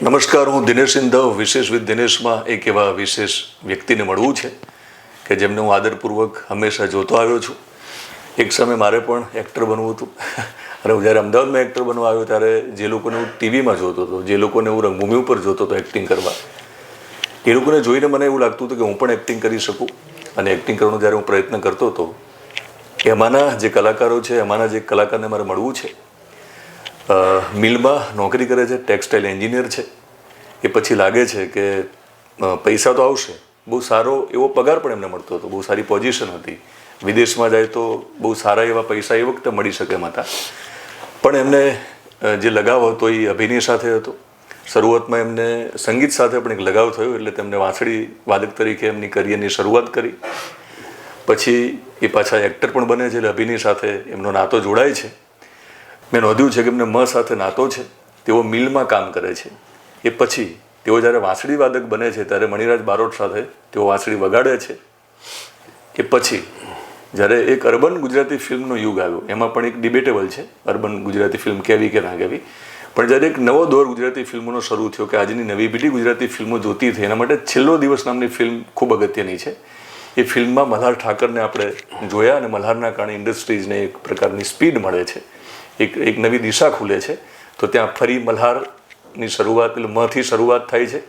નમસ્કાર, હું દિનેશ સિંધવ. વિશેષ વિથ દિનેશમાં એક એવા વિશેષ વ્યક્તિને મળવું છે કે જેમને હું આદરપૂર્વક હંમેશા જોતો આવ્યો છું. એક સમયે મારે પણ એક્ટર બનવું હતું અને હું જ્યારે અમદાવાદમાં એક્ટર બનવા આવ્યો ત્યારે જે લોકોને હું ટીવીમાં જોતો હતો, જે લોકોને હું રંગભૂમિ ઉપર જોતો હતો એક્ટિંગ કરવા, એ લોકોને જોઈને મને એવું લાગતું હતું કે હું પણ એક્ટિંગ કરી શકું. અને એક્ટિંગ કરવાનો જ્યારે હું પ્રયત્ન કરતો હતો, એમાંના જે કલાકારો છે, એમાંના જે કલાકારને મારે મળવું છે, મિલમાં નોકરી કરે છે, ટેક્સટાઇલ એન્જિનિયર છે. એ પછી લાગે છે કે પૈસા તો આવશે, બહુ સારો એવો પગાર પણ એમને મળતો હતો, બહુ સારી પોઝિશન હતી, વિદેશમાં જાય તો બહુ સારા એવા પૈસા એ વખતે મળી શકે એમ હતા. પણ એમને જે લગાવ હતો એ અભિનય સાથે હતો. શરૂઆતમાં એમને સંગીત સાથે પણ એક લગાવ થયો, એટલે તેમને વાંસળી વાદક તરીકે એમની કરિયરની શરૂઆત કરી. પછી એ પાછા એક્ટર પણ બને છે, એટલે અભિનય સાથે એમનો નાતો જોડાય છે. મેં નોંધ્યું છે કે એમને સાથે નાતો છે. તેઓ મિલમાં કામ કરે છે. એ પછી તેઓ જ્યારે વાંસળી વાદક બને છે ત્યારે મણિરાજ બારોટ સાથે તેઓ વાંસળી વગાડે છે. એ પછી જ્યારે એક અર્બન ગુજરાતી ફિલ્મનો યુગ આવ્યો, એમાં પણ એક ડિબેટેબલ છે અર્બન ગુજરાતી ફિલ્મ કહેવી કે ના કહેવી, પણ જ્યારે એક નવો દોર ગુજરાતી ફિલ્મોનો શરૂ થયો કે આજની નવી પેઢી ગુજરાતી ફિલ્મો જોતી થઈ, એના માટે છેલ્લો દિવસ નામની ફિલ્મ ખૂબ અગત્યની છે. એ ફિલ્મમાં મલ્હાર ઠાકરને આપણે જોયા અને મલ્હારના કારણે ઇન્ડસ્ટ્રીઝને એક પ્રકારની સ્પીડ મળે છે, એક નવી દિશા ખુલે છે. તો ત્યાં ફરી મલ્હારની શરૂઆત, એટલે મથી શરૂઆત થાય છે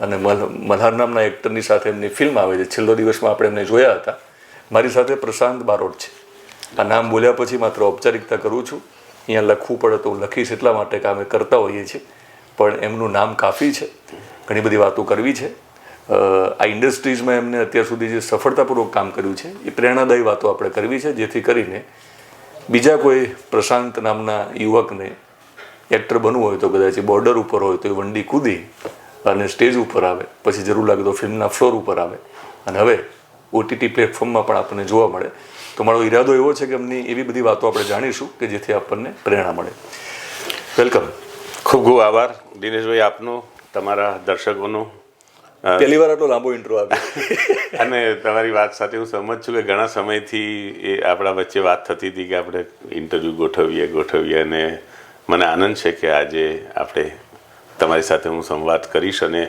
અને મલ્હાર નામના એક્ટરની સાથે એમની ફિલ્મ આવે છે. છેલ્લો દિવસમાં આપણે એમને જોયા હતા. મારી સાથે પ્રશાંત બારોટ છે. આ નામ બોલ્યા પછી માત્ર ઔપચારિકતા કરું છું. અહીંયા લખવું પડે તો હું લખીશ, એટલા માટે કે અમે કરતા હોઈએ છીએ, પણ એમનું નામ કાફી છે. ઘણી બધી વાતો કરવી છે. આ ઇન્ડસ્ટ્રીઝમાં એમને અત્યાર સુધી જે સફળતાપૂર્વક કામ કર્યું છે એ પ્રેરણાદાયી વાતો આપણે કરવી છે, જેથી કરીને બીજા કોઈ પ્રશાંત નામના યુવકને એક્ટર બનવું હોય તો કદાચ બોર્ડર ઉપર હોય તો એ વંડી કૂદી અને સ્ટેજ ઉપર આવે, પછી જરૂર લાગે તો ફિલ્મના ફ્લોર ઉપર આવે, અને હવે OTT પ્લેટફોર્મમાં પણ આપણને જોવા મળે. તો મારો ઈરાદો એવો છે કે એમની એવી બધી વાતો આપણે જાણીશું કે જેથી આપણને પ્રેરણા મળે. વેલકમ. ખૂબ ખૂબ આભાર દિનેશભાઈ આપનો, તમારા દર્શકોનો. પહેલી વાર આટલો લાંબો ઇન્ટ્રો આપ્યો અને તમારી વાત સાથે હું સહમત છું કે ઘણા સમયથી એ આપણા વચ્ચે વાત થતી હતી કે આપણે ઇન્ટરવ્યૂ ગોઠવીએ અને મને આનંદ છે કે આજે આપણે તમારી સાથે હું સંવાદ કરીશ અને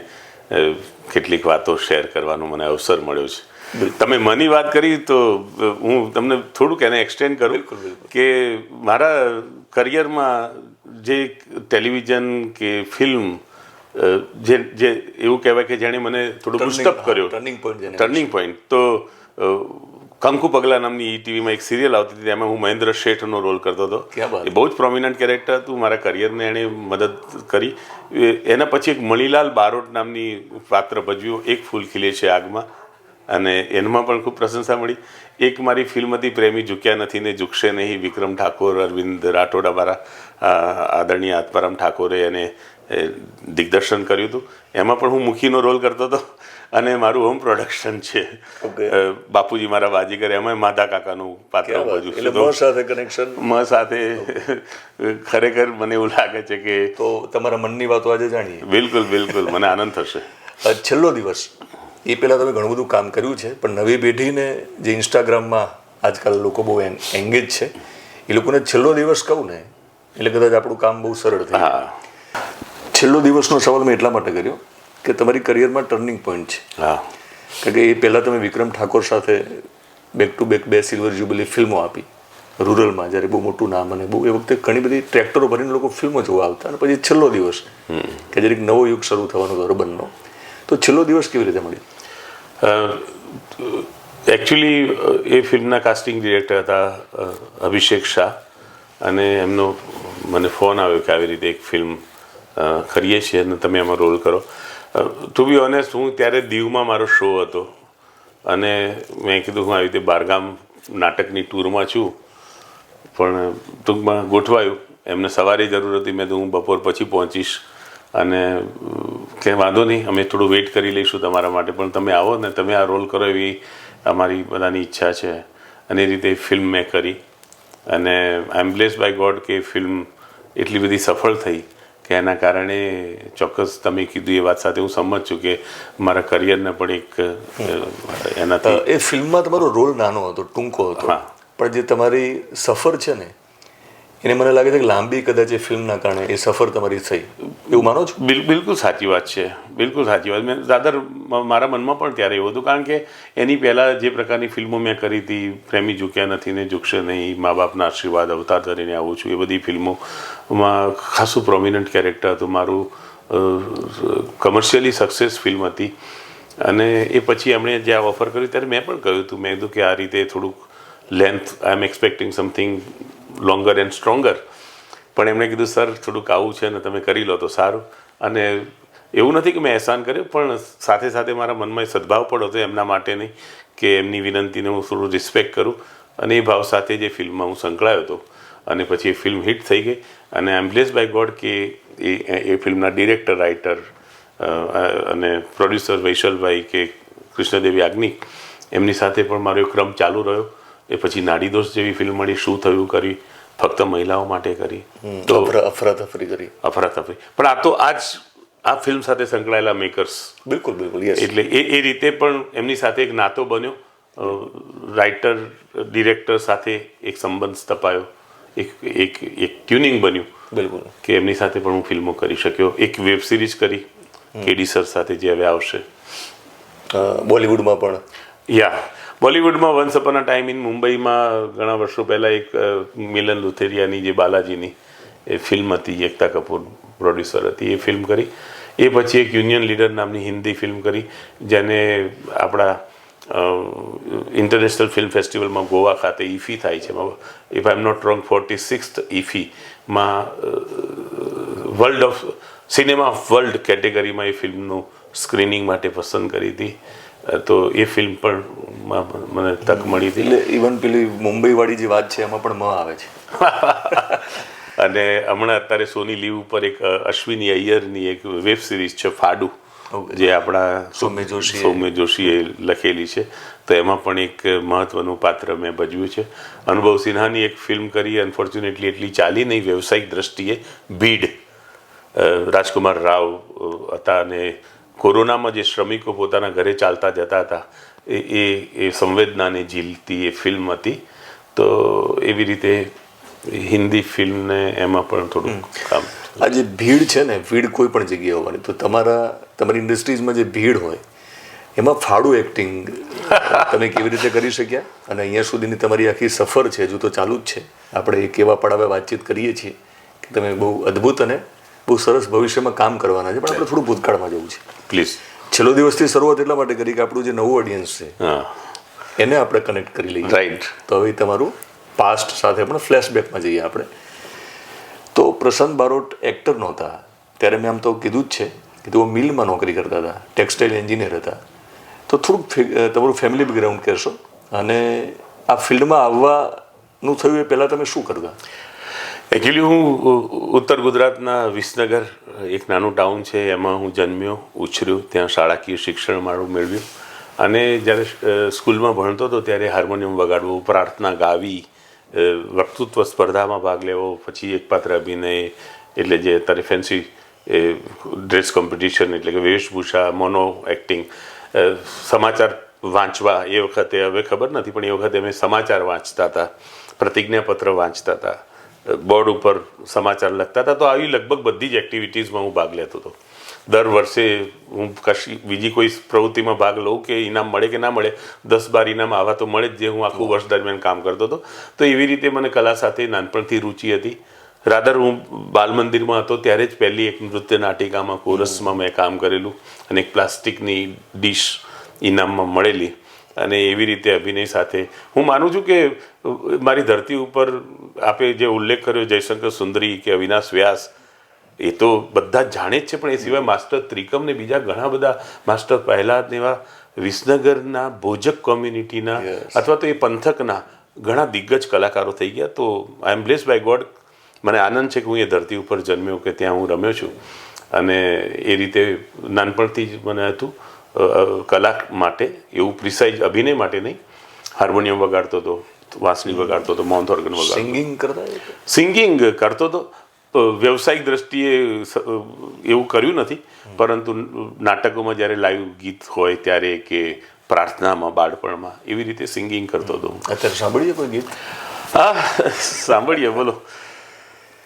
કેટલીક વાતો શેર કરવાનો મને અવસર મળ્યો છે. તમે મની વાત કરી તો હું તમને થોડુંક એને એક્સટેન્ડ કરું કે મારા કરિયરમાં જે ટેલિવિઝન કે ફિલ્મ જે એવું કહેવાય કે જેણે મને થોડું બુસ્ટઅપ કર્યો, ટર્નિંગ પોઈન્ટ, તો કંકુ પગલા નામની ટીવીમાં એક સિરિયલ આવતી હતી, એમાં હું મહેન્દ્ર શેઠનો રોલ કરતો હતો. એ બહુ જ પ્રોમિનન્ટ કેરેક્ટર હતું. મારા કરિયરને એણે મદદ કરી. એના પછી એક મણિલાલ બારોટ નામની પાત્ર ભજવ્યું, એક ફૂલ ખીલે છે આગમાં, અને એમાં પણ ખૂબ પ્રશંસા મળી. એક મારી ફિલ્મ હતી પ્રેમી ઝૂક્યા નથી ને ઝૂકશે નહીં, વિક્રમ ઠાકોર, અરવિંદ રાઠોડા, મારા આદરણીય આત્મારામ ઠાકોરે એને દિગ્દર્શન કર્યું હતું. એમાં પણ હું મુખીનો રોલ કરતો હતો. અને મારું હોમ પ્રોડક્શન છે બાપુજી મારા બાજીગર, એમાં માધા કાકાનું પાત્ર ભજવું સાથે. ખરેખર મને એવું લાગે છે કે તો તમારા મનની વાતો આજે જાણીએ. બિલકુલ બિલકુલ, મને આનંદ થશે. છેલ્લો દિવસ એ પહેલાં તમે ઘણું બધું કામ કર્યું છે, પણ નવી પેઢીને જે ઇન્સ્ટાગ્રામમાં આજકાલ લોકો બહુ એંગેજ છે, એ લોકોને છેલ્લો દિવસ કહું ને એટલે કદાચ આપણું કામ બહુ સરળ થાય. છેલ્લો દિવસનો સવાલ મેં એટલા માટે કર્યો કે તમારી કરિયરમાં ટર્નિંગ પોઈન્ટ છે. કારણ કે એ પહેલાં તમે વિક્રમ ઠાકોર સાથે back to back 2 silver jubilee ફિલ્મો આપી રૂરલમાં, જ્યારે બહુ મોટું નામ, અને બહુ એ વખતે ઘણી બધી ટ્રેક્ટરો ભરીને લોકો ફિલ્મો જોવા આવતા. અને પછી છેલ્લો દિવસ કે જ્યારે એક નવો યુગ શરૂ થવાનો હતો અર્બનનો, તો છેલ્લો દિવસ કેવી રીતે મળ્યો? એકચ્યુઅલી એ ફિલ્મના કાસ્ટિંગ ડિરેક્ટર હતા અભિષેક શાહ, અને એમનો મને ફોન આવ્યો કે આવી રીતે એક ફિલ્મ કરીએ છીએ અને તમે એમાં રોલ કરો. ટુ બી ઓનેસ્ટ, હું ત્યારે દીવમાં મારો શો હતો અને મેં કીધું હું આવી રીતે બહારગામ નાટકની ટૂરમાં છું, પણ ટૂંકમાં ગોઠવાયું. એમને સવારે જરૂર હતી, મેં તો હું બપોર પછી પહોંચીશ, અને કે વાંધો નહીં, અમે થોડું વેઇટ કરી લઈશું તમારા માટે, પણ તમે આવો ને તમે આ રોલ કરો એવી અમારી બધાની ઈચ્છા છે. અને એ રીતે ફિલ્મ મેં કરી, અને આઈ એમ બ્લેસ્ડ બાય ગોડ કે ફિલ્મ એટલી બધી સફળ થઈ કે એના કારણે ચોક્કસ તમે કીધું એ વાત સાથે હું સંમત છું કે મારા કરિયરને પણ એક એનાથી. એ ફિલ્મમાં તમારો રોલ નાનો હતો, ટૂંકો હતો, પણ જે તમારી સફર છે ને એને મને લાગે છે કે લાંબી કદાચ એ ફિલ્મના કારણે એ સફર તમારી થઈ, એવું માનો છો? બિલકુલ સાચી વાત છે, બિલકુલ સાચી વાત. મેં દાદર મારા મનમાં પણ ત્યારે એવું હતું, કારણ કે એની પહેલાં જે પ્રકારની ફિલ્મો મેં કરી હતી, પ્રેમી ઝૂક્યા નથી ને ઝૂકશે નહીં, મા બાપના આશીર્વાદ, અવતાર ધરીને આવું છું, એ બધી ફિલ્મોમાં ખાસું પ્રોમિનન્ટ કેરેક્ટર હતું મારું. કમર્શિયલી સક્સેસ ફિલ્મ હતી. અને એ પછી એમણે જ્યાં ઓફર કર્યું ત્યારે મેં પણ કહ્યું હતું, મેં કીધું કે આ રીતે થોડુંક length, I am expecting something longer and stronger. પણ એમણે કીધું સર થોડુંક આવું છે ને તમે કરી લો તો સારું. અને એવું નથી કે મેં એહસાન કર્યો, પણ સાથે સાથે મારા મનમાં એ સદભાવ પણ હતો એમના માટે નહીં, કે એમની વિનંતીને હું થોડું રિસ્પેક્ટ કરું. અને એ ભાવ સાથે જે ફિલ્મમાં હું સંકળાયો હતો. અને પછી એ ફિલ્મ હિટ થઈ ગઈ. અને આઈ એમ બ્લેસ્ડ બાય ગોડ કે એ ફિલ્મના ડિરેક્ટર, રાઇટર અને પ્રોડ્યુસર વૈશલભાઈ કે કૃષ્ણદેવી યાજ્ઞિક, એમની સાથે પણ મારો એક ક્રમ ચાલુ રહ્યો. એ પછી નાડીદોષ જેવી ફિલ્મ મળી, શું થયું કરી, ફક્ત મહિલાઓ માટે કરી, તો અફરાતફરી કરી. અફરાતફરી. પણ આ તો આ ફિલ્મ સાથે સંકળાયેલા મેકર્સ, બિલકુલ બિલકુલ, યસ. એટલે એ રીતે પણ એમની સાથે એક નાતો બન્યો. રાઇટર ડિરેક્ટર સાથે એક સંબંધ સ્થપાયો, એક ટ્યુનિંગ બન્યું. બિલકુલ. કે એમની સાથે પણ હું ફિલ્મો કરી શક્યો. એક વેબ સિરીઝ કરી કેડી સર સાથે, જે હવે આવશે. બોલિવૂડમાં પણ બોલિવૂડમાં once upon a time in મુંબઈમાં ઘણા વર્ષો પહેલાં એક મિલન લુથેરિયાની જે બાલાજીની એ ફિલ્મ હતી, એકતા કપૂર પ્રોડ્યુસર હતી, એ ફિલ્મ કરી. એ પછી એક યુનિયન લીડર નામની હિન્દી ફિલ્મ કરી, જેને આપણા ઇન્ટરનેશનલ ફિલ્મ ફેસ્ટિવલમાં ગોવા ખાતે ઈફી થાય છે, if I am not wrong 46th ઈફીમાં world of cinema of world કેટેગરીમાં એ ફિલ્મનું સ્ક્રીનિંગ માટે પસંદ કરી હતી. તો એ ફિલ્મ પણ મને તક મળી હતી. એટલે ઇવન પેલી મુંબઈવાળી જે વાત છે એમાં પણ મ આવે છે. અને હમણાં અત્યારે સોની લીવ ઉપર એક અશ્વિની અય્યરની એક વેબ સિરીઝ છે ફાડુ, જે આપણા સૌમ્ય જોશીએ લખેલી છે. તો એમાં પણ એક મહત્વનું પાત્ર મેં ભજવ્યું છે. અનુભવ સિન્હાની એક ફિલ્મ કરી, અનફોર્ચ્યુનેટલી એટલી ચાલી નહીં વ્યવસાયિક દ્રષ્ટિએ, ભીડ. રાજકુમાર રાવ હતા, અને કોરોનામાં જે શ્રમિકો પોતાના ઘરે ચાલતા જતા હતા, એ સંવેદનાને ઝીલતી એ ફિલ્મ હતી. તો એવી રીતે હિન્દી ફિલ્મને એમાં પણ થોડું કામ. આ જે ભીડ છે ને, ભીડ કોઈ પણ જગ્યાએ હોવાની, તો તમારી ઇન્ડસ્ટ્રીઝમાં જે ભીડ હોય એમાં ફાડું એક્ટિંગ તમે કેવી રીતે કરી શક્યા? અને અહીંયા સુધીની તમારી આખી સફર છે, હજુ તો ચાલુ જ છે. આપણે એક એવા પડાવે વાતચીત કરીએ છીએ કે તમે બહુ અદ્ભુત અને બહુ સરસ ભવિષ્યમાં કામ કરવાના છે. પણ આપણે થોડું ભૂતકાળમાં જવું છે. પ્લીઝ. છેલ્લો દિવસથી શરૂઆત એટલા માટે કરી કે આપણું જે નવું ઓડિયન્સ છે એને આપણે કનેક્ટ કરી લઈએ. રાઈટ. તો હવે તમારું પાસ્ટ સાથે પણ ફ્લેશબેકમાં જઈએ આપણે. તો પ્રશાંત બારોટ એક્ટર નહોતા ત્યારે મેં આમ તો કીધું જ છે કે તેઓ મિલમાં નોકરી કરતા હતા, ટેક્સટાઇલ એન્જિનિયર હતા. તો થોડુંક તમારું ફેમિલી બેકગ્રાઉન્ડ કહેશો, અને આ ફિલ્ડમાં આવવાનું થયું એ પહેલાં તમે શું કરતા? એકચ્યુઅલી હું ઉત્તર ગુજરાતના વિસનગર, એક નાનું ટાઉન છે, એમાં હું જન્મ્યો, ઉછર્યો. ત્યાં શાળાકીય શિક્ષણ મારું મેળવ્યું. અને જ્યારે સ્કૂલમાં ભણતો હતો ત્યારે હાર્મોનિયમ વગાડવું, પ્રાર્થના ગાવી, વક્તૃત્વ સ્પર્ધામાં ભાગ લેવો, પછી એકપાત્ર અભિનય, એટલે જે અત્યારે ફેન્સી ડ્રેસ કોમ્પિટિશન, એટલે કે વેશભૂષા, મોનો એક્ટિંગ, સમાચાર વાંચવા. એ વખતે હવે ખબર નથી, પણ એ વખતે અમે સમાચાર વાંચતા હતા, પ્રતિજ્ઞાપત્ર વાંચતા હતા, બોર્ડ ઉપર સમાચાર લખતા હતા. તો આવી લગભગ બધી જ એક્ટિવિટીઝમાં હું ભાગ લેતો હતો. દર વર્ષે હું કશી બીજી કોઈ પ્રવૃત્તિમાં ભાગ લઉં કે ઇનામ મળે કે ના મળે, 10-12 ઇનામ આવા તો મળે જ, જે હું આખું વર્ષ દરમિયાન કામ કરતો હતો. તો એવી રીતે મને કલા સાથે નાનપણથી રુચિ હતી. રાધર હું બાલ મંદિરમાં હતો ત્યારે જ પહેલી એક નૃત્ય નાટિકામાં કોરસમાં મેં કામ કરેલું, અને એક પ્લાસ્ટિકની ડીશ ઇનામમાં મળેલી. અને એવી રીતે અભિનય સાથે હું માનું છું કે મારી ધરતી ઉપર આપે જે ઉલ્લેખ કર્યો, જયશંકર સુંદરી કે અવિનાશ વ્યાસ, એ તો બધા જ જાણે જ છે. પણ એ સિવાય માસ્ટર ત્રિકમ ને બીજા ઘણા બધા માસ્ટર પહેલાં એવા વિસનગરના ભોજક કોમ્યુનિટીના અથવા તો એ પંથકના ઘણા દિગ્ગજ કલાકારો થઈ ગયા. તો આઈ એમ બ્લેસ્ડ બાય ગોડ. મને આનંદ છે કે હું એ ધરતી ઉપર જન્મ્યો, કે ત્યાં હું રમ્યો છું. અને એ રીતે નાનપણથી જ મને હતું કલા માટે, એવું પ્રિસાઇઝ અભિનય માટે નહીં. હાર્મોનિયમ વગાડતો હતો, વાંસળી વગાડતો હતો, માઉથ ઓર્ગન વગાડતો, સિંગિંગ કરતો હતો. વ્યવસાયિક દ્રષ્ટિએ એવું કર્યું નથી, પરંતુ નાટકોમાં જ્યારે લાઈવ ગીત હોય ત્યારે, કે પ્રાર્થનામાં બાળપણમાં, એવી રીતે સિંગિંગ કરતો હતો. અત્યારે સાંભળીએ કોઈ ગીત? હા, સાંભળીએ. બોલો.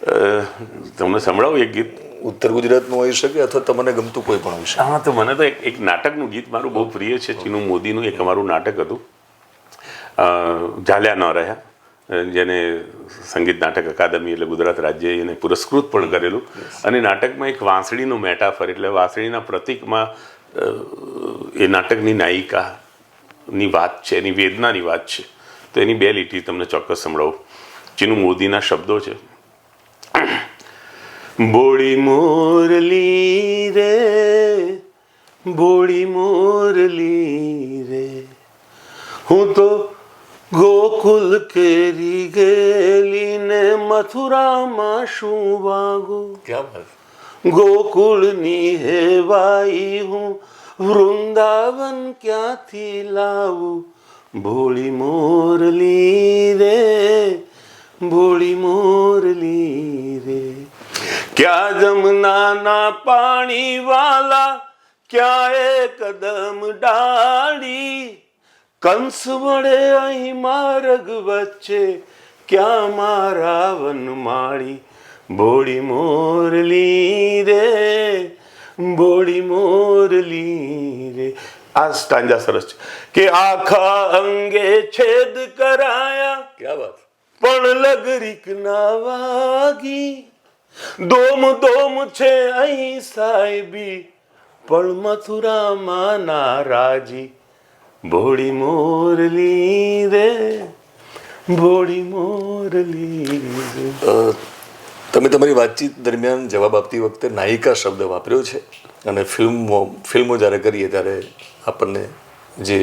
તમને સંભળાવું એક ગીત? ઉત્તર ગુજરાતનું હોઈ શકે અથવા તમને ગમતું કોઈ પણ હોઈ શકે. હા, તો મને તો એક નાટકનું ગીત મારું બહુ પ્રિય છે. ચીનુ મોદીનું એક અમારું નાટક હતું, ઝાલ્યા ન રહ્યા, જેને સંગીત નાટક અકાદમી એટલે ગુજરાત રાજ્યએ એને પુરસ્કૃત પણ કરેલું. અને નાટકમાં એક વાંસળીનું મેટાફર એટલે વાંસળીના પ્રતીકમાં એ નાટકની નાયિકાની વાત છે, એની વેદનાની વાત છે. તો એની બે લીટી તમને ચોક્કસ સંભળાવું. ચીનુ મોદીના શબ્દો છે. બોળી મોરલી રે, બોળી મોરલી રે, હું તો ગોકુલ કેરી ગેલી ને મથુરામાં શું વાગું. ક્યાં વાત. ગોકુળની હેવાઈ હું વૃંદાવન ક્યાંથી લાવું. ભોળી મોરલી રે, ભોળી મોરલી રે, ક્યાં જમનાના પાણી વાલા, ક્યાં એ કદમ ડાળી, કંસ વડે અહીં માર્ગ વચ્ચે, ક્યાં મારા વનમાળી. ભોળી મોરલી રે, ભોળી મોરલી રે. આ સ્ટાન્જા સરસ છે કે આખા અંગે છેદ કરાયા, ક્યાં વાત. પણ લગરીક ના વાગી. દોમ દોમ છે અહીં સાહેબી, પણ મથુરામાં નારાજી. ભોળી મોરલી રે, ભોળી મોરલી રે. તમે તમારી વાતચીત દરમિયાન જવાબ આપતી વખતે નાયિકા શબ્દ વાપર્યો છે. અને ફિલ્મો જ્યારે કરીએ ત્યારે આપણને જે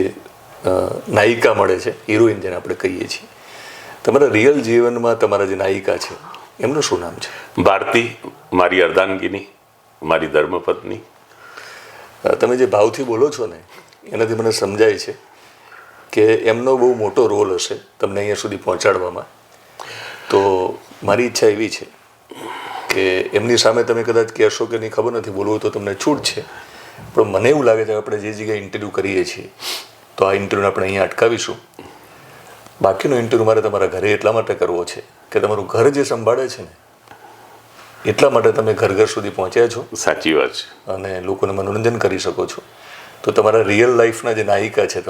નાયિકા મળે છે, હિરોઈન જેને આપણે કહીએ છીએ, તમારા રિયલ જીવનમાં તમારા જે નાયિકા છે એમનું શું નામ છે? ભારતી, મારી અર્ધાંગીની, મારી ધર્મપત્ની. તમે જે ભાવથી બોલો છો ને એનાથી મને સમજાય છે કે એમનો બહુ મોટો રોલ હશે તમને અહીંયા સુધી પહોંચાડવામાં. તો મારી ઈચ્છા એવી છે કે એમની સામે તમે કદાચ કહેશો કે નહીં ખબર નથી, બોલવું તો તમને છૂટ છે, પણ મને એવું લાગે છે આપણે જે જગ્યાએ ઇન્ટરવ્યૂ કરીએ છીએ તો આ ઇન્ટરવ્યૂને આપણે અહીંયા અટકાવીશું. બાકીનો ઇન્ટરવ્યૂ મારે તમારા ઘરે એટલા માટે કરવો છે કે તમારું ઘર જે સંભાળે છે ને એટલા માટે તમે ઘર ઘર સુધી પહોંચ્યા છો. સાચી વાત છે. અને લોકોને મનોરંજન કરી શકો છો. તો તમારા રિયલ લાઈફના જે નાયિકા છે,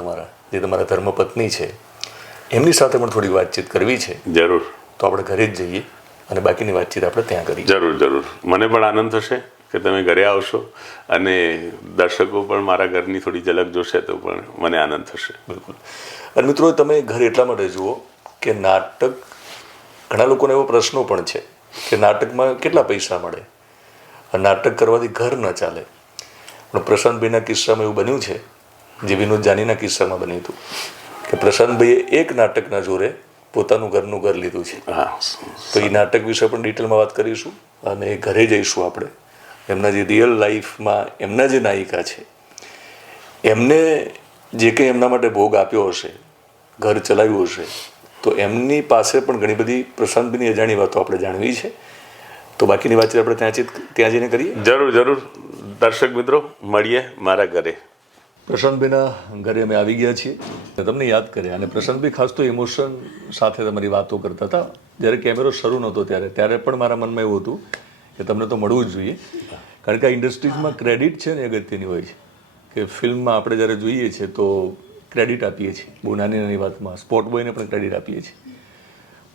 જે તમારા ધર્મપત્ની છે, એમની સાથે પણ થોડી વાતચીત કરવી છે. જરૂર. તો આપણે ઘરે જ જઈએ અને બાકીની વાતચીત આપણે ત્યાં કરીએ. જરૂર જરૂર. મને પણ આનંદ થશે કે તમે ઘરે આવશો અને દર્શકો પણ મારા ઘરની થોડી ઝલક જોશે તો પણ મને આનંદ થશે. બિલકુલ. અને મિત્રો, તમે ઘર એટલા માટે જુઓ કે નાટક, ઘણા લોકોને એવો પ્રશ્નો પણ છે કે નાટકમાં કેટલા પૈસા મળે, નાટક કરવાથી ઘર ન ચાલે. પણ પ્રશાંતભાઈના કિસ્સામાં એવું બન્યું છે, જે વિનોદ જાનીના કિસ્સામાં બન્યું હતું કે પ્રશાંતભાઈએ એક નાટકના જોરે પોતાનું ઘરનું ઘર લીધું છે. હા. તો એ નાટક વિશે પણ ડિટેલમાં વાત કરીશું અને ઘરે જઈશું આપણે. એમના જે રિયલ લાઈફમાં એમના જે નાયિકા છે એમને જે કંઈ એમના માટે ભોગ આપ્યો હશે, ઘર ચલાવ્યું હશે, તો એમની પાસે પણ ઘણી બધી પ્રશાંતભાઈની અજાણી વાતો આપણે જાણવી છે. તો બાકીની વાતચીત આપણે ત્યાં જઈને કરીએ. જરૂર જરૂર. દર્શક મિત્રો, મળીએ મારા ઘરે. પ્રશાંતભાઈના ઘરે અમે આવી ગયા છીએ. તમને યાદ કર્યા અને પ્રશાંતભાઈ ખાસ તો ઇમોશન સાથે તમારી વાતો કરતા હતા. જ્યારે કેમેરો શરૂ નહોતો ત્યારે પણ મારા મનમાં એવું હતું કે તમને તો મળવું જ જોઈએ. કારણ કે આ ઇન્ડસ્ટ્રીઝમાં ક્રેડિટ છે ને અગત્યની હોય છે કે ફિલ્મમાં આપણે જ્યારે જોઈએ છીએ તો ક્રેડિટ આપીએ છીએ, બહુ નાની નાની વાતમાં સ્પોટ બોયને પણ ક્રેડિટ આપીએ છીએ.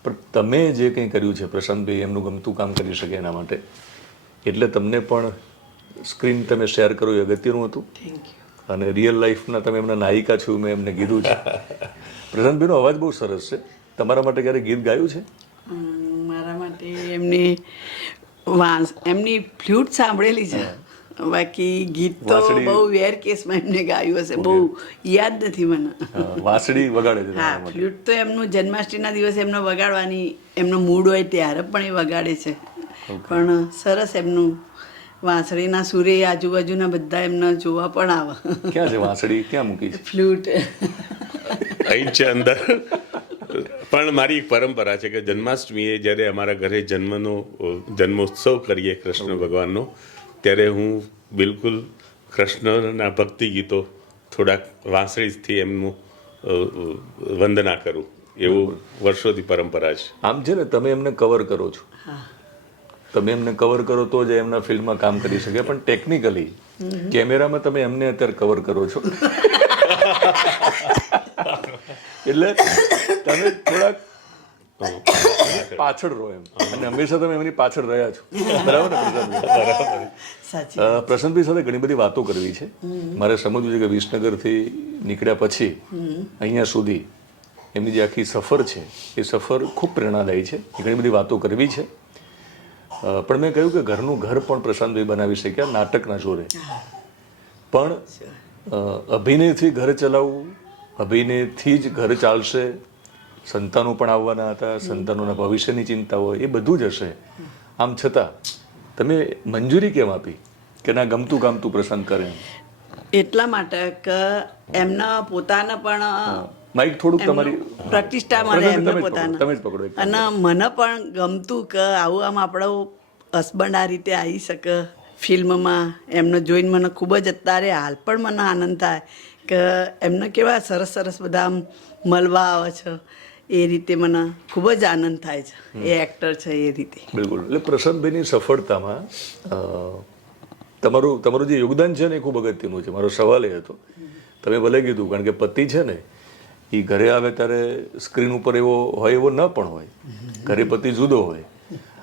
પણ તમે જે કંઈ કર્યું છે પ્રશાંતભાઈ એમનું ગમતું કામ કરી શકે એના માટે, એટલે તમને પણ સ્ક્રીન તમે શેર કરો એ અગત્યનું હતું. અને રિયલ લાઈફના તમે એમના નાયિકા છો મેં એમને કીધું છે. પ્રશાંતભાઈનો અવાજ બહુ સરસ છે. તમારા માટે ક્યારે ગીત ગાયું છે? મારા માટે એમની ફ્લૂટ સાંભળેલી છે, બાકી ગીત તો બહુ વેર કેસમાં એમને ગાયું હશે, બહુ યાદ નથી મને. વાંસળી વગાડે છે? હા, ફ્લૂટ તો એમનું જન્માષ્ટમીના દિવસે એમનો વગાડવાની એમનો મૂડ હોય ત્યારે પણ એ વગાડે છે. પણ સરસ એમનું વાંસળીના સુરે આજુબાજુના બધા એમને જોવા પણ આવે. ક્યાં છે વાંસળી? ક્યાં મૂકી છે ફ્લૂટ? અહીં છે અંદર. પણ મારી એક પરંપરા છે કે જન્માષ્ટમીએ જ્યારે અમારા ઘરે જન્મોત્સવ કરીએ કૃષ્ણ ભગવાનનો, ત્યારે હું બિલકુલ કૃષ્ણના ભક્તિ ગીતો થોડાક વાંસળીથી એમનું વંદના કરું. એવું વર્ષોથી પરંપરા છે. આમ છે ને, તમે એમને કવર કરો છો તમે એમને કવર કરો તો જ એમના ફિલ્ડમાં કામ કરી શકે, પણ ટેકનિકલી કેમેરામાં તમે એમને અત્યારે કવર કરો છો એટલે તમે થોડાક પાછળ રહો એમ, અને હંમેશા તમે એમની પાછળ રહ્યા છો, બરાબર ને પ્રશાંતભાઈ? સાચી પ્રશાંતભાઈ સાથે ઘણી બધી વાતો કરવી છે. મારે સમજવું છે કે વિસનગરથી નીકળ્યા પછી અહીંયા સુધી એમની જે આખી સફર છે એ સફર ખૂબ પ્રેરણાદાયી છે. ઘણી બધી વાતો કરવી છે, પણ મેં કહ્યું કે ઘરનું ઘર પણ પ્રશાંતભાઈ બનાવી શક્યા નાટકના જોરે, પણ અભિનયથી ઘર ચલાવવું, અભિનયથી જ ઘર ચાલશે, સંતાનો પણ આવવાના હતા, સંતાનોના ભવિષ્યની ચિંતા હોય, એ બધું જ હશે. આમ છતાં તમે મંજૂરી કેમ આપી કે ના ગમતું કામતું પ્રશાંત કરે? એટલા માટે કે એમના પોતાના પણ માઇક થોડુંક તમારી પ્રતિષ્ઠા મળે એમને તમે જ પોતાના, પકડો એક. અને મને પણ ગમતું કે આવું આમ આપણો હસબન્ડ આ રીતે આવી શકે ફિલ્મમાં. એમને જોઈને મને ખૂબ જ અત્યારે હાલ પણ મને આનંદ થાય કે એમને કેવા સરસ સરસ બધા આમ મળવા આવે છે, એ રીતે મને ખૂબ જ આનંદ થાય છે. એ એક્ટર છે એ રીતે. બિલકુલ. એટલે પ્રશાંતભાઈની સફળતામાં તમારું જે યોગદાન છે ને એ ખૂબ અગત્યનું છે. મારો સવાલ એ હતો, તમે ભલે કીધું, કારણ કે પતિ છે ને એ ઘરે આવે ત્યારે સ્ક્રીન ઉપર એવો હોય એવો ન પણ હોય, ઘરે પતિ જુદો હોય,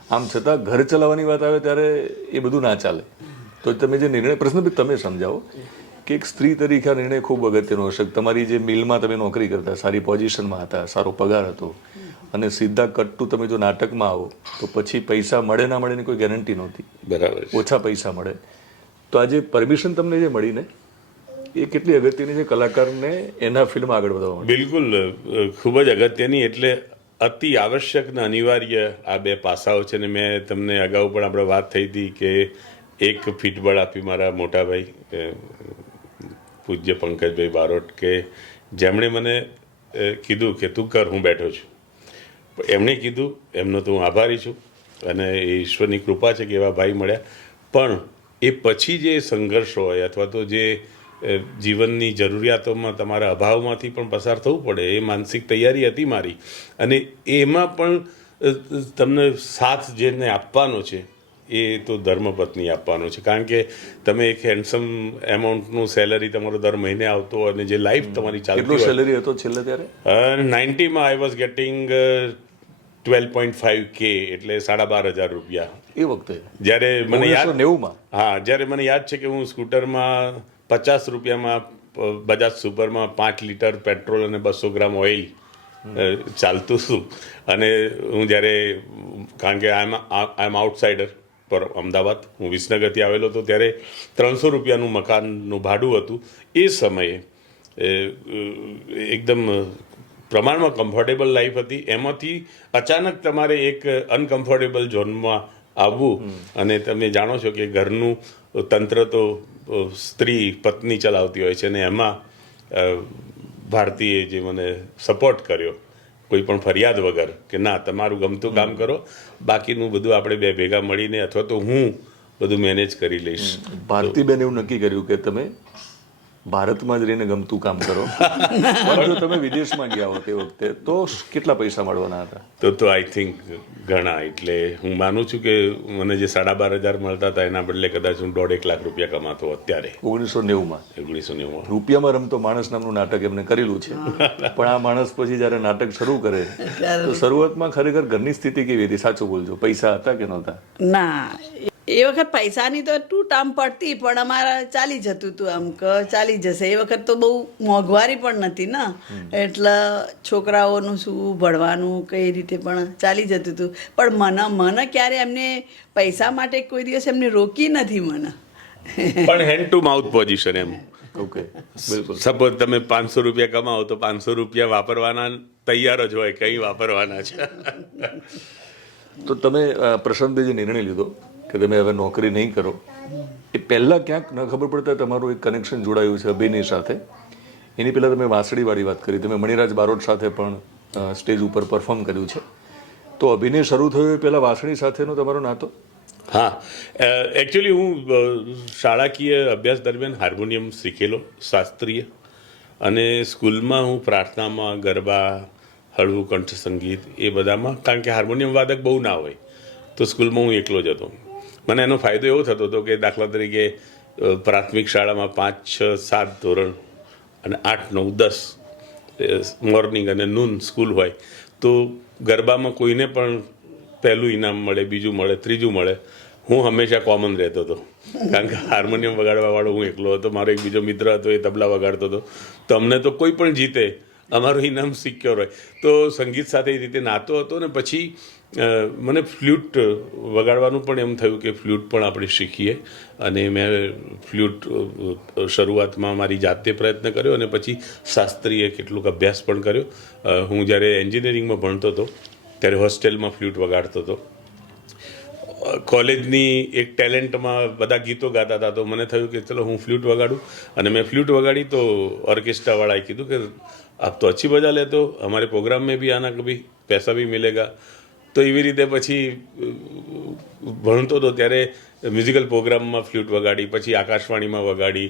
આમ છતાં ઘર ચલાવવાની વાત આવે ત્યારે એ બધું ના ચાલે. તો તમે જે નિર્ણય, પ્રશ્ન તમે સમજાવો કે એક સ્ત્રી તરીકે આ નિર્ણય ખૂબ અગત્યનો હશે. તમારી જે મિલમાં તમે નોકરી કરતા, સારી પોઝિશનમાં હતા, સારો પગાર હતો, અને સીધા કટ્ટુ તમે જો નાટકમાં આવો તો પછી પૈસા મળે ના મળે એની કોઈ ગેરંટી નહોતી, બરાબર, ઓછા ઓછા પૈસા મળે. તો આજે પરમિશન તમને જે મળી ને એ કેટલી અગત્યની છે કલાકારને એના ફિલ્મ આગળ વધવા માટે? બિલકુલ ખૂબ જ અગત્યની. એટલે અતિ આવશ્યક ને અનિવાર્ય આ બે પાસાઓ છે. ને મેં તમને અગાઉ પણ આપણે વાત થઈ હતી કે એક ફીટબળ આપી મારા મોટાભાઈ પૂજ્ય પંકજભાઈ બારોટ, કે જેમણે મને કીધું કે તું કર, હું બેઠો છું. એમણે કીધું, એમનો તો હું આભારી છું, અને એ ઈશ્વરની કૃપા છે કે એવા ભાઈ મળ્યા. પણ એ પછી જે સંઘર્ષ હોય અથવા તો જે જીવનની જરૂરિયાતોમાં તમારા અભાવમાંથી પણ પસાર થવું પડે, એ માનસિક તૈયારી હતી મારી. અને એમાં પણ તમને સાથ જેને આપવાનો છે એ તો ધર્મપત્ની આપવાનો છે. કારણ કે તમે એક હેન્ડસમ એમાઉન્ટનું સેલરી તમારો દર મહિને આવતો હોય અને જે લાઈફ તમારી ચાલતી કેટલો હોય. સેલરી હતો છેલ્લે ત્યારે? 90માં આઈ વોઝ ગેટિંગ 12.5K, એટલે 12,500 રૂપિયા એ વખતે જ્યારે મને યાદ 1990માં? હા, જ્યારે મને યાદ છે કે હું સ્કૂટરમાં 50 રૂપિયામાં બજાજ સુપરમાં 5 લીટર પેટ્રોલ અને 200 ગ્રામ ઓઇલ ચાલતું હતું. અને હું જ્યારે, કારણ કે આઈ એમ આઉટસાઇડર પર અમદાવાદ, હું વિસનગરથી આવેલો હતો, ત્યારે 300 રૂપિયાનું મકાનનું ભાડું હતું. એ સમયે એકદમ પ્રમાણમાં કમ્ફર્ટેબલ લાઈફ હતી. એમાંથી અચાનક તમારે એક અનકમ્ફર્ટેબલ ઝોનમાં આવવું, અને તમે જાણો છો કે ઘરનું તંત્ર તો સ્ત્રી પત્ની ચલાવતી હોય છે, અને એમાં ભારતીએ જે મને સપોર્ટ કર્યો કોઈ પણ ફરિયાદ વગર, કે ના તમારું ગમતું કામ કરો, બાકીનું બધું આપણે બે ભેગા મળીને અથવા તો હું બધું મેનેજ કરી લઈશ. ભારતીબેન એવું નક્કી કર્યું કે તમે ભારતમાં જ રહીને ગમતું કામ કરો, પણ જો તમે વિદેશમાં ગયા હો તે વખતે તો કેટલા પૈસા મળવાના હતા? તો આઈ થિંક ઘણા. એટલે હું માનું છું કે મને જે 12,500 મળતા હતા એના બદલે કદાચ હું 1.5 લાખ રૂપિયા કમાતો અત્યારે. 1990માં? 1990. રૂપિયામાં રમતો માણસ નામનું નાટક એમને કરેલું છે. પણ આ માણસ પછી જ્યારે નાટક શરૂ કરે તો શરૂઆતમાં ખરેખર ઘરની સ્થિતિ કેવી હતી? સાચું બોલજો, પૈસા હતા કે નહોતા? ના, એ વખત પૈસાની તો તૂટ આમ પડતી, પણ અમારા ચાલી જતું હતું, આમ કે ચાલી જશે. એ વખત તો બહુ મોંઘવારી પણ નથી ને, એટલે છોકરાઓનું શું ભણવાનું કઈ રીતે પણ ચાલી જતું હતું. પણ મને ક્યારે એમને પૈસા માટે કોઈ દિવસ એમને રોકી નથી મને. પણ હેન્ડ ટુ માઉથ પોઝિશન એમ. ઓકે, બિલકુલ. સપોઝ તમે 500 રૂપિયા કમાઓ તો 500 રૂપિયા વાપરવાના તૈયાર જ હોય, કંઈ વાપરવાના છે. તો તમે પ્રશાંતભાઈ જે નિર્ણય લીધો કે તમે હવે નોકરી નહીં કરો, એ પહેલાં ક્યાંક ન ખબર પડતા તમારું એક કનેક્શન જોડાયું છે અભિનય સાથે. એની પહેલાં તમે વાંસળીવાળી વાત કરી, તમે મણિરાજ બારોટ સાથે પણ સ્ટેજ ઉપર પરફોર્મ કર્યું છે. તો અભિનય શરૂ થયો એ પહેલાં વાંસળી સાથેનો તમારો નાતો? હા, એકચ્યુઅલી હું શાળાકીય અભ્યાસ દરમિયાન હાર્મોનિયમ શીખેલો, શાસ્ત્રીય. અને સ્કૂલમાં હું પ્રાર્થનામાં, ગરબા, હળવું કંઠ સંગીત એ બધામાં, કારણ કે હાર્મોનિયમ વાદક બહુ ના હોય, તો સ્કૂલમાં હું એકલો જ હતો. મને એનો ફાયદો એવો થતો હતો કે દાખલા તરીકે પ્રાથમિક શાળામાં 5, 6, 7 ધોરણ અને 8, 9, 10 મોર્નિંગ અને નૂન સ્કૂલ હોય તો ગરબામાં કોઈને પણ પહેલું ઇનામ મળે, બીજું મળે, ત્રીજું મળે. હું હંમેશા કોમન રહેતો હતો કારણ કે હાર્મોનિયમ વગાડવાવાળો હું એકલો હતો. મારો એક બીજો મિત્ર હતો, એ તબલા વગાડતો હતો. તો અમને તો કોઈ પણ જીતે અમારું ઇનામ સિક્યોર હોય. તો સંગીત સાથે એ રીતે નાતો હતો. ને પછી મને ફ્લ્યુટ વગાડવાનું પણ એમ થયું કે ફ્લ્યુટ પણ આપણે શીખીએ. અને મેં ફ્લ્યુટ શરૂઆતમાં મારી જાતે પ્રયત્ન કર્યો અને પછી શાસ્ત્રીય કેટલોક અભ્યાસ પણ કર્યો. હું જ્યારે એન્જિનિયરિંગમાં ભણતો હતો ત્યારે હોસ્ટેલમાં ફ્લ્યુટ વગાડતો હતો. કોલેજની એક ટેલેન્ટમાં બધા ગીતો ગાતા હતા તો મને થયું કે ચલો હું ફ્લ્યુટ વગાડું. અને મેં ફ્લ્યુટ વગાડી તો ઓર્કેસ્ટ્રાવાળાએ કીધું કે આપ તો અચ્છી બજા લેતો, હમારે પ્રોગ્રામ મેં ભી આના, કભી પૈસા ભી મિલેગા. તો એવી રીતે પછી ભણતો હતો ત્યારે મ્યુઝિકલ પ્રોગ્રામમાં ફ્લ્યુટ વગાડી, પછી આકાશવાણીમાં વગાડી,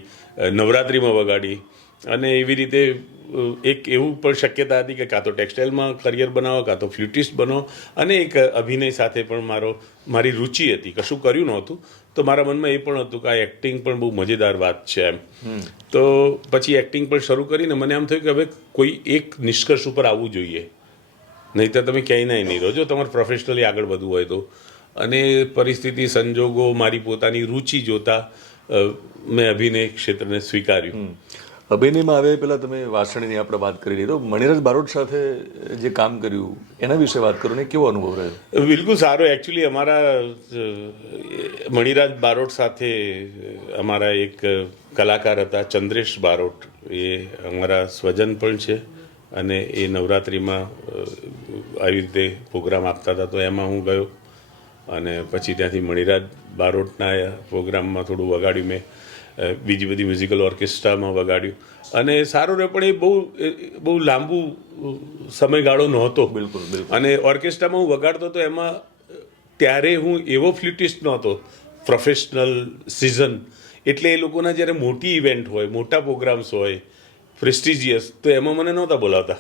નવરાત્રિમાં વગાડી. અને એવી રીતે એક એવું પણ શક્યતા હતી કે કાં તો ટેક્સટાઇલમાં કરિયર બનાવો, કાં તો ફ્લ્યુટિસ્ટ બનો. અને એક અભિનય સાથે પણ મારી રુચિ હતી. કશું કર્યું નહોતું તો મારા મનમાં એ પણ હતું કે આ એક્ટિંગ પણ બહુ મજેદાર વાત છે એમ. તો પછી એક્ટિંગ પણ શરૂ કરીને મને એમ થયું કે હવે કોઈ એક નિષ્કર્ષ ઉપર આવવું જોઈએ, નહીં તો તમે ક્યાંય નહીં રહો જો તમારે પ્રોફેશનલી આગળ વધવું હોય તો. અને પરિસ્થિતિ, સંજોગો, મારી પોતાની રુચિ જોતા મેં અભિનય ક્ષેત્રને સ્વીકાર્યું. અભિનયમાં આવે પહેલાં તમે વાસણીની આપણે વાત કરી લીધો, મણિરાજ બારોટ સાથે જે કામ કર્યું એના વિશે વાત કરો ને કેવો અનુભવ રહ્યો? બિલકુલ સારો. એકચ્યુઅલી અમારા મણિરાજ બારોટ સાથે અમારા એક કલાકાર હતા ચંદ્રેશ બારોટ, એ અમારા સ્વજન પણ છે. અને એ નવરાત્રિમાં આવી રીતે પ્રોગ્રામ આપતા હતા તો એમાં હું ગયો. અને પછી ત્યાંથી મણિરાજ બારોટના પ્રોગ્રામમાં થોડું વગાડ્યું મેં. બીજી બધી મ્યુઝિકલ ઓર્કેસ્ટ્રામાં વગાડ્યું અને સારું રહે. પણ એ બહુ લાંબુ સમયગાળો નહોતો. બિલકુલ. અને ઓર્કેસ્ટ્રામાં હું વગાડતો હતો એમાં ત્યારે હું એવો ફ્લ્યુટિસ્ટ નહોતો પ્રોફેશનલ સિઝન. એટલે એ લોકોના જ્યારે મોટી ઇવેન્ટ હોય, મોટા પ્રોગ્રામ્સ હોય, પ્રેસ્ટિજિયસ, તો એમાં મને નહોતા બોલાવતા.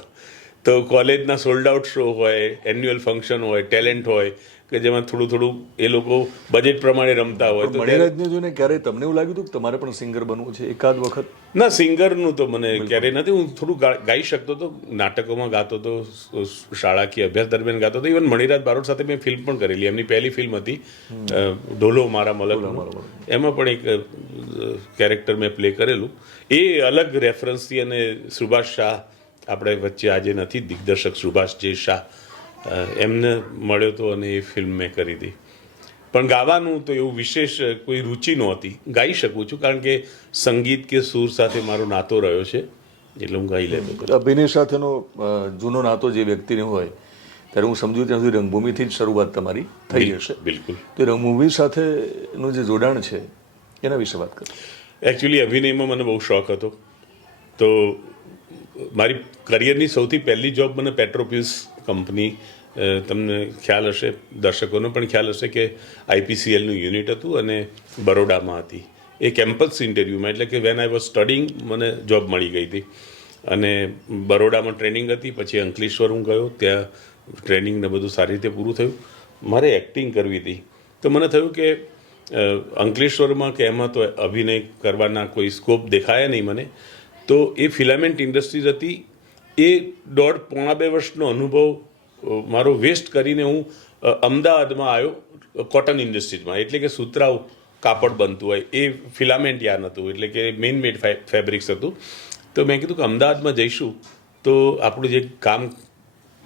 તો કોલેજના સોલ્ડ આઉટ શો હોય, એન્યુઅલ ફંક્શન હોય, ટેલેન્ટ હોય કે જેમાં થોડું એ લોકો બજેટ પ્રમાણે રમતા હોય. તો મણિરાજને જોઈને ક્યારે તમને એવું લાગ્યું હતું કે તમારે પણ સિંગર બનવું છે એકાદ વખત? ના, સિંગરનું તો મને ક્યારેય નથી. હું થોડું ગાઈ શકતો હતો, નાટકોમાં ગાતો હતો, શાળાકીય અભ્યાસ દરમિયાન ગાતો હતો. ઇવન મણિરાજ બારોટ સાથે મેં ફિલ્મ પણ કરેલી. એમની પહેલી ફિલ્મ હતી ઢોલો મારા મલક, એમાં પણ એક કેરેક્ટર મેં પ્લે કરેલું. એ અલગ રેફરન્સથી. અને સુભાષ શાહ આપણે વચ્ચે આજે નથી, દિગ્દર્શક સુભાષ જે શાહ, એમને મળ્યો હતો અને એ ફિલ્મ મેં કરી હતી. પણ ગાવાનું તો એવું વિશેષ કોઈ રુચિ નહોતી. ગાઈ શકું છું કારણ કે સંગીત કે સૂર સાથે મારો નાતો રહ્યો છે, એટલે હું ગાઈ લેતો હતો. અભિનય સાથેનો જૂનો નાતો જે વ્યક્તિને હોય ત્યારે હું સમજુ ત્યાં સુધી રંગભૂમિથી જ શરૂઆત તમારી થઈ હશે. બિલકુલ. તો રંગભૂમિ સાથેનું જે જોડાણ છે એના વિશે વાત કરો. એકચ્યુઅલી અભિનયમાં મને બહુ શોખ હતો. તો મારી કરિયરની સૌથી પહેલી જોબ મને પેટ્રોપ્યુસ કંપની, તમને ખ્યાલ હશે, દર્શકોને પણ ખ્યાલ હશે કે આઈપીસીએલનું યુનિટ હતું અને બરોડામાં હતી. એ કેમ્પસ ઇન્ટરવ્યૂમાં, એટલે કે વેન આઈ વોઝ સ્ટડિંગ મને જોબ મળી ગઈ હતી. અને બરોડામાં ટ્રેનિંગ હતી. પછી અંકલેશ્વર હું ગયો, ત્યાં ટ્રેનિંગને બધું સારી રીતે પૂરું થયું. મારે એક્ટિંગ કરવી હતી. તો મને થયું કે અંકલેશ્વરમાં કે એમાં તો અભિનય કરવાના કોઈ સ્કોપ દેખાયા નહીં મને. તો એ ફિલામેન્ટ ઇન્ડસ્ટ્રીઝ હતી. એ 1.5-2 વર્ષનો અનુભવ મારો વેસ્ટ કરીને હું અમદાવાદમાં આવ્યો કોટન ઇન્ડસ્ટ્રીઝમાં. એટલે કે સુતરાઉ કાપડ બનતું હોય એ ફિલામેન્ટ યાર્ન હતું, એટલે કે મેઇન મેડ ફેબ્રિક્સ હતું. તો મેં કીધું કે અમદાવાદમાં જઈશું તો આપણું જે કામ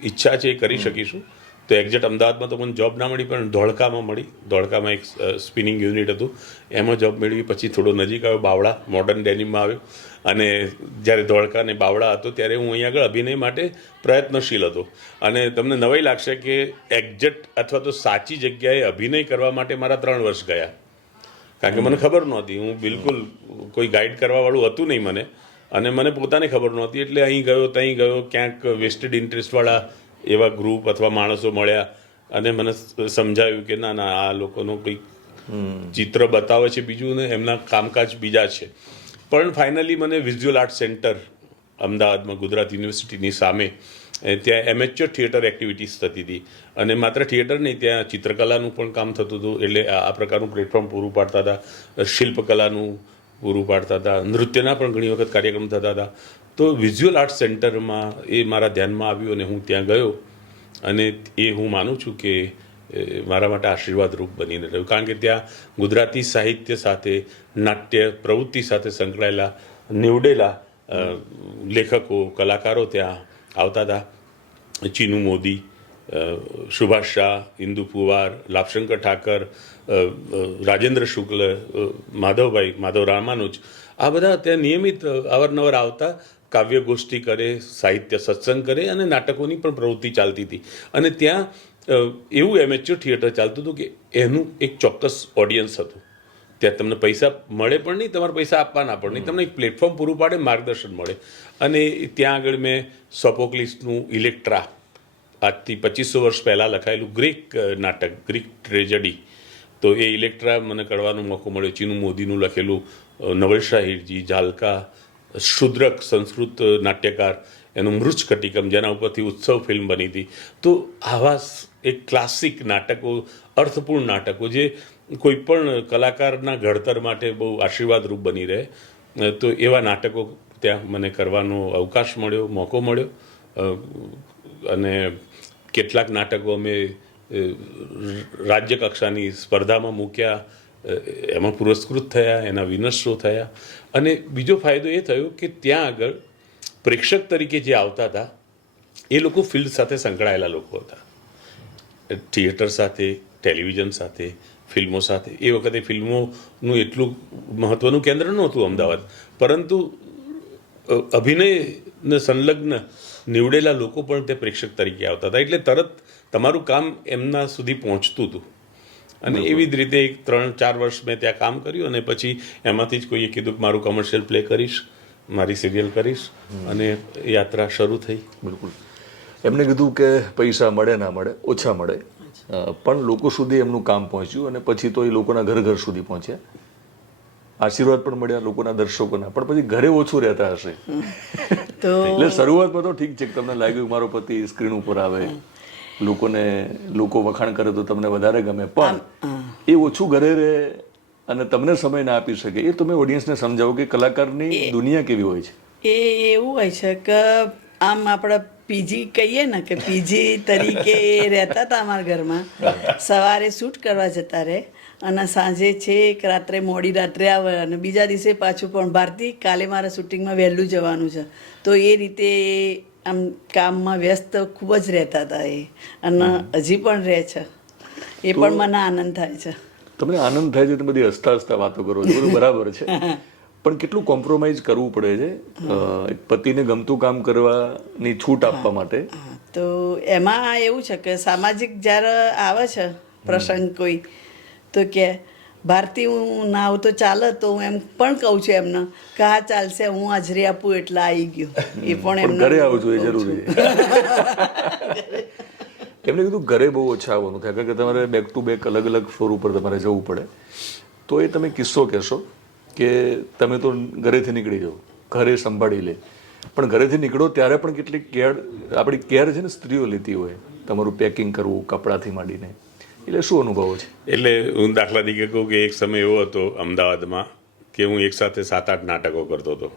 ઈચ્છા છે એ કરી શકીશું. તો એક્ઝેક્ટ અમદાવાદમાં તો મને જોબ ના મળી, પણ ધોળકામાં મળી. ધોળકામાં એક સ્પિનિંગ યુનિટ હતું, એમાં જોબ મેળવી. પછી થોડો નજીક આવ્યો બાવળા, મોડર્ન ડેનિમમાં આવ્યો. અને જ્યારે ધોળકા અને બાવળા હતો ત્યારે હું અહીં આગળ અભિનય માટે પ્રયત્નશીલ હતો. અને તમને નવાઈ લાગશે કે એક્ઝેક્ટ અથવા તો સાચી જગ્યાએ અભિનય કરવા માટે મારા 3 વર્ષ ગયા. કારણ કે મને ખબર નહોતી. હું બિલકુલ કોઈ ગાઈડ કરવાવાળું હતું નહીં મને. અને મને પોતાને ખબર નહોતી. એટલે અહીં ગયો, ત્યાં ગયો, ક્યાંક વેસ્ટેડ ઇન્ટરેસ્ટવાળા એવા ગ્રુપ અથવા માણસો મળ્યા અને મને સમજાવ્યું કે ના, આ લોકોનો કંઈક ચિત્ર બતાવે છે બીજું ને એમના કામકાજ બીજા છે. પણ ફાઇનલી મને વિઝ્યુઅલ આર્ટ સેન્ટર અમદાવાદમાં ગુજરાત યુનિવર્સિટીની સામે ત્યાં એમેચ્યોર થિયેટર એક્ટિવિટીઝ થતી હતી અને માત્ર થિયેટર નહીં, ત્યાં ચિત્રકલાનું પણ કામ થતું હતું. એટલે આ પ્રકારનું પ્લેટફોર્મ પૂરું પાડતા હતા, શિલ્પકલાનું પૂરું પાડતા હતા, નૃત્યના પણ ઘણી વખત કાર્યક્રમ થતા હતા. તો વિઝ્યુઅલ આર્ટ સેન્ટરમાં એ મારા ધ્યાનમાં આવ્યું અને હું ત્યાં ગયો અને એ હું માનું છું કે મારા માટે આશીર્વાદરૂપ બનીને રહ્યું. કારણ કે ત્યાં ગુજરાતી સાહિત્ય સાથે, નાટ્ય પ્રવૃત્તિ સાથે સંકળાયેલા નીવડેલા લેખકો, કલાકારો ત્યાં આવતા હતા. ચીનુ મોદી, સુભાષ શાહ, ઇન્દુ પુવાર, લાભશંકર ઠાકર, રાજેન્દ્ર શુક્લ, માધવ રામાનુજ, આ બધા ત્યાં નિયમિત અવારનવાર આવતા, કાવ્ય ગોષ્ઠી કરે, સાહિત્ય સત્સંગ કરે અને નાટકોની પણ પ્રવૃત્તિ ચાલતી હતી. અને ત્યાં એવું એમેચ્યોર થિયેટર ચાલતું હતું કે એનું એક ચોક્કસ ઓડિયન્સ હતું. ત્યાં તમને પૈસા મળે પણ નહીં, તમારે પૈસા આપવાના પણ નહીં, તમને એક પ્લેટફોર્મ પૂરું પાડે, માર્ગદર્શન મળે. અને ત્યાં આગળ મેં સોફોક્લિસનું ઇલેક્ટ્રા, આજથી 2500 વર્ષ પહેલાં લખાયેલું ગ્રીક નાટક, ગ્રીક ટ્રેજડી, તો એ ઇલેક્ટ્રા મને કરવાનો મોકો મળ્યો. ચીનુ મોદીનું લખેલું નવલશાહ હીરજી, ઝાલકા, શુદ્રક સંસ્કૃત નાટ્યકાર, એનું મૃચ્છકટિકમ, જેના ઉપરથી ઉત્સવ ફિલ્મ બની હતી. તો આવા એક ક્લાસિક નાટકો, અર્થપૂર્ણ નાટકો જે કોઈ પણ કલાકારના ઘડતર માટે બહુ આશીર્વાદરૂપ બની રહે, તો એવા નાટકો ત્યાં મને કરવાનો અવકાશ મળ્યો, મોકો મળ્યો. અને કેટલાક નાટકો અમે રાજ્ય કક્ષાની સ્પર્ધામાં મૂક્યા, એમાં પુરસ્કૃત થયા, એના વિનર્સો થયા. અને બીજો ફાયદો એ થયો કે ત્યાં આગળ પ્રેક્ષક તરીકે જે આવતા હતા એ લોકો ફિલ્ડ સાથે સંકળાયેલા લોકો હતા, થિયેટર સાથે, ટેલિવિઝન સાથે, ફિલ્મો સાથે. એ વખતે ફિલ્મોનું એટલું મહત્ત્વનું કેન્દ્ર નહોતું અમદાવાદ, પરંતુ અભિનયને સંલગ્ન નીવડેલા લોકો પણ તે પ્રેક્ષક તરીકે આવતા હતા. એટલે તરત તમારું કામ એમના સુધી પહોંચતું હતું. અને એવી જ રીતે 3-4 વર્ષ મેં ત્યાં કામ કર્યું અને પછી એમાંથી જ કોઈએ કીધું કે મારું કમર્શિયલ પ્લે કરીશ, મારી સિરિયલ કરીશ, અને યાત્રા શરૂ થઈ. બિલકુલ. એમને કીધું કે પૈસા મળે ના મળે, ઓછા મળે, પણ લોકો સુધી એમનું કામ પહોંચ્યું અને પછી તો એ લોકોના ઘર ઘર સુધી પહોંચ્યા. આશીર્વાદ પણ મળ્યા લોકોના, દર્શકોના. પણ પછી ઘરે ઓછું રહેતા હશે. તો એટલે શરૂઆતમાં તો ઠીક છે કે તમને લાગ્યું મારો પતિ સ્ક્રીન ઉપર આવે, લોકો વખાણ કરે તો તમને વધારે ગમે, પણ એ ઓછું ઘરે રહે અને તમને સમય ના આપી શકે. એ તમે ઓડિયન્સને સમજાવો કે કલાકારની દુનિયા કેવી હોય છે. એ એવું હોય છે કે આમ આપણે પીજી કહીએ ને, કે પીજી તરીકે એ રહેતા હતા અમારા ઘરમાં. સવારે શૂટ કરવા જતા રહે અને સાંજે છેક રાત્રે, મોડી રાત્રે આવે અને બીજા દિવસે પાછું પણ, ભારતી કાલે મારા શૂટિંગમાં વહેલું જવાનું છે. તો એ રીતે આમ કામમાં વ્યસ્ત ખૂબ જ રહેતા હતા એ, અને હજી પણ રહે છે. એ પણ મને આનંદ થાય છે. તમને આનંદ થાય છે, તમે બધી હસતા હસતા વાતો કરો છો, બધું બરાબર છે, પણ કેટલું કોમ્પ્રોમાઇઝ કરવું પડે છે એક પતિને ગમતું કામ કરવાની છૂટ આપવા માટે. તો એમાં એવું છે કે સામાજિક જ્યારે આવે છે પ્રસંગ કોઈ, તો કે ભારતી હું ના આવું તો ચાલે, તો હું એમ પણ કહું છું એમને કે હા ચાલશે, હું હાજરી આપું એટલે આવી ગયો. એ પણ એમને ઘરે આવું છું એ જરૂરી છે. એમને કીધું ઘરે બહુ ઓછા આવવાનું થાય, કારણ કે તમારે બેક ટુ બેક અલગ અલગ ફ્લોર ઉપર તમારે જવું પડે. તો એ તમે કિસ્સો કહેશો કે તમે તો ઘરેથી નીકળી જાઓ, ઘરે સંભાળી લે, પણ ઘરેથી નીકળો ત્યારે પણ કેટલીક કેર, આપણી કેર છે ને સ્ત્રીઓ લેતી હોય, તમારું પેકિંગ કરવું કપડાથી માંડીને. એટલે શું અનુભવો છે? એટલે હું દાખલા તરીકે કહું કે એક સમય એવો હતો અમદાવાદમાં કે હું એકસાથે 7-8 નાટકો કરતો હતો.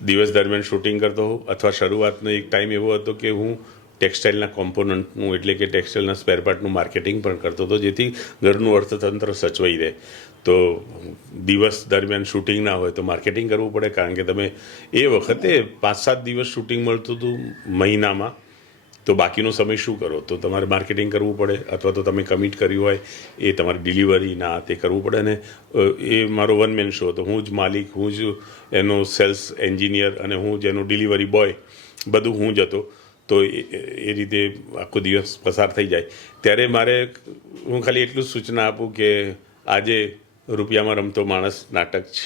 દિવસ દરમિયાન શૂટિંગ કરતો હોઉં, અથવા શરૂઆતનો એક ટાઈમ એવો હતો કે હું ટેક્સટાઇલના કોમ્પોનન્ટનું, એટલે કે ટેક્સટાઇલના સ્પેરપાર્ટનું માર્કેટિંગ પણ કરતો હતો, જેથી ઘરનું અર્થતંત્ર સચવાઈ રહે. તો દિવસ દરમિયાન શૂટિંગ ના હોય તો માર્કેટિંગ કરવું પડે, કારણ કે તમે એ વખતે 5-7 દિવસ શૂટિંગ મળતું હતું મહિનામાં, તો બાકીનો સમય શું કરો? તો તમારે માર્કેટિંગ કરવું પડે, અથવા તો તમે કમિટ કર્યું હોય એ તમારી ડિલિવરી ના તે કરવું પડે. અને એ મારો વન મેન શો હતો. હું જ માલિક, હું જ એનો સેલ્સ એન્જિનિયર અને હું જ એનો ડિલિવરી બોય, બધું હું જ હતો. તો એ રીતે આખો દિવસ પસાર થઈ જાય. ત્યારે મારે, હું ખાલી એટલું જ સૂચના આપું કે આજે રૂપિયામાં રમતો માણસ નાટક છે.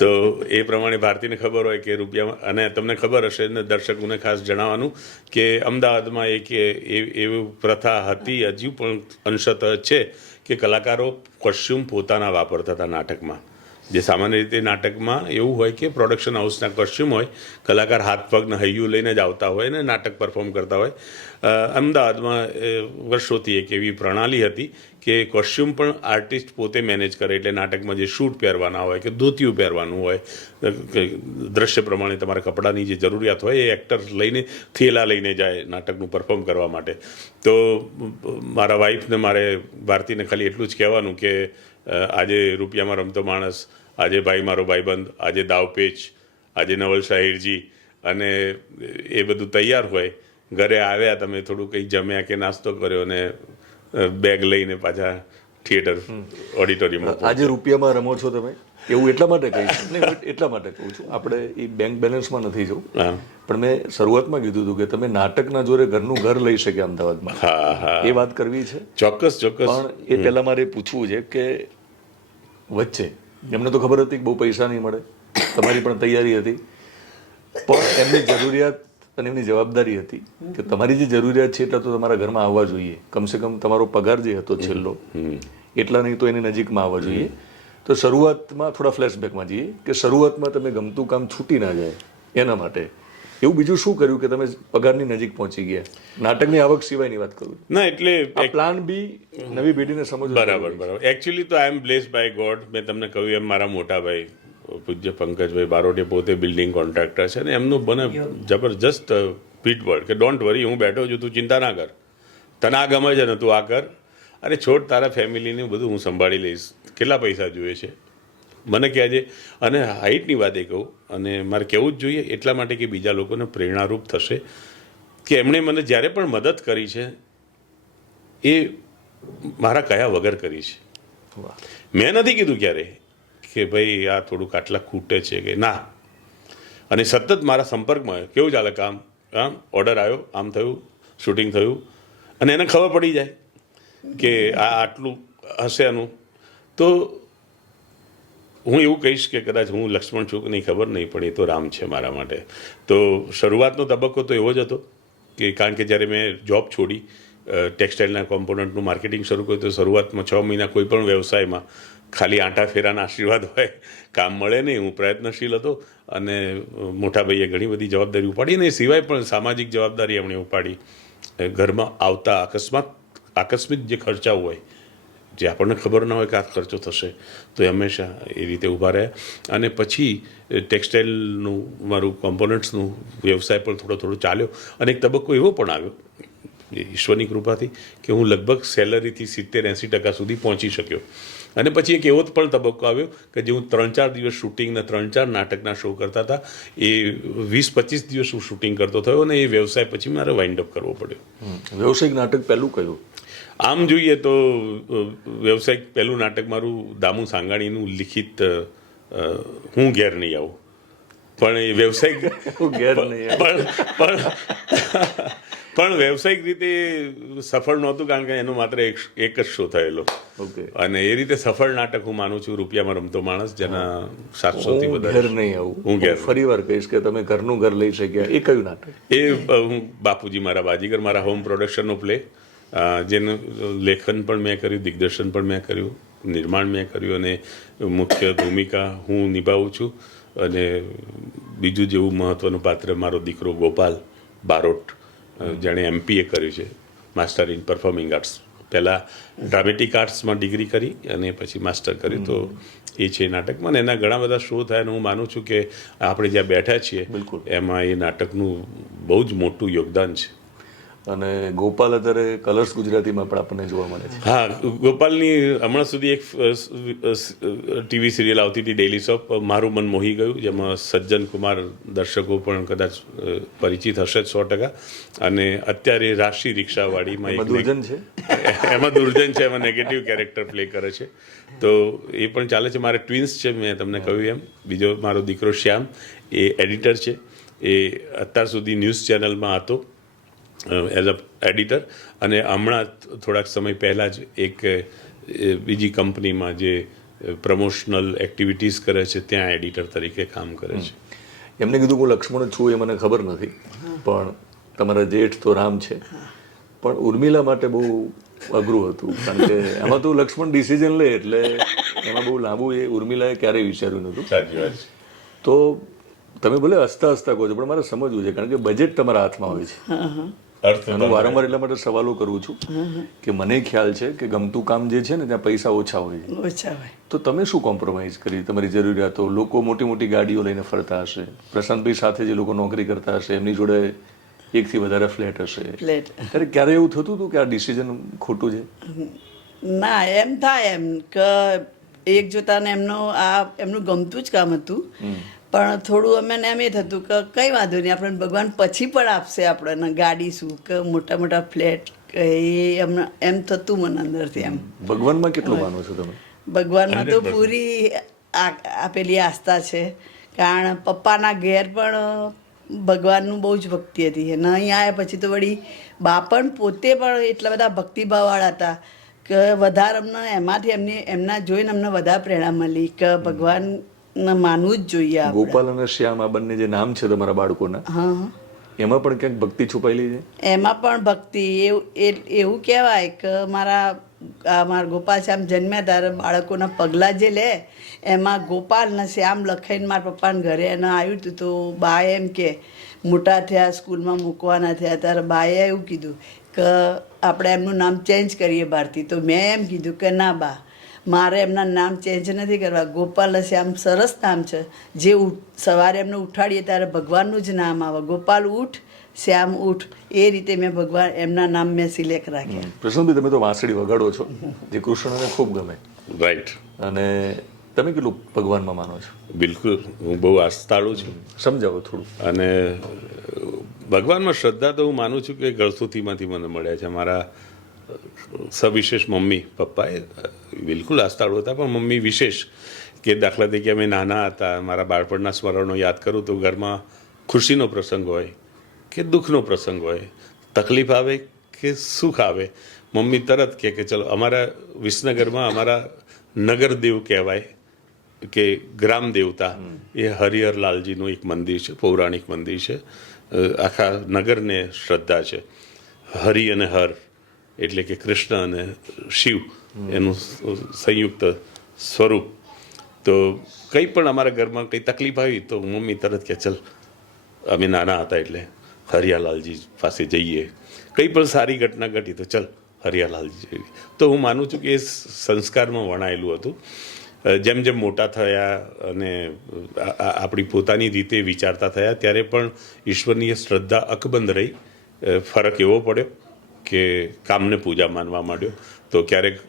તો એ પ્રમાણે ભારતીને ખબર હોય કે રૂપિયામાં, અને તમને ખબર હશે ને દર્શકોને ખાસ જણાવવાનું કે અમદાવાદમાં એક એવી પ્રથા હતી, હજુ પણ અંશતઃ છે, કે કલાકારો કોસ્ચ્યુમ પોતાના વાપરતા હતા નાટકમાં. જે સામાન્ય રીતે નાટકમાં એવું હોય કે પ્રોડક્શન હાઉસના કોસ્ચ્યુમ હોય, કલાકાર હાથ પગને હૈયું લઈને જ આવતા હોય ને નાટક પરફોર્મ કરતા હોય. અમદાવાદમાં વર્ષોથી એક એવી પ્રણાલી હતી કે કોસ્ચ્યુમ પણ આર્ટિસ્ટ પોતે મેનેજ કરે, એટલે નાટકમાં જે શૂટ પહેરવાના હોય કે ધોતિયું પહેરવાનું હોય, દ્રશ્ય પ્રમાણે તમારા કપડાની જે જરૂરિયાત હોય એ એક્ટર લઈને થેલા લઈને જાય નાટકનું પરફોર્મ કરવા માટે. તો મારા વાઈફને મારે ભારતીને ખાલી એટલું જ કહેવાનું કે આજે રૂપિયામાં રમતો માણસ, આજે ભાઈ મારો ભાઈબંધ, આજે દાવપેચ, આજે નવલ શાહીરજી, અને એ બધું તૈયાર હોય, ઘરે આવ્યા તમે થોડું કંઈ જમ્યા કે નાસ્તો કર્યો ને બેગ લઈને પાછા થિયેટર ઓડિટોરિયમમાં. આજે રૂપિયામાં રમો છો તમે એવું એટલા માટે કહીશ, એટલા માટે કહું છું, આપણે એ બેંક બેલેન્સમાં નથી જવું, પણ મેં શરૂઆતમાં કીધું હતું કે તમે નાટકના જોરે ઘરનું ઘર લઈ શકે અમદાવાદમાં, એ વાત કરવી છે. ચોક્કસ. પણ એ પહેલા મારે પૂછવું છે કે વચ્ચે એમને તો ખબર હતી કે બહુ પૈસા નહીં મળે, તમારી પણ તૈયારી હતી, પણ એમની જરૂરિયાત અને એમની જવાબદારી હતી કે તમારી જે જરૂરિયાત છે એટલા તો તમારા ઘરમાં આવવા જોઈએ, કમસે કમ તમારો પગાર જે હતો છેલ્લો એટલા નહીં તો એની નજીકમાં આવવા જોઈએ. તો શરૂઆતમાં થોડા ફ્લેશબેકમાં જઈએ કે શરૂઆતમાં તમે ગમતું કામ છૂટી ના જાય એના માટે એવું બીજું શું કર્યું કે તમે પગારની નજીક પહોંચી ગયા? નાટકની આવક સિવાયની વાત કરું ના, એટલે પ્લાન બી નવી પેઢીને સમજવું. બરાબર. એકચ્યુઅલી તો આઈ એમ બ્લેસ્ડ બાય ગોડ. મેં તમને કહ્યું એમ મારા મોટા ભાઈ પૂજ્ય પંકજભાઈ બારોટિયા પોતે બિલ્ડિંગ કોન્ટ્રાક્ટર છે, ને એમનું બને જબરજસ્ત પીઠબળ કે ડોન્ટ વરી, હું બેઠો છું, તું ચિંતા ના કર, તને આ ગમે છે ને તું આ કર, અરે છોડ તારા ફેમિલીને બધું હું સંભાળી લઈશ, કેટલા પૈસા જોઈએ છે મને કહેજે. અને હાઇટની વાત એ કહું, અને મારે કહેવું જ જોઈએ એટલા માટે કે બીજા લોકોને પ્રેરણારૂપ થશે કે એમણે મને જ્યારે પણ મદદ કરી છે એ મારા કયા વગર કરી છે. મેં નથી કીધું ક્યારે કે ભાઈ આ થોડુંક આટલા ખૂટે છે કે ના, અને સતત મારા સંપર્કમાં કેવું ચાલે કામ, ઓર્ડર આવ્યો, આમ થયું, શૂટિંગ થયું, અને એને ખબર પડી જાય કે આ આટલું હશે આનું. તો હું એવું કહીશ કે કદાચ હું લક્ષ્મણ છું કે નહીં ખબર નહીં, પણ એ તો રામ છે મારા માટે. તો શરૂઆતનો તબક્કો તો એવો જ હતો કે કારણ કે જ્યારે મેં જોબ છોડી, ટેક્સટાઇલના કોમ્પોનન્ટનું માર્કેટિંગ શરૂ કર્યું, તો શરૂઆતમાં 6 મહિના કોઈ પણ વ્યવસાયમાં ખાલી આંટા ફેરાના આશીર્વાદ હોય, કામ મળે નહીં. હું પ્રયત્નશીલ હતો, અને મોટા ભાઈએ ઘણી બધી જવાબદારી ઉપાડી, અને એ સિવાય પણ સામાજિક જવાબદારી એમણે ઉપાડી. ઘરમાં આવતા આકસ્મિક જે ખર્ચાઓ હોય, જે આપણને ખબર ના હોય કે આ ખર્ચો થશે, તો એ હંમેશા એ રીતે ઊભા રહ્યા. અને પછી ટેક્સટાઇલનું મારું કોમ્પોનન્ટ્સનું વ્યવસાય પણ થોડો ચાલ્યો, અને એક તબક્કો એવો પણ આવ્યો ઈશ્વરની કૃપાથી કે હું લગભગ સેલરીથી 70-80% સુધી પહોંચી શક્યો. અને પછી એક એવો પણ તબક્કો આવ્યો કે જે હું 3-4 દિવસ શૂટિંગના 3-4 નાટકના શો કરતા હતા, એ 20-25 દિવસ હું શૂટિંગ કરતો થયો, અને એ વ્યવસાય પછી મારે વાઇન્ડ અપ કરવો પડ્યો. વ્યવસાયિક નાટક પહેલું કયું? આમ જોઈએ તો વ્યવસાયિક પહેલું નાટક મારું દામુ સાંગાણીનું લિખિત હું ઘેર નહીં આવું, પણ એ વ્યવસાયિક પણ વ્યવસાયિક રીતે સફળ નહોતું, કારણ કે એનો માત્ર એક જ શો થયેલો. અને એ રીતે સફળ નાટક હું માનું છું રૂપિયામાં રમતો માણસ, જેના 700થી વધારે. ઘર નહીં આવું, હું ઘેર ફરી વાર કહીશ કે તમે ઘરનું ઘર લઈ શક્યા, એ કયું નાટક? એ હું બાપુજી મારા બાજીગર, મારા હોમ પ્રોડક્શનનો પ્લે, જેનું લેખન પણ મેં કર્યું, દિગ્દર્શન પણ મેં કર્યું, નિર્માણ મેં કર્યું, અને મુખ્ય ભૂમિકા હું નિભાવું છું. અને બીજું જેવું મહત્ત્વનું પાત્ર મારો દીકરો ગોપાલ બારોટ, જેણે MPA કર્યું છે, માસ્ટર ઇન પરફોર્મિંગ આર્ટ્સ. પહેલાં ડ્રામેટિક આર્ટ્સમાં ડિગ્રી કરી અને પછી માસ્ટર કર્યું, તો એ છે નાટકમાં. અને એના ઘણા બધા શો થયા, અને હું માનું છું કે આપણે જ્યાં બેઠા છીએ એમાં એ નાટકનું બહુ જ મોટું યોગદાન છે. અને ગોપાલ અત્યારે કલર્સ ગુજરાતીમાં પણ આપણને જોવા મળે છે. હા, ગોપાલની હમણાં સુધી એક ટીવી સિરિયલ આવતી હતી, ડેલી સોપ, મારું મન મોહી ગયું, જેમાં સજ્જન કુમાર દર્શકો પણ કદાચ પરિચિત હશે જ 100%. અને અત્યારે રાશિ રિક્ષાવાળીમાં એમાં દુર્જન છે, એમાં નેગેટિવ કેરેક્ટર પ્લે કરે છે. તો એ પણ ચાલે છે. મારે ટ્વિન્સ છે, મેં તમને કહ્યું એમ. બીજો મારો દીકરો શ્યામ, એ એડિટર છે, એ અત્યાર સુધી ન્યૂઝ ચેનલમાં હતો એઝ અ એડિટર, અને હમણાં થોડાક સમય પહેલાં જ એક બીજી કંપનીમાં જે પ્રમોશનલ એક્ટિવિટીઝ કરે છે ત્યાં એડિટર તરીકે કામ કરે છે. એમને કીધું હું લક્ષ્મણ છું એ મને ખબર નથી, પણ તમારા જેઠ તો રામ છે. પણ ઉર્મિલા માટે બહુ અઘરું હતું, કારણ કે એમાં તો લક્ષ્મણ ડિસિઝન લે એટલે એમાં બહુ લાંબુ એ ઉર્મિલાએ ક્યારેય વિચાર્યું નહોતું. સાચી વાત છે. તો તમે ભલે હસતા હસતા કહો છો, પણ મારે સમજવું છે, કારણ કે બજેટ તમારા હાથમાં હોય છે. અર્થ હું વારંવાર એટલા માટે સવાલો કરું છું કે મને ખ્યાલ છે કે ગમતું કામ જે છે ને ત્યાં પૈસા ઓછા હોય છે. ઓછા હોય. તો તમે શું કોમ્પ્રોમાઇઝ કરી તમારી જરૂરિયાતો? લોકો મોટી મોટી ગાડીઓ લઈને ફરતા હશે, પ્રશાંતભાઈ સાથે જે લોકો નોકરી કરતા હશે એમની જોડે એકથી વધારે ફ્લેટ હશે. ફ્લેટ ત્યારે ક્યારે એવું થતું હતું કે આ ડિસિઝન ખોટું છે? ના, એમ થાય એમ કે એક જોતાને એમનું ગમતું જ કામ હતું, પણ થોડું અમને એમ એ થતું કે કંઈ વાંધો નહીં, આપણને ભગવાન પછી પણ આપશે, આપણને ગાડી શું કે મોટા મોટા ફ્લેટ એ એમ થતું મને અંદરથી. એમ ભગવાનમાં કેટલું માનો છો તમે? ભગવાનમાં તો પૂરી આપેલી આસ્થા છે, કારણ પપ્પાના ઘેર પણ ભગવાનનું બહુ જ ભક્તિ હતી, અને અહીં આવ્યા પછી તો વળી બા પણ પોતે પણ એટલા બધા ભક્તિભાવવાળા હતા કે વધારે અમને એમાંથી એમના જોઈને અમને વધારે પ્રેરણા મળી કે ભગવાનને માનવું જ જોઈએ આપણે. ગોપાલ અને શ્યામ આ બંને જે નામ છે તમારા બાળકોના, હા, એમાં પણ ક્યાંક ભક્તિ છુપાયેલી છે? એમાં પણ ભક્તિ એવું કહેવાય કે મારા ગોપાલ શ્યામ જન્મ્યા ત્યારે બાળકોના પગલાં જે લે એમાં ગોપાલ ને શ્યામ લખાઈને મારા પપ્પાને ઘરે એને આવ્યું હતું. તો બાએ એમ કે મોટા થયા, સ્કૂલમાં મૂકવાના થયા ત્યારે બાએ એવું કીધું કે આપણે એમનું નામ ચેન્જ કરીએ ભારતી. તો મેં એમ કીધું કે ના બા, મારે એમના નામ ચેન્જ નથી કરવા. ગોપાલ શ્યામ સરસ નામ છે, જે સવારે એમને ઉઠાડીએ ત્યારે ભગવાનનું જ નામ આવે, ગોપાલ ઉઠ, શ્યામ ઉઠ, એ રીતે મેં ભગવાન એમના નામ મેં સિલેક્ટ રાખ્યા. પ્રશાંતભાઈ, તમે તો વાંસળી વગાડો છો, જે કૃષ્ણને ખૂબ ગમે, રાઈટ. અને તમે કેટલું ભગવાનમાં માનો છો? બિલકુલ, હું બહુ આસ્થાળુ છું. સમજાવો થોડું. અને ભગવાનમાં શ્રદ્ધા તો હું માનું છું કે ગળસુથીમાંથી મને મળ્યા છે. મારા સવિશેષ મમ્મી પપ્પાએ બિલકુલ આસ્થાળુ હતા, પણ મમ્મી વિશેષ, કે દાખલા તરીકે અમે નાના હતા, મારા બાળપણના સ્મરણો યાદ કરું તો ઘરમાં ખુશીનો પ્રસંગ હોય કે દુઃખનો પ્રસંગ હોય, તકલીફ આવે કે સુખ આવે, મમ્મી તરત કહે કે ચલો. અમારા વિસનગરમાં અમારા નગરદેવ કહેવાય કે ગ્રામ દેવતા એ હરિહરલાલજીનું એક મંદિર છે, પૌરાણિક મંદિર છે. આખા નગરને શ્રદ્ધા છે. હરિ અને હર એટલે કે કૃષ્ણ અને શિવ એનું સંયુક્ત સ્વરૂપ. તો કંઈ પણ અમારા ઘરમાં કંઈ તકલીફ આવી તો મમ્મી તરત કે ચલ, અમે નાના હતા એટલે હરિયાલાલજી પાસે જઈએ. કંઈ પણ સારી ઘટના ઘટી તો ચલ હરિયાલાલજી જઈએ. તો હું માનું છું કે એ સંસ્કારમાં વણાયેલું હતું. જેમ જેમ મોટા થયા અને આપણી પોતાની રીતે વિચારતા થયા ત્યારે પણ ઈશ્વરની એ શ્રદ્ધા અકબંધ રહી. ફરક એવો પડ્યો કે કામને પૂજા માનવા માંડ્યો, તો ક્યારેક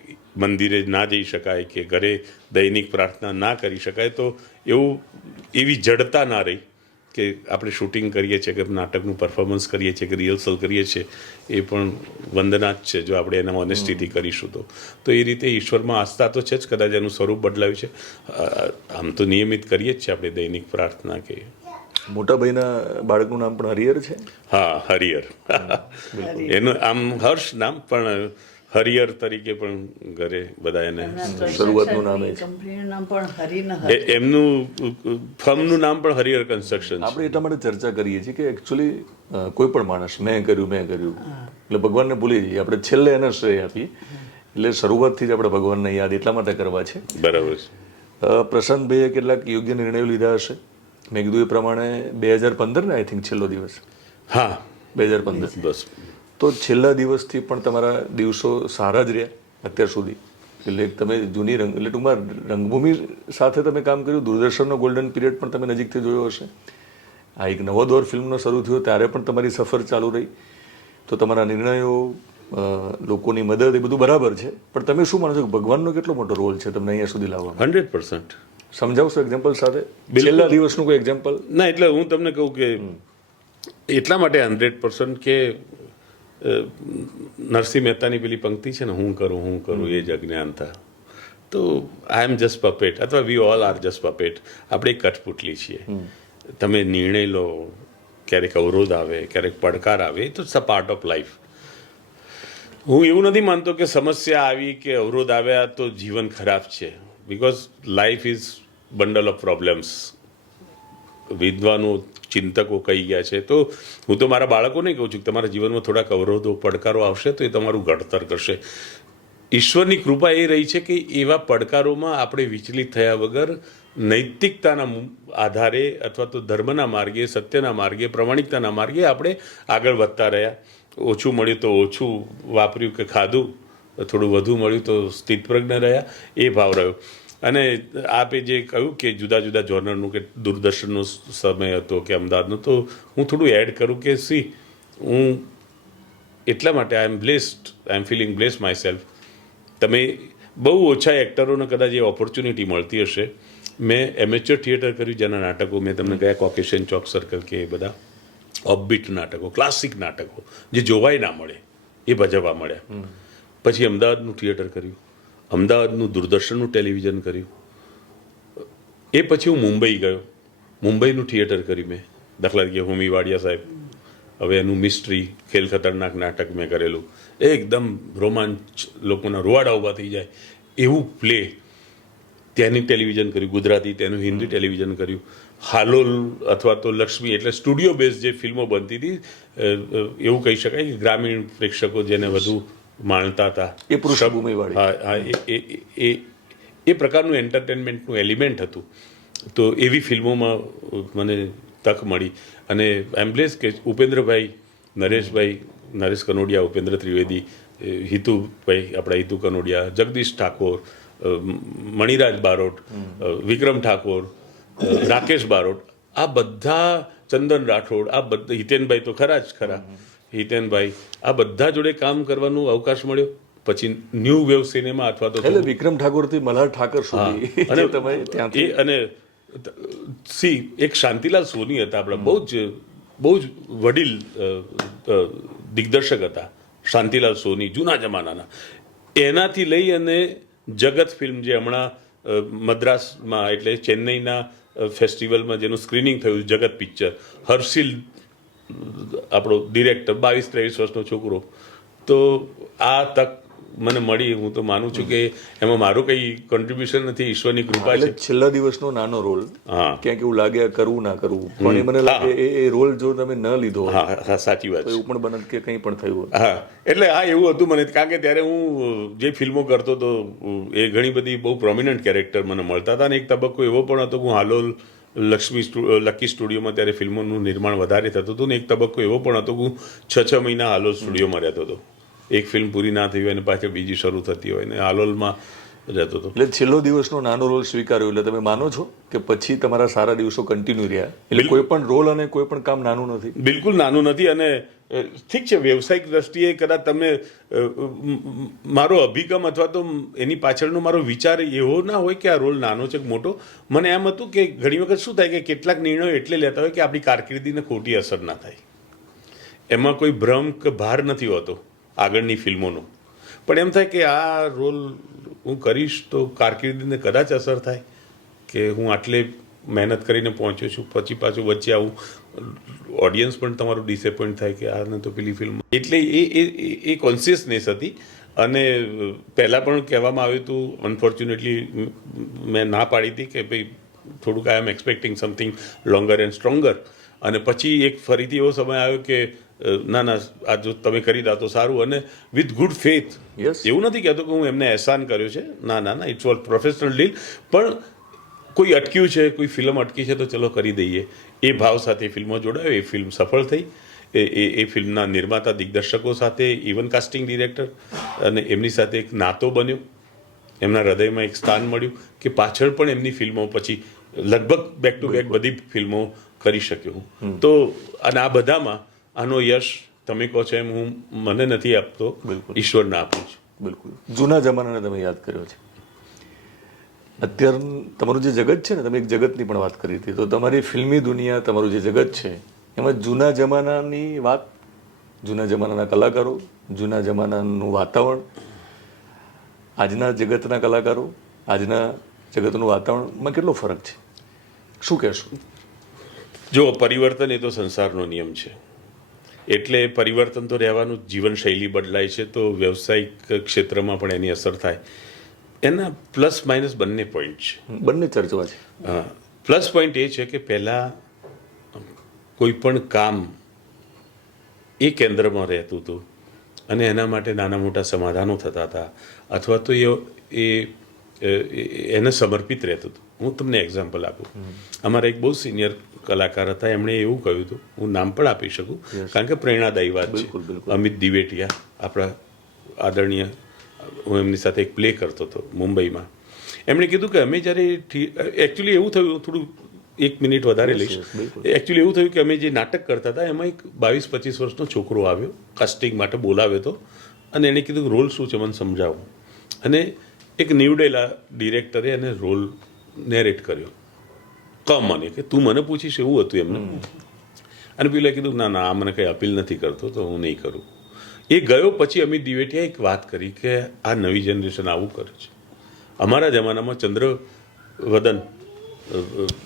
મંદિરે ના જઈ શકાય કે ઘરે દૈનિક પ્રાર્થના ના કરી શકાય, તો એવી જડતા ના રહી કે આપણે શૂટિંગ કરીએ છીએ કે નાટકનું પરફોર્મન્સ કરીએ છીએ કે રિહર્સલ કરીએ છીએ, એ પણ વંદના જ છે જો આપણે એના ઓનેસ્ટીથી કરીશું તો એ રીતે ઈશ્વરમાં આસ્થા તો છે જ, કદાચ એનું સ્વરૂપ બદલાયું છે. આમ તો નિયમિત કરીએ જ છીએ આપણે દૈનિક પ્રાર્થના કે. મોટા ભાઈના બાળકનું નામ પણ હરિહર છે? હા, હરિહર. એનું આમ હર્ષ નામ, પણ હરિહર તરીકે પણ ઘરે બધા એને શરૂઆતનું નામ એ છે. કંપનીનું નામ પણ હરિને એમનું ફર્મનું નામ પણ હરિહર કન્સ્ટ્રક્શન. આપણે એટલા માટે ચર્ચા કરીએ છીએ કે એકચ્યુઅલી કોઈ પણ માણસ મેં કર્યું એટલે ભગવાનને ભૂલી જઈએ આપણે, છેલ્લે એને શ્રેય આપીએ. એટલે શરૂઆતથી જ આપણે ભગવાનને યાદ એટલા માટે કરવા છે. બરાબર છે. પ્રશાંતભાઈએ કેટલાક યોગ્ય નિર્ણયો લીધા હશે. મેં કીધું એ પ્રમાણે 2015 ને આઈ થિંક છેલ્લો દિવસ. હા, 2015. બસ. તો છેલ્લા દિવસથી પણ તમારા દિવસો સારા જ રહ્યા અત્યાર સુધી. એટલે તમે જૂની એટલે ટૂંકમાં રંગભૂમિ સાથે તમે કામ કર્યું, દૂરદર્શનનો ગોલ્ડન પીરિયડ પણ તમે નજીકથી જોયો હશે. આ એક નવો દોર ફિલ્મનો શરૂ થયો ત્યારે પણ તમારી સફર ચાલુ રહી. તો તમારા નિર્ણયો, લોકોની મદદ, એ બધું બરાબર છે, પણ તમે શું માનો છો કે ભગવાનનો કેટલો મોટો રોલ છે તમને અહીંયા સુધી લાવવામાં? 100%. સમજાવશો એક્ઝામ્પલ સાથે? છેલ્લા દિવસનું કોઈ એક્ઝામ્પલ? ના, એટલે હું તમને કહું કે એટલા માટે 100% કે નરસિંહ મહેતાની પેલી પંક્તિ છે ને, હું કરું એ જ અજ્ઞાનતા. તો આઈ એમ જસ્ટ પપેટ, અથવા we all are just puppet. આપણે એક કઠપુતલી છીએ. તમે નિર્ણય લો, ક્યારેક અવરોધ આવે, ક્યારેક પડકાર આવે, તો it's a part of life. હું એવું નથી માનતો કે સમસ્યા આવી કે અવરોધ આવ્યા તો જીવન ખરાબ છે, because life is bundle of problems. વિદ્વાનો ચિંતકો કહી ગયા છે. તો હું તો મારા બાળકોને કહું છું કે તમારા જીવનમાં થોડાક અવરોધો પડકારો આવશે તો એ તમારું ઘડતર કરશે. ઈશ્વરની કૃપા એ રહી છે કે એવા પડકારોમાં આપણે વિચલિત થયા વગર નૈતિકતાના આધારે અથવા તો ધર્મના માર્ગે, સત્યના માર્ગે, પ્રમાણિકતાના માર્ગે આપણે આગળ વધતા રહ્યા. ઓછું મળ્યું તો ઓછું વાપર્યું કે ખાધું, થોડું વધુ મળ્યું તો સ્થિતપ્રજ્ઞ રહ્યા, એ ભાવ રહ્યો. અને આપે જે કહ્યું કે જુદા જુદા જોનરનું કે દૂરદર્શનનો સમય હતો કે અમદાવાદનો, તો હું થોડું એડ કરું કે હું એટલા માટે I am blessed, I am feeling blessed myself. તમે બહુ ઓછા એક્ટરોને કદાચ એ ઓપોર્ચ્યુનિટી મળતી હશે. મેં એમેચ્યોર થિયેટર કર્યું, જેના નાટકો મેં તમને કહ્યા, કોકેશન ચોક સર્કલ કે એ બધા ઓફબીટ નાટકો, ક્લાસિક નાટકો જે જોવાય ના મળે એ ભજવવા મળ્યા. પછી અમદાવાદનું થિયેટર કર્યું, અમદાવાદનું દૂરદર્શનનું ટેલિવિઝન કર્યું. એ પછી હું મુંબઈ ગયો, મુંબઈનું થિયેટર કર્યું મેં. દાખલા તરીકે હોમી વાડિયા સાહેબ, હવે એનું મિસ્ટ્રી ખેલ ખતરનાક નાટક મેં કરેલું, એકદમ રોમાંચ, લોકોના રૂવાડા ઊભા થઈ જાય એવું પ્લે. ત્યાંની ટેલિવિઝન કર્યું ગુજરાતી, તેનું હિન્દી ટેલિવિઝન કર્યું. હાલોલ અથવા તો લક્ષ્મી એટલે સ્ટુડિયો બેઝ જે ફિલ્મો બનતી હતી, એવું કહી શકાય કે ગ્રામીણ પ્રેક્ષકો જેને વધુ માણતા હતા, એ પૃષ્ઠભૂમિવાળી. હા, એ પ્રકારનું એન્ટરટેનમેન્ટનું એલિમેન્ટ હતું. તો એવી ફિલ્મોમાં મને તક મળી. અને આઈ એમ બ્લેસ્ડ કે ઉપેન્દ્રભાઈ, નરેશ કનોડિયા, ઉપેન્દ્ર ત્રિવેદી, હિતુભાઈ, આપણા હિતુ કનોડિયા, જગદીશ ઠાકોર, મણિરાજ બારોટ, વિક્રમ ઠાકોર, રાકેશ બારોટ, આ બધા, ચંદન રાઠોડ, આ બધા, હિતેનભાઈ તો ખરા જ ખરા, હિતેનભાઈ, આ બધા જોડે કામ કરવાનો અવકાશ મળ્યો. પછી ન્યૂ વેવ સિનેમા અથવા તો એટલે વિક્રમ ઠાકોરથી મલ્હાર ઠાકર સુધી અને તમે ત્યાંથી અને એક શાંતિલાલ સોની હતા આપણા, બહુ જ વડીલ દિગ્દર્શક હતા શાંતિલાલ સોની, જૂના જમાનાના. એનાથી લઈ અને જગત ફિલ્મ જે હમણાં મદ્રાસમાં એટલે ચેન્નઈના ફેસ્ટિવલમાં જેનું સ્ક્રીનિંગ થયું, જગત પિક્ચર, હર્ષિલ આપણો ડિરેક્ટર, 22-23 વર્ષનો છોકરો. તો આ તક મને મળી. હું તો માનું છું કે એમાં મારું કંઈ કોન્ટ્રીબ્યુશન નથી, ઈશ્વરની કૃપા છે. એટલે છેલ્લા દિવસનો નાનો રોલ, હા, ક્યાંક એવું લાગે કરવું ના કરવું, પણ એ મને લાગે એ રોલ જો તમે ન લીધો, હા, સાચી વાત તો એવું પણ બને કે કંઈ પણ થયું. હા, એટલે આ એવું હતું મને, કારણ કે ત્યારે હું જે ફિલ્મો કરતો હતો એ ઘણી બધી બહુ પ્રોમિનન્ટ કેરેક્ટર મને મળતા હતા. અને એક તબક્કો એવો પણ હતો કે હું હાલોલ લકી સ્ટુડિયોમાં ત્યારે ફિલ્મોનું નિર્માણ વધારે થતું હતું. ને એક તબક્કો એવો પણ હતો કે હું 6 મહિના હાલોલ સ્ટુડિયોમાં રહેતો હતો. એક ફિલ્મ પૂરી ના થઈ હોય અને પાછળ બીજી શરૂ થતી હોય, ને હાલોલમાં રહેતો હતો. એટલે છેલ્લો દિવસનો નાનો રોલ સ્વીકાર્યો, એટલે તમે માનો છો કે પછી તમારા સારા દિવસો કન્ટિન્યુ રહ્યા? એટલે કોઈ પણ રોલ અને કોઈ પણ કામ નાનું નથી. બિલકુલ નાનું નથી. અને ઠીક છે, વ્યવસાયિક દ્રષ્ટિએ કદાચ તમે મારો અભિગમ અથવા તો એની પાછળનો મારો વિચાર એવો ના હોય કે આ રોલ નાનો છે કે મોટો. મને એમ હતું કે ઘણી વખત શું થાય કે કેટલાક નિર્ણયો એટલે લેતા હોય કે આપણી કારકિર્દીને ખોટી અસર ના થાય. એમાં કોઈ ભ્રમ કે ભાર નથી હોતો આગળની ફિલ્મોનો, પણ એમ થાય કે આ રોલ હું કરીશ તો કારકિર્દીને કદાચ અસર થાય, કે હું આટલે મહેનત કરીને પહોંચ્યો છું, પછી પાછું વચ્ચે આવું ઓડિયન્સ પણ તમારું ડિસએપોઇન્ટ થાય કે આને તો પેલી ફિલ્મ. એટલે એ કોન્શિયસનેસ હતી. અને પહેલાં પણ કહેવામાં આવ્યું હતું, અનફોર્ચ્યુનેટલી મેં ના પાડી હતી કે ભાઈ થોડુંક I am expecting something longer and stronger. અને પછી એક ફરીથી એવો સમય આવ્યો કે ના, આ જો તમે કરી દો તો સારું, અને વિથ ગુડ ફેથ. એવું નથી કહેતો કે હું એમને અહેસાન કર્યો છે, ના, ઇટ્સ ઓલ પ્રોફેશનલ ડીલ. પણ કોઈ અટક્યું છે, કોઈ ફિલ્મ અટકી છે, તો ચલો કરી દઈએ, એ ભાવ સાથે ફિલ્મો જોડાયો. એ ફિલ્મ સફળ થઈ. એ ફિલ્મના નિર્માતા, દિગ્દર્શકો સાથે, ઇવન કાસ્ટિંગ ડિરેક્ટર, અને એમની સાથે એક નાતો બન્યો, એમના હૃદયમાં એક સ્થાન મળ્યું કે પાછળ પણ એમની ફિલ્મો પછી લગભગ બેક ટુ બેક બધી ફિલ્મો કરી શક્યો હું. તો અને આ બધામાં આનો યશ તમે કહો છો એમ હું મને નથી આપતો, ઈશ્વરને આપું છું. બિલકુલ. જૂના જમાનાને તમે યાદ કર્યો છે. અત્યારે તમારું જે જગત છે ને, તમે એક જગતની પણ વાત કરી હતી, તો તમારી ફિલ્મી દુનિયા, તમારું જે જગત છે એમાં જૂના જમાનાની વાત, જૂના જમાનાના કલાકારો, જૂના જમાનાનું વાતાવરણ, આજના જગતના કલાકારો, આજના જગતનું વાતાવરણમાં કેટલો ફરક છે? શું કહેશો? જો પરિવર્તન એ તો સંસારનો નિયમ છે, એટલે પરિવર્તન તો રહેવાનું. જીવનશૈલી બદલાય છે તો વ્યવસાયિક ક્ષેત્રમાં પણ એની અસર થાય. એના પ્લસ માઇનસ બંને પોઈન્ટ છે, બંને ચર્ચા છે. હા, પ્લસ પોઈન્ટ એ છે કે પહેલાં કોઈ પણ કામ એ કેન્દ્રમાં રહેતું હતું અને એના માટે નાના મોટા સમાધાનો થતા હતા અથવા તો એને સમર્પિત રહેતું હતું. હું તમને એક્ઝામ્પલ આપું. અમારા એક બહુ સિનિયર કલાકાર હતા, એમણે એવું કહ્યું હતું, હું નામ પણ આપી શકું કારણ કે પ્રેરણાદાયી વાત છે. અમિત દિવેટિયા, આપણા આદરણીય, હું એમની સાથે એક પ્લે કરતો હતો મુંબઈમાં. એમણે કીધું કે અમે જ્યારે એકચ્યુઅલી એવું થયું, થોડું 1 મિનિટ વધારે લઈશ. એકચ્યુઅલી એવું થયું કે અમે જે નાટક કરતા હતા એમાં એક 22-25 વર્ષનો છોકરો આવ્યો, કાસ્ટિંગ માટે બોલાવ્યો હતો અને એણે કીધું રોલ શું છે મને સમજાવો. અને એક નીવડેલા ડિરેક્ટરે એને રોલ નેરેટ કર્યો. મને કે તું મને પૂછીશ એવું હતું એમને. અને પેલા કીધું ના ના, આ મને કંઈ અપીલ નથી કરતો તો હું નહીં કરું. એ ગયો પછી અમિત દિવેટિયાએ એક વાત કરી કે આ નવી જનરેશન આવું કરે છે. અમારા જમાનામાં ચંદ્રવદન,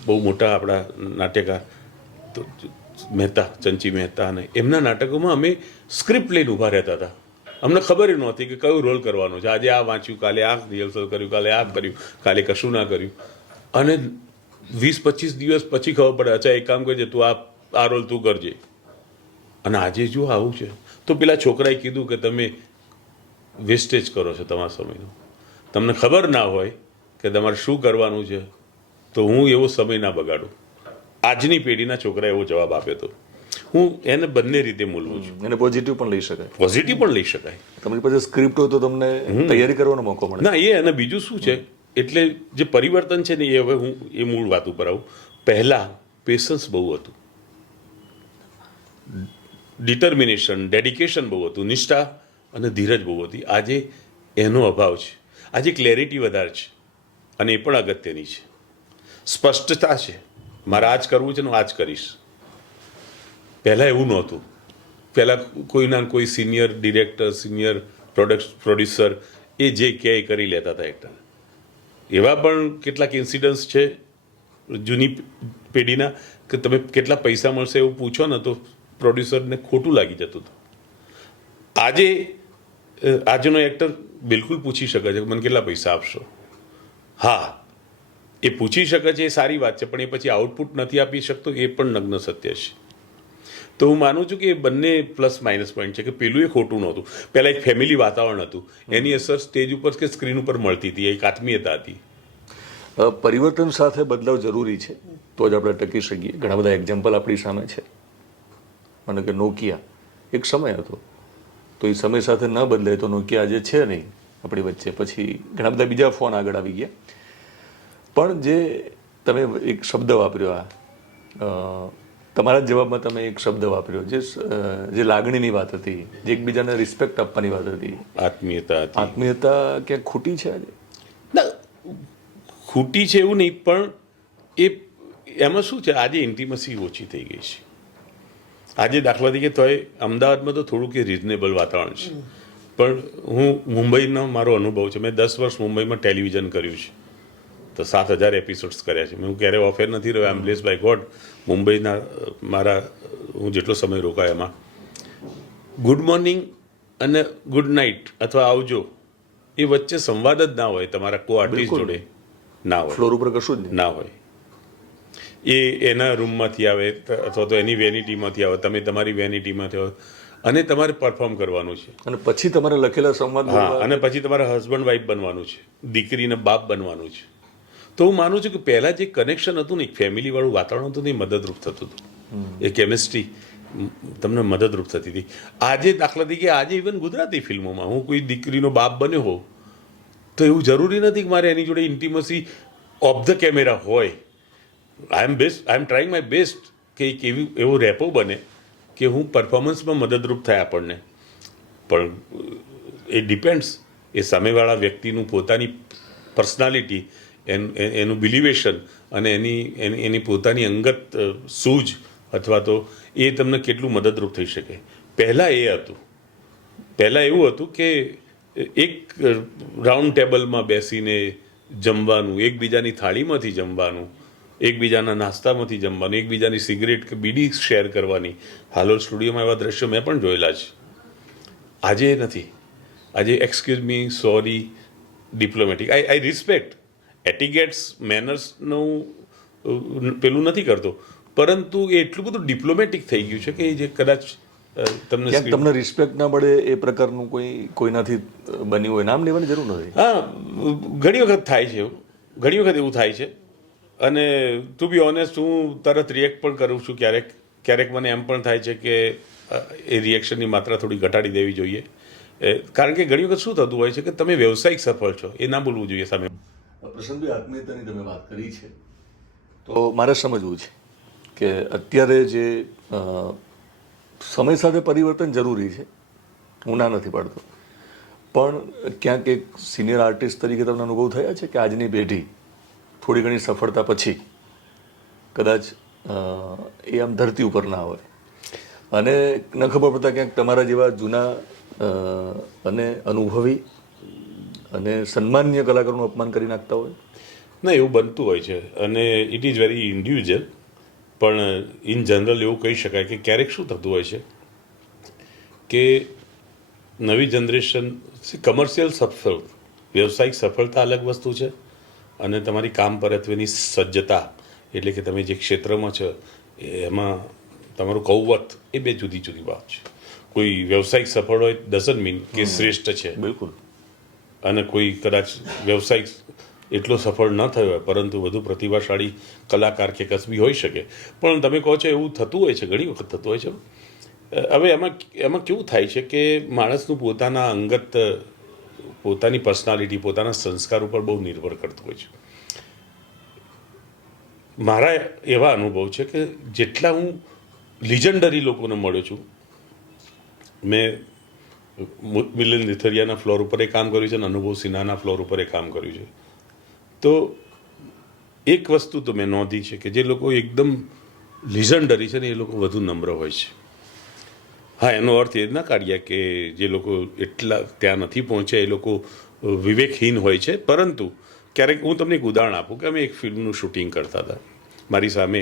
બહુ મોટા આપણા નાટ્યકાર મહેતા, ચંચી મહેતા, અને એમના નાટકોમાં અમે સ્ક્રિપ્ટ લઈને ઊભા રહેતા હતા. અમને ખબર નહોતી કે કયો રોલ કરવાનો છે. આજે આ વાંચ્યું, કાલે આ રિહર્સલ કર્યું, કાલે આ કર્યું, કાલે કશું ના કર્યું. અને 20-25 દિવસ પછી ખબર પડે, અચ્છા એક કામ કરજે, તું આ રોલ તું કરજે. અને આજે જો આવું છે તો પેલા છોકરાએ કીધું કે તમે વેસ્ટેજ કરો છો તમારા સમયનો. તમને ખબર ના હોય કે તમારે શું કરવાનું છે તો હું એવો સમય ના બગાડું. આજની પેઢીના છોકરાએ એવો જવાબ આપ્યો હતો. હું એને બંને રીતે મૂલવું છું. એને પોઝિટિવ પણ લઈ શકાય, પોઝિટિવ પણ લઈ શકાય. તમારી પાસે સ્ક્રિપ્ટ હોય તો તમને તૈયારી કરવાનો મોકો મળે. ના, એ અને બીજું શું છે, એટલે જે પરિવર્તન છે ને એ હવે હું એ મૂળ વાત ઉપર આવું. પહેલાં પેશન્સ બહુ હતું, ડિટર્મિનેશન, ડેડિકેશન બહુ હતું, નિષ્ઠા અને ધીરજ બહુ હતી. આજે એનો અભાવ છે. આજે ક્લેરિટી વધારે છે અને એ પણ અગત્યની છે. સ્પષ્ટતા છે, મારે આ જ કરવું છે ને આ જ કરીશ. પહેલાં એવું નહોતું. પહેલાં કોઈના કોઈ સિનિયર ડિરેક્ટર, સિનિયર પ્રોડ્યુસર એ જે કહે એ કરી લેતા હતા એક્ટર. એવા પણ કેટલાક ઇન્સિડન્ટ્સ છે જૂની પેઢીના કે તમે કેટલા પૈસા મળશે એવું પૂછો ને તો પ્રોડ્યુસરને ખોટું લાગી જતું હતું. આજનો એક્ટર બિલકુલ પૂછી શકે છે કે મને કેટલા પૈસા આપશો. હા, એ પૂછી શકે છે, એ સારી વાત છે, પણ એ પછી આઉટપુટ નથી આપી શકતો એ પણ નગ્ન સત્ય છે. તો હું માનું છું કે એ બંને પ્લસ માઇનસ પોઈન્ટ છે કે પેલું એ ખોટું નહોતું. પહેલાં એક ફેમિલી વાતાવરણ હતું, એની અસર સ્ટેજ ઉપર કે સ્ક્રીન ઉપર મળતી હતી, એક આત્મીયતા હતી. પરિવર્તન સાથે બદલાવ જરૂરી છે તો જ આપણે ટકી શકીએ. ઘણા બધા એક્ઝામ્પલ આપણી સામે છે. મને કે નોકિયા એક સમય હતો, તો એ સમય સાથે ન બદલાય તો નોકિયા આજે છે નહીં આપણી વચ્ચે. પછી ઘણા બધા બીજા ફોન આગળ આવી ગયા. પણ જે તમે એક શબ્દ વાપર્યો, તમારા જ જવાબમાં તમે એક શબ્દ વાપર્યો જે લાગણીની વાત હતી, જે એકબીજાને રિસ્પેક્ટ આપવાની વાત હતી, આત્મીયતા. આત્મીયતા ક્યાંક ખોટી છે આજે? ના, ખૂટી છે એવું નહીં, પણ એમાં શું છે, આજે ઇન્ટિમસી ઓછી થઈ ગઈ છે. આજે દાખલા તરીકે તોય અમદાવાદમાં તો થોડુંક એ રિઝનેબલ વાતાવરણ છે, પણ હું મુંબઈનો મારો અનુભવ છે. મેં 10 વર્ષ મુંબઈમાં ટેલિવિઝન કર્યું છે, તો 7,000 એપિસોડ્સ કર્યા છે. હું ક્યારેય ઓફેર નથી રહ્યો. આઈ એમ બ્લેસ્ડ બાય ગોડ. મુંબઈના મારા હું જેટલો સમય રોકાયો એમાં ગુડ મોર્નિંગ અને ગુડ નાઇટ અથવા આવજો એ વચ્ચે સંવાદ જ ના હોય તમારા કો આર્ટિસ્ટ જોડે. ના હોય, ફ્લોર ઉપર કશું જ નહીં ના હોય. એ એના રૂમમાંથી આવે અથવા તો એની વેનિટીમાંથી આવે, તમે તમારી વેનિટીમાંથી આવો અને તમારે પરફોર્મ કરવાનું છે. અને પછી તમારે લખેલા સંવાદ, હા, અને પછી તમારે હસબન્ડ વાઈફ બનવાનું છે, દીકરીને બાપ બનવાનું છે. તો હું માનું છું કે પહેલાં જે કનેક્શન હતું ને, એક ફેમિલીવાળું વાતાવરણ હતું ને, એ મદદરૂપ થતું હતું. એ કેમિસ્ટ્રી તમને મદદરૂપ થતી હતી. આજે દાખલા તરીકે આજે ઇવન ગુજરાતી ફિલ્મોમાં હું કોઈ દીકરીનો બાપ બન્યો હોઉં તો એવું જરૂરી નથી કે મારે એની જોડે ઇન્ટિમસી ઓફ ધ કેમેરા હોય. I M trying my best કે એક એવો રેપો બને કે હું પરફોર્મન્સમાં મદદરૂપ થાય આપણને. પણ એ ડિપેન્ડ્સ એ સામેવાળા વ્યક્તિનું પોતાની પર્સનાલિટી, એનું બિલિવેશન અને એની પોતાની અંગત સૂઝ અથવા તો એ તમને કેટલું મદદરૂપ થઈ શકે. પહેલાં એ હતું. પહેલાં એવું હતું કે એક રાઉન્ડ ટેબલમાં બેસીને જમવાનું, એકબીજાની થાળીમાંથી જમવાનું, એકબીજાના નાસ્તામાંથી જમવાનું, એકબીજાની સિગરેટ કે બીડી શેર કરવાની. હાલોલ સ્ટુડિયોમાં એવા દ્રશ્યો મેં પણ જોયેલા છે. આજે નથી. આજે excuse me, sorry, diplomatic. I respect etiquettes, મેનર્સનું પેલું નથી કરતો, પરંતુ એ એટલું બધું ડિપ્લોમેટિક થઈ ગયું છે કે એ જે કદાચ તમને ક્યાંક તમને રિસ્પેક્ટ ના મળે એ પ્રકારનું કોઈનાથી બન્યું હોય નામ લેવાની જરૂર નથી. હા, ઘણી વખત થાય છે એવું, ઘણી વખત એવું થાય છે. અને ટુ બી ઓનેસ્ટ હું તરત રિએક્ટ પણ કરું છું ક્યારેક. ક્યારેક મને એમ પણ થાય છે કે એ રિએક્શનની માત્રા થોડી ઘટાડી દેવી જોઈએ, કારણ કે ઘણી વખત શું થતું હોય છે કે તમે વ્યવસાયિક સફળ છો એ ના બોલવું જોઈએ સામે. પ્રશાંતભાઈ, આત્મીયતાની તમે વાત કરી છે તો મારે સમજવું છે કે અત્યારે જે સમય સાથે પરિવર્તન જરૂરી છે, હું ના નથી પાડતો, પણ ક્યાંક એક સિનિયર આર્ટિસ્ટ તરીકે તમને અનુભવ થયા છે કે આજની પેઢી થોડી ઘણી સફળતા પછી કદાચ એ આમ ધરતી ઉપર ના આવે અને ન ખબર પડતા ક્યાંક તમારા જેવા જૂના અને અનુભવી અને સન્માનીય કલાકારોનું અપમાન કરી નાખતા હોય? ના, એવું બનતું હોય છે અને ઇટ ઇઝ વેરી ઇન્ડિવિજ્યુઅલ, પણ ઇન જનરલ એવું કહી શકાય કે ક્યારેક શું થતું હોય છે કે નવી જનરેશન કમર્શિયલ સફળ, વ્યવસાયિક સફળતા અલગ વસ્તુ છે અને તમારી કામ પરત્વેની સજ્જતા, એટલે કે તમે જે ક્ષેત્રમાં છો એમાં તમારું કૌવત, એ બે જુદી જુદી વાત છે. કોઈ વ્યવસાયિક સફળ હોય ડઝન્ટ મીન કે શ્રેષ્ઠ છે. બિલકુલ. અને કોઈ કદાચ વ્યવસાયિક એટલો સફળ ન થયો હોય પરંતુ વધુ પ્રતિભાશાળી કલાકાર કે કસબી હોઈ શકે. પણ તમે કહો છો એવું થતું હોય છે, ઘણી વખત થતું હોય છે. હવે એમાં કેવું થાય છે કે માણસનું પોતાના અંગત, પોતાની પર્સનાલિટી, પોતાના સંસ્કાર ઉપર બહુ નિર્ભર કરતું હોય છે. મારા એવા અનુભવ છે કે જેટલા હું લિજન્ડરી લોકોને મળ્યો છું, મેં મિલિંદ લિથરિયાના ફ્લોર ઉપર એ કામ કર્યું છે અને અનુભવ સિન્હાના ફ્લોર ઉપર એ કામ કર્યું છે. તો એક વસ્તુ તો મેં નોંધી છે કે જે લોકો એકદમ લિજન્ડરી છે ને એ લોકો વધુ નમ્ર હોય છે. હા, એનો અર્થ એ ના કાઢીએ કે જે લોકો એટલા ત્યાં નથી પહોંચ્યા એ લોકો વિવેકહીન હોય છે, પરંતુ ક્યારેક હું તમને એક ઉદાહરણ આપું કે અમે એક ફિલ્મનું શૂટિંગ કરતા હતા. મારી સામે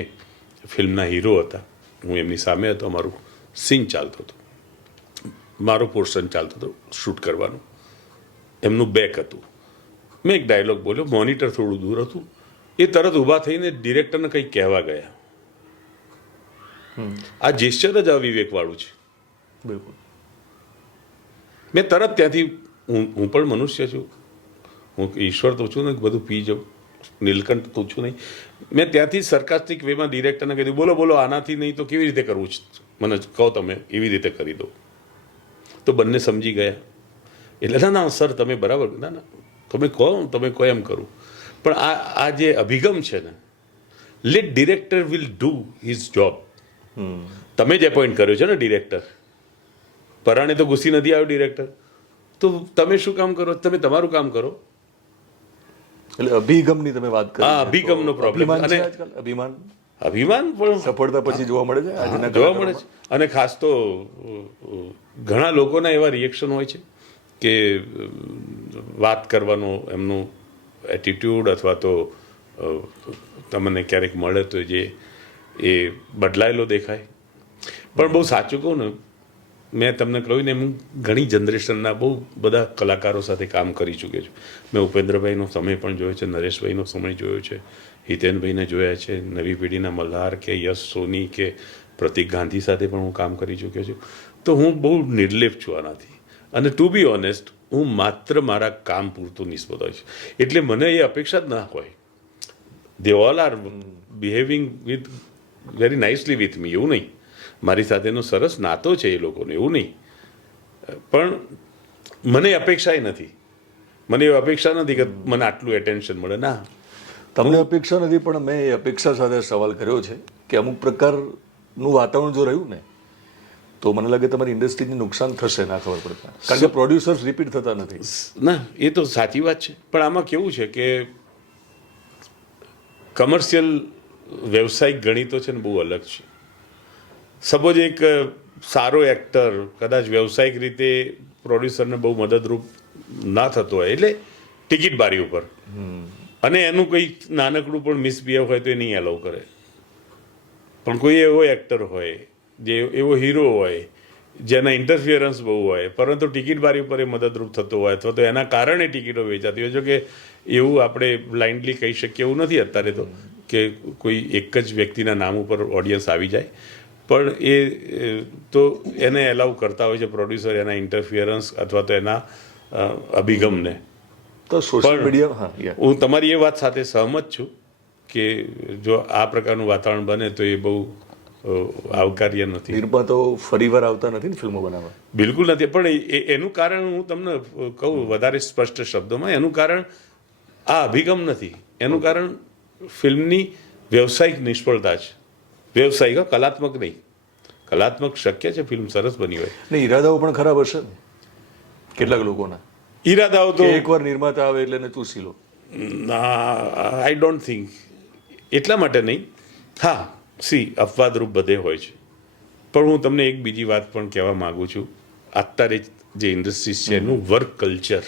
ફિલ્મના હીરો હતા, હું એમની સામે હતો, અમારું સીન ચાલતો હતો, મારો પોર્શન ચાલતો હતો શૂટ કરવાનું, એમનું બેક હતું. મેં એક ડાયલોગ બોલ્યો, મોનિટર થોડું દૂર હતું, એ તરત ઊભા થઈને ડિરેક્ટરને કંઈક કહેવા ગયા. આ જેસ્ચર જ અવિવેકવાળું છે. બિલકુલ. મેં તરત ત્યાંથી, હું પણ મનુષ્ય છું, હું ઈશ્વર તો છું ને બધું પી જાઉં, નીલકંઠ તો છું નહીં. મેં ત્યાંથી સરકાસ્ટિક વેમાં ડિરેક્ટરને કીધું, બોલો બોલો, આનાથી નહીં તો કેવી રીતે કરવું છે, મને કહો, તમે એવી રીતે કરી દો. તો બંને સમજી ગયા. એટલે ના ના સર, તમે બરાબર, ના ના તમે કહો એમ કરું. પણ આ જે અભિગમ છે ને, let director will do his job. તમે જ એપોઇન્ટ કર્યો છે ને ડિરેક્ટર, પરાણે તો ઘૂસી નથી આવ્યો ડિરેક્ટર, તો તમે શું કામ કરો, તમે તમારું કામ કરો. એટલે અભિગમની તમે વાત કરી. હા, અભિગમનો પ્રોબ્લેમ. અને અભિમાન પણ સફળતા પછી જોવા મળે છે આજના જોવા મળે છે. અને ખાસ તો ઘણા લોકોના એવા રિએક્શન હોય છે કે વાત કરવાનો એમનું એટીટ્યૂડ અથવા તો તમને ક્યારેક મળે તો જે એ બદલાયેલો દેખાય. પણ બહુ સાચું કહું ને, મેં તમને કહ્યું ને એમ ઘણી જનરેશનના બહુ બધા કલાકારો સાથે કામ કરી ચૂક્યો છું. મેં ઉપેન્દ્રભાઈનો સમય પણ જોયો છે, નરેશભાઈનો સમય જોયો છે, હિતેનભાઈને જોયા છે, નવી પેઢીના મલ્હાર કે યશ સોની કે પ્રતિક ગાંધી સાથે પણ હું કામ કરી ચૂક્યો છું. તો હું બહુ નિર્લેપ છું આનાથી. અને ટુ બી ઓનેસ્ટ, હું માત્ર મારા કામ પૂરતું નિસ્બત હોય છે. એટલે મને એ અપેક્ષા જ ના હોય, they all are behaving with very nicely with me, એવું નહીં. મારી સાથેનો સરસ નાતો છે એ લોકોને, એવું નહીં. પણ મને અપેક્ષા નથી, મને એવી અપેક્ષા નથી કે મને આટલું એટેન્શન મળે. ના, તમને અપેક્ષા નથી, પણ મેં એ અપેક્ષા સાથે સવાલ કર્યો છે કે અમુક પ્રકારનું વાતાવરણ જો રહ્યું ને તો મને લાગે તમારી ઇન્ડસ્ટ્રીને નુકસાન થશે ના ખબર પડતા, કારણ કે પ્રોડ્યુસર્સ રિપીટ થતા નથી. ના, એ તો સાચી વાત છે, પણ આમાં કેવું છે કે કમર્શિયલ વ્યવસાયિક ગણિતો છે ને બહુ અલગ છે. સપોઝ એક સારો એક્ટર કદાચ વ્યવસાયિક રીતે પ્રોડ્યુસરને બહુ મદદરૂપ ના થતો હોય, એટલે ટિકિટ બારી ઉપર, અને એનું કંઈ નાનકડું પણ મિસબિહેવ હોય તો એ નહીં એલાઉ કરે. પણ કોઈ એવો એક્ટર હોય, જે એવો હીરો હોય જેના ઇન્ટરફિયરન્સ બહુ હોય, પરંતુ ટિકિટ બારી ઉપર એ મદદરૂપ થતો હોય અથવા તો એના કારણે ટિકિટો વેચાતી હોય. જો કે એવું આપણે બ્લાઇન્ડલી કહી શકીએ એવું નથી અત્યારે તો, કે કોઈ એક જ વ્યક્તિના નામ ઉપર ઓડિયન્સ આવી જાય, પણ એ તો એને એલાઉ કરતા હોય છે પ્રોડ્યુસર એના ઇન્ટરફિયરન્સ અથવા તો એના અભિગમને. તો સોશિયલ પણ મીડિયા, હા યા, હું તમારી એ વાત સાથે સહમત છું કે જો આ પ્રકારનું વાતાવરણ બને તો એ બહુ આવકાર્ય નથી. નિર્માતાઓ ફરીવાર આવતા નથી ને ફિલ્મો બનાવવા. બિલકુલ નથી, પણ એનું કારણ હું તમને કહું વધારે સ્પષ્ટ શબ્દોમાં, એનું કારણ આ અભિગમ નથી, એનું કારણ ફિલ્મની વ્યવસાયિક નિષ્ફળતા છે. વ્યવસાયિક, કલાત્મક નહીં. કલાત્મક શક્ય છે, ફિલ્મ સરસ બની હોય. ને ઈરાદાઓ પણ ખરાબ હશે ને કેટલાક લોકોના, ઈરાદાઓ તો એકવાર નિર્માતા આવે એટલે એને ચૂસી લો. આઈ ડોન્ટ થિંક એટલા માટે નહીં. હા, અપવાદરૂપ બધે હોય છે, પણ હું તમને એક બીજી વાત પણ કહેવા માગું છું. અત્યારે જે ઇન્ડસ્ટ્રીઝ છે એનું વર્ક કલ્ચર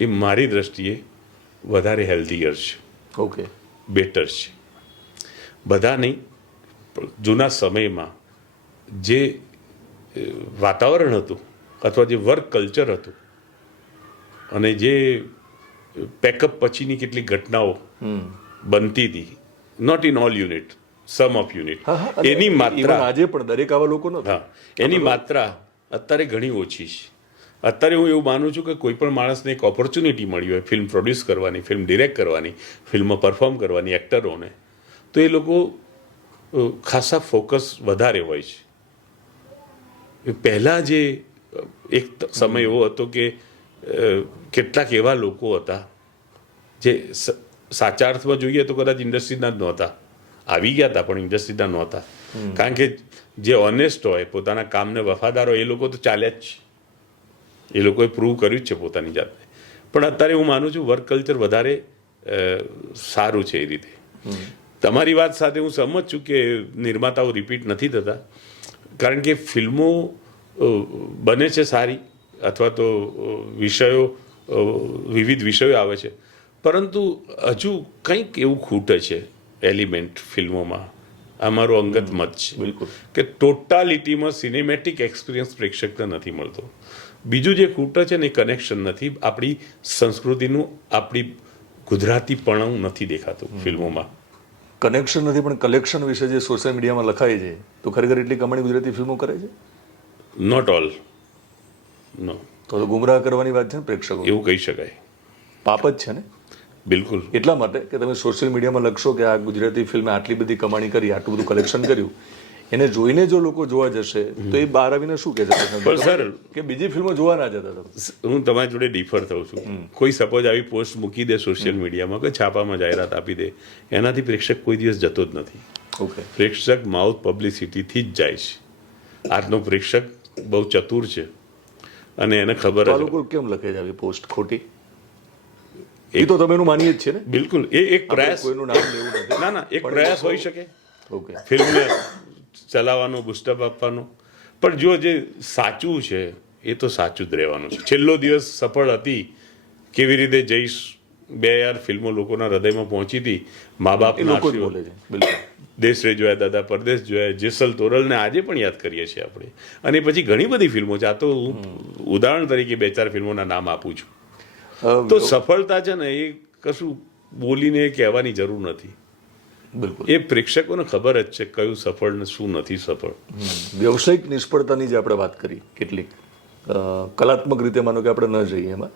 એ મારી દ્રષ્ટિએ વધારે હેલ્ધીયર છે, ઓકે, બેટર છે. બધા નહીં, પણ જૂના સમયમાં જે વાતાવરણ હતું અથવા જે વર્ક કલ્ચર હતું અને જે પેકઅપ પછીની કેટલીક ઘટનાઓ બનતી હતી, not in all unit, some of unit, એની માત્રા આજે પણ દરેક આવા લોકો નથી. હા, એની માત્રા અત્યારે ઘણી ઓછી છે. અત્યારે હું એવું માનું છું કે કોઈ પણ માણસને એક ઓપોર્ચ્યુનિટી મળી હોય ફિલ્મ પ્રોડ્યુસ કરવાની, ફિલ્મ ડિરેક્ટ કરવાની, ફિલ્મમાં પરફોર્મ કરવાની એક્ટરોને, તો એ લોકો ખાસા ફોકસ વધારે હોય છે. પહેલાં જે એક સમય એવો હતો કે કેટલાક એવા લોકો હતા જે સાચા અર્થમાં જોઈએ તો કદાચ ઇન્ડસ્ટ્રીના જ નહોતા, આવી ગયા હતા પણ ઇન્ડસ્ટ્રીના નહોતા. કારણ કે જે ઓનેસ્ટ હોય, પોતાના કામને વફાદાર હોય, એ લોકો તો ચાલ્યા જ છે. એ લોકોએ પ્રૂવ કર્યું જ છે પોતાની જાતને. પણ અત્યારે હું માનું છું વર્ક કલ્ચર વધારે સારું છે એ રીતે. તમારી વાત સાથે હું સહમત છું કે નિર્માતાઓ રિપીટ નથી થતા, કારણ કે ફિલ્મો બને છે સારી અથવા તો વિષયો, વિવિધ વિષયો આવે છે, પરંતુ હજુ કંઈક એવું ખૂટે છે એલિમેન્ટ ફિલ્મોમાં. આ મારો અંગત મત છે. બિલકુલ, કે ટોટાલિટીમાં સિનેમેટિક એક્સપિરિયન્સ પ્રેક્ષકને નથી મળતો. બીજું જે ખૂટે છે ને એ કનેક્શન નથી, આપણી સંસ્કૃતિનું, આપણી ગુજરાતીપણું નથી દેખાતું ફિલ્મોમાં. કનેક્શન નથી, પણ કલેક્શન વિશે જે સોશિયલ મીડિયામાં લખાય છે તો ખરેખર એટલી કમાણી ગુજરાતી ફિલ્મો કરે છે? નોટ ઓલ, નો. તો ગુમરાહ કરવાની વાત છે ને પ્રેક્ષકો, એવું કહી શકાય. પાપ જ છે ને. બિલકુલ. એટલા માટે કે તમે સોશિયલ મીડિયામાં લખશો કે આ ગુજરાતી ફિલ્મે આટલી બધી કમાણી કરી, આટલું બધું કલેક્શન કર્યું, એને જોઈને જો લોકો જોવા જશે તો એ બહાર આવીને શું કહે છે સર કે બીજી ફિલ્મો જોવા ના જતા તમે. હું તમારી જોડે ડિફર થઉં છું. કોઈ સપોઝ આવી પોસ્ટ મૂકી દે સોશિયલ મીડિયામાં કે છાપામાં જાહેરાત આપી દે, એનાથી પ્રેક્ષક કોઈ દિવસ જતો જ નથી. ઓકે, પ્રેક્ષક માઉથ પબ્લિસિટીથી જ જાય છે. આજનો પ્રેક્ષક બહુ ચતુર છે અને એને ખબર તો આ લોકો કેમ લખે છે આવી પોસ્ટ ખોટી? એ તો તમે એનું માનીએ જ છે ને. બિલકુલ, એ એક પ્રયાસ, કોઈનું નામ લેવું નથી. ના, એક પ્રયાસ હોઈ શકે ઓકે, ફિલ્મને ચલાવવાનો, બુસ્ટઅપ આપવાનો. પણ જો જે સાચું છે એ તો સાચું જ રહેવાનું છે. છેલ્લો દિવસ સફળ હતી, કેવી રીતે જઈશ 2000 ફિલ્મો લોકોના હૃદયમાં પહોંચી હતી, મા બાપના લોકો જ બોલે છે. બિલકુલ, દેશ રે જોયા, દાદા પરદેશ જોયા, જેસલ તોરલને આજે પણ યાદ કરીએ છીએ આપણે. અને પછી ઘણી બધી ફિલ્મો છે. આ તો હું ઉદાહરણ તરીકે 2-4 ફિલ્મોના નામ આપું છું. તો સફળતા છે ને એ કશું બોલીને કહેવાની જરૂર નથી. બિલકુલ, એ પ્રેક્ષકોને ખબર જ છે કયું સફળ ને શું નથી સફળ. વ્યવસાયિક નિષ્ફળતાની જે આપણે વાત કરી, કેટલીક કલાત્મક રીતે માનો કે આપણે ન જઈએ એમાં,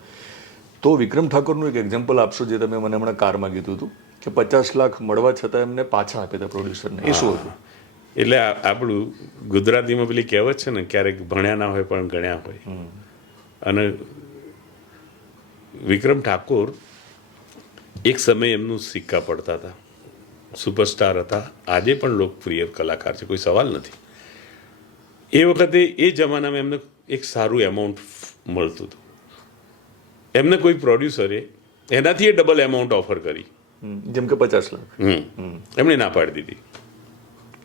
તો વિક્રમ ઠાકોરનું એક એક્ઝામ્પલ આપશો જે તમે મને હમણાં કારમાં કીધું હતું કે 50 લાખ મળવા છતાં એમને પાછા આપ્યા હતા પ્રોડ્યુસરને. એ શું હતું? એટલે આપણું ગુજરાતીમાં પેલી કહેવત છે ને, ક્યારેક ભણ્યા ના હોય પણ ગણ્યા હોય. અને વિક્રમ ઠાકોર એક સમય એમનું સિક્કા પડતા હતા, સુપરસ્ટાર હતા, આજે પણ લોકપ્રિય કલાકાર છે, કોઈ સવાલ નથી. એ વખતે એ જમાનામાં એમને એક સારું એમાઉન્ટ મળતું હતું. એમને કોઈ પ્રોડ્યુસરે એનાથી ડબલ એમાઉન્ટ ઓફર કરી, જેમ કે 50 લાખ. એમણે ના પાડી દીધી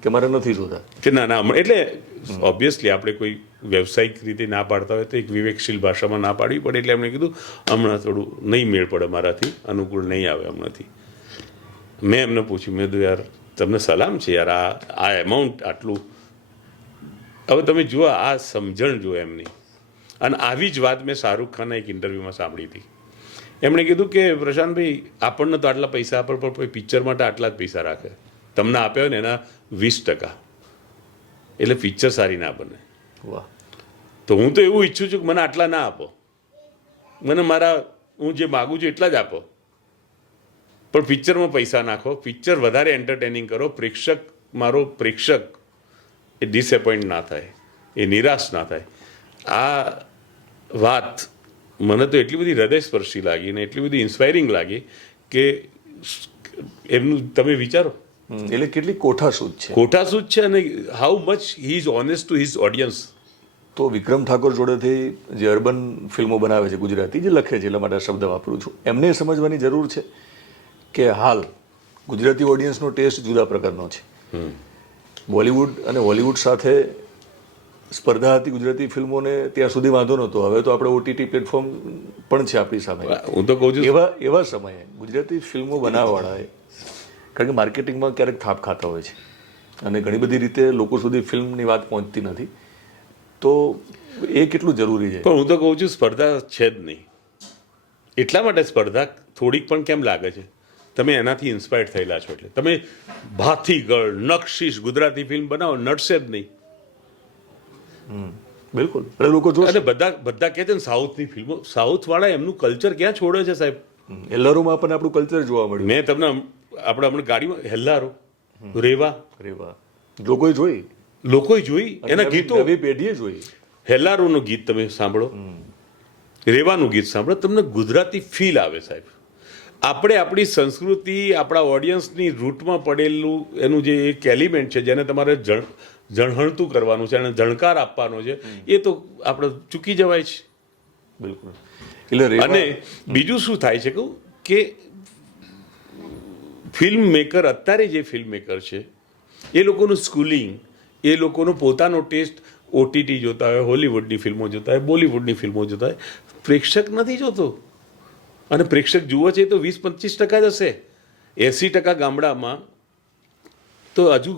કે મારે નથી જોતા, કે ના. એટલે ઓબ્વિયસલી આપણે કોઈ વ્યવસાયિક રીતે ના પાડતા હોય તો એક વિવેકશીલ ભાષામાં ના પાડવી પડે. એટલે એમણે કીધું હમણાં થોડું નહીં મેળ પડે, મારાથી અનુકૂળ નહીં આવે હમણાંથી. મેં એમને પૂછ્યું, મેં કીધું યાર તમને સલામ છે યાર, આ એમાઉન્ટ આટલું. હવે તમે જુઓ આ સમજણ જુઓ એમની. અને આવી જ વાત મેં શાહરૂખ ખાનના એક ઇન્ટરવ્યૂમાં સાંભળી હતી. એમણે કીધું કે પ્રશાંતભાઈ આપણને તો આટલા પૈસા આપે પણ પિક્ચર માટે આટલા જ પૈસા રાખે, તમને આપ્યા હોય ને એના 20%, એટલે પિક્ચર સારી ના બને. વાહ. તો હું તો એવું ઈચ્છું છું કે મને આટલા ના આપો, મને હું જે માગું છું એટલા જ આપો, પણ પિક્ચરમાં પૈસા નાખો, પિક્ચર વધારે એન્ટરટેનિંગ કરો, મારો પ્રેક્ષક એ ડિસએપોઇન્ટ ના થાય, એ નિરાશ ના થાય. આ વાત મને તો એટલી બધી હૃદયસ્પર્શી લાગી ને એટલી બધી ઇન્સ્પાયરિંગ લાગી કે એમનું તમે વિચારો. એટલે કેટલી કોઠાસૂઝ છે. કોઠાસૂઝ છે, અને how much he is honest to his audience. તો વિક્રમ ઠાકોર જોડેથી જે અર્બન ફિલ્મો બનાવે છે ગુજરાતી, જે લખે છે, એટલા માટે આ શબ્દ વાપરું છું, એમને સમજવાની જરૂર છે કે હાલ ગુજરાતી ઓડિયન્સનો ટેસ્ટ જુદા પ્રકારનો છે. બોલિવૂડ અને હોલિવૂડ સાથે સ્પર્ધા હતી ગુજરાતી ફિલ્મોને, ત્યાં સુધી વાંધો નહોતો. હવે તો આપણે ઓટીટી પ્લેટફોર્મ પણ છે આપણી સામે. હું તો કહું છું એવા સમયે ગુજરાતી ફિલ્મો બનાવવાવાળાએ, કારણ કે માર્કેટિંગમાં ક્યારેક થાપ ખાતા હોય છે અને ઘણી બધી રીતે લોકો સુધી ફિલ્મની વાત પહોંચતી નથી, તો એ કેટલું જરૂરી છે. પણ હું તો કહું છું સ્પર્ધા છે જ નહીં. એટલા માટે સ્પર્ધા થોડીક પણ કેમ લાગે છે, તમે એનાથી ઇન્સ્પાયર થયેલા છો એટલે. તમે ભાથીગળ, નકશીશ ગુજરાતી ફિલ્મ બનાવો, નડશે જ નહીં. બિલકુલ. લોકો જો અને બધા કહે છે ને સાઉથની ફિલ્મો, સાઉથવાળા એમનું કલ્ચર ક્યાં છોડે છે સાહેબ. હેલ્લારોમાં પણ આપણું કલ્ચર જોવા મળ્યું. મેં તમને આપણે હમણાં ગાડીમાં હેલ્લારો, રેવા લોકોએ જોઈ એના ગીતો, નવી પેઢીએ જોઈ. હેલ્લારોનું ગીત તમે સાંભળો, રેવાનું ગીત સાંભળો, તમને ગુજરાતી ફીલ આવે સાહેબ. આપણે આપણી સંસ્કૃતિ, આપણા ઓડિયન્સની રૂટમાં પડેલું એનું જે એક એલિમેન્ટ છે જેને તમારે જણહણતું કરવાનું છે, એને જણકાર આપવાનો છે, એ તો આપણે ચૂકી જવાય છે. બિલકુલ. એટલે અને બીજું શું થાય છે કહું કે ફિલ્મ મેકર, અત્યારે જે ફિલ્મ મેકર છે એ લોકોનું સ્કૂલિંગ, એ લોકોનો પોતાનો ટેસ્ટ ઓટીટી જોતા હોય, હોલિવૂડની ફિલ્મો જોતા હોય, બોલિવૂડની ફિલ્મો જોતા હોય, પ્રેક્ષક નથી જોતો. અને પ્રેક્ષક જુએ છે તો 20-25% જ હશે. 80% ગામડામાં તો હજુ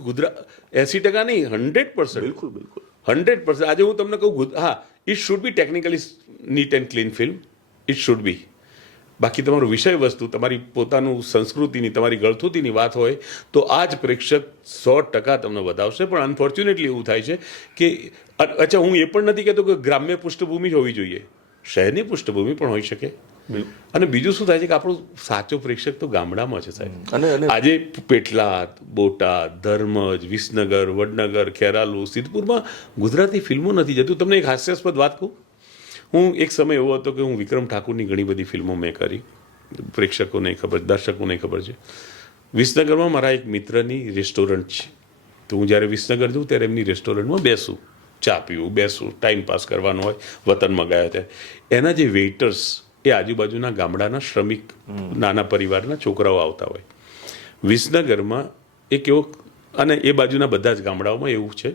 80% નહીં, 100%. બિલકુલ. 100%. આજે હું તમને કહું, હા, it should be technically neat and clean film, it should be. બાકી તમારું વિષય વસ્તુ, તમારી પોતાનું સંસ્કૃતિની, તમારી ગળથુતીની વાત હોય તો આ જ પ્રેક્ષક 100% તમને વધાવશે. પણ અનફોર્ચ્યુનેટલી એવું થાય છે કે, અચ્છા, હું એ પણ નથી કહેતો કે ગ્રામ્ય પૃષ્ઠભૂમિ જ હોવી જોઈએ, શહેરની પૃષ્ઠભૂમિ પણ હોઈ શકે. અને બીજું શું થાય છે કે આપણો સાચો પ્રેક્ષક તો ગામડામાં છે સાહેબ. આજે પેટલાદ, બોટાદ, ધર્મજ, વિસનગર, વડનગર, ખેરાલુ, સિદ્ધપુરમાં ગુજરાતી ફિલ્મો નથી જતું. તમને એક હાસ્યાસ્પદ વાત કહું, હું એક સમય એવો હતો કે હું વિક્રમ ઠાકુરની ઘણી બધી ફિલ્મો મેં કરી, પ્રેક્ષકોને ખબર, દર્શકોને ખબર છે. વિસનગરમાં મારા એક મિત્રની રેસ્ટોરન્ટ છે, તો હું જ્યારે વિસનગર જઉં ત્યારે એમની રેસ્ટોરન્ટમાં બેસું, ચા પીવું, બેસું, ટાઈમ પાસ કરવાનો હોય, વતનમાં ગયા ત્યારે. એના જે વેઇટર્સ એ આજુબાજુના ગામડાના શ્રમિક, નાના પરિવારના છોકરાઓ આવતા હોય. વિસનગરમાં એક એવો, અને એ બાજુના બધા જ ગામડાઓમાં એવું છે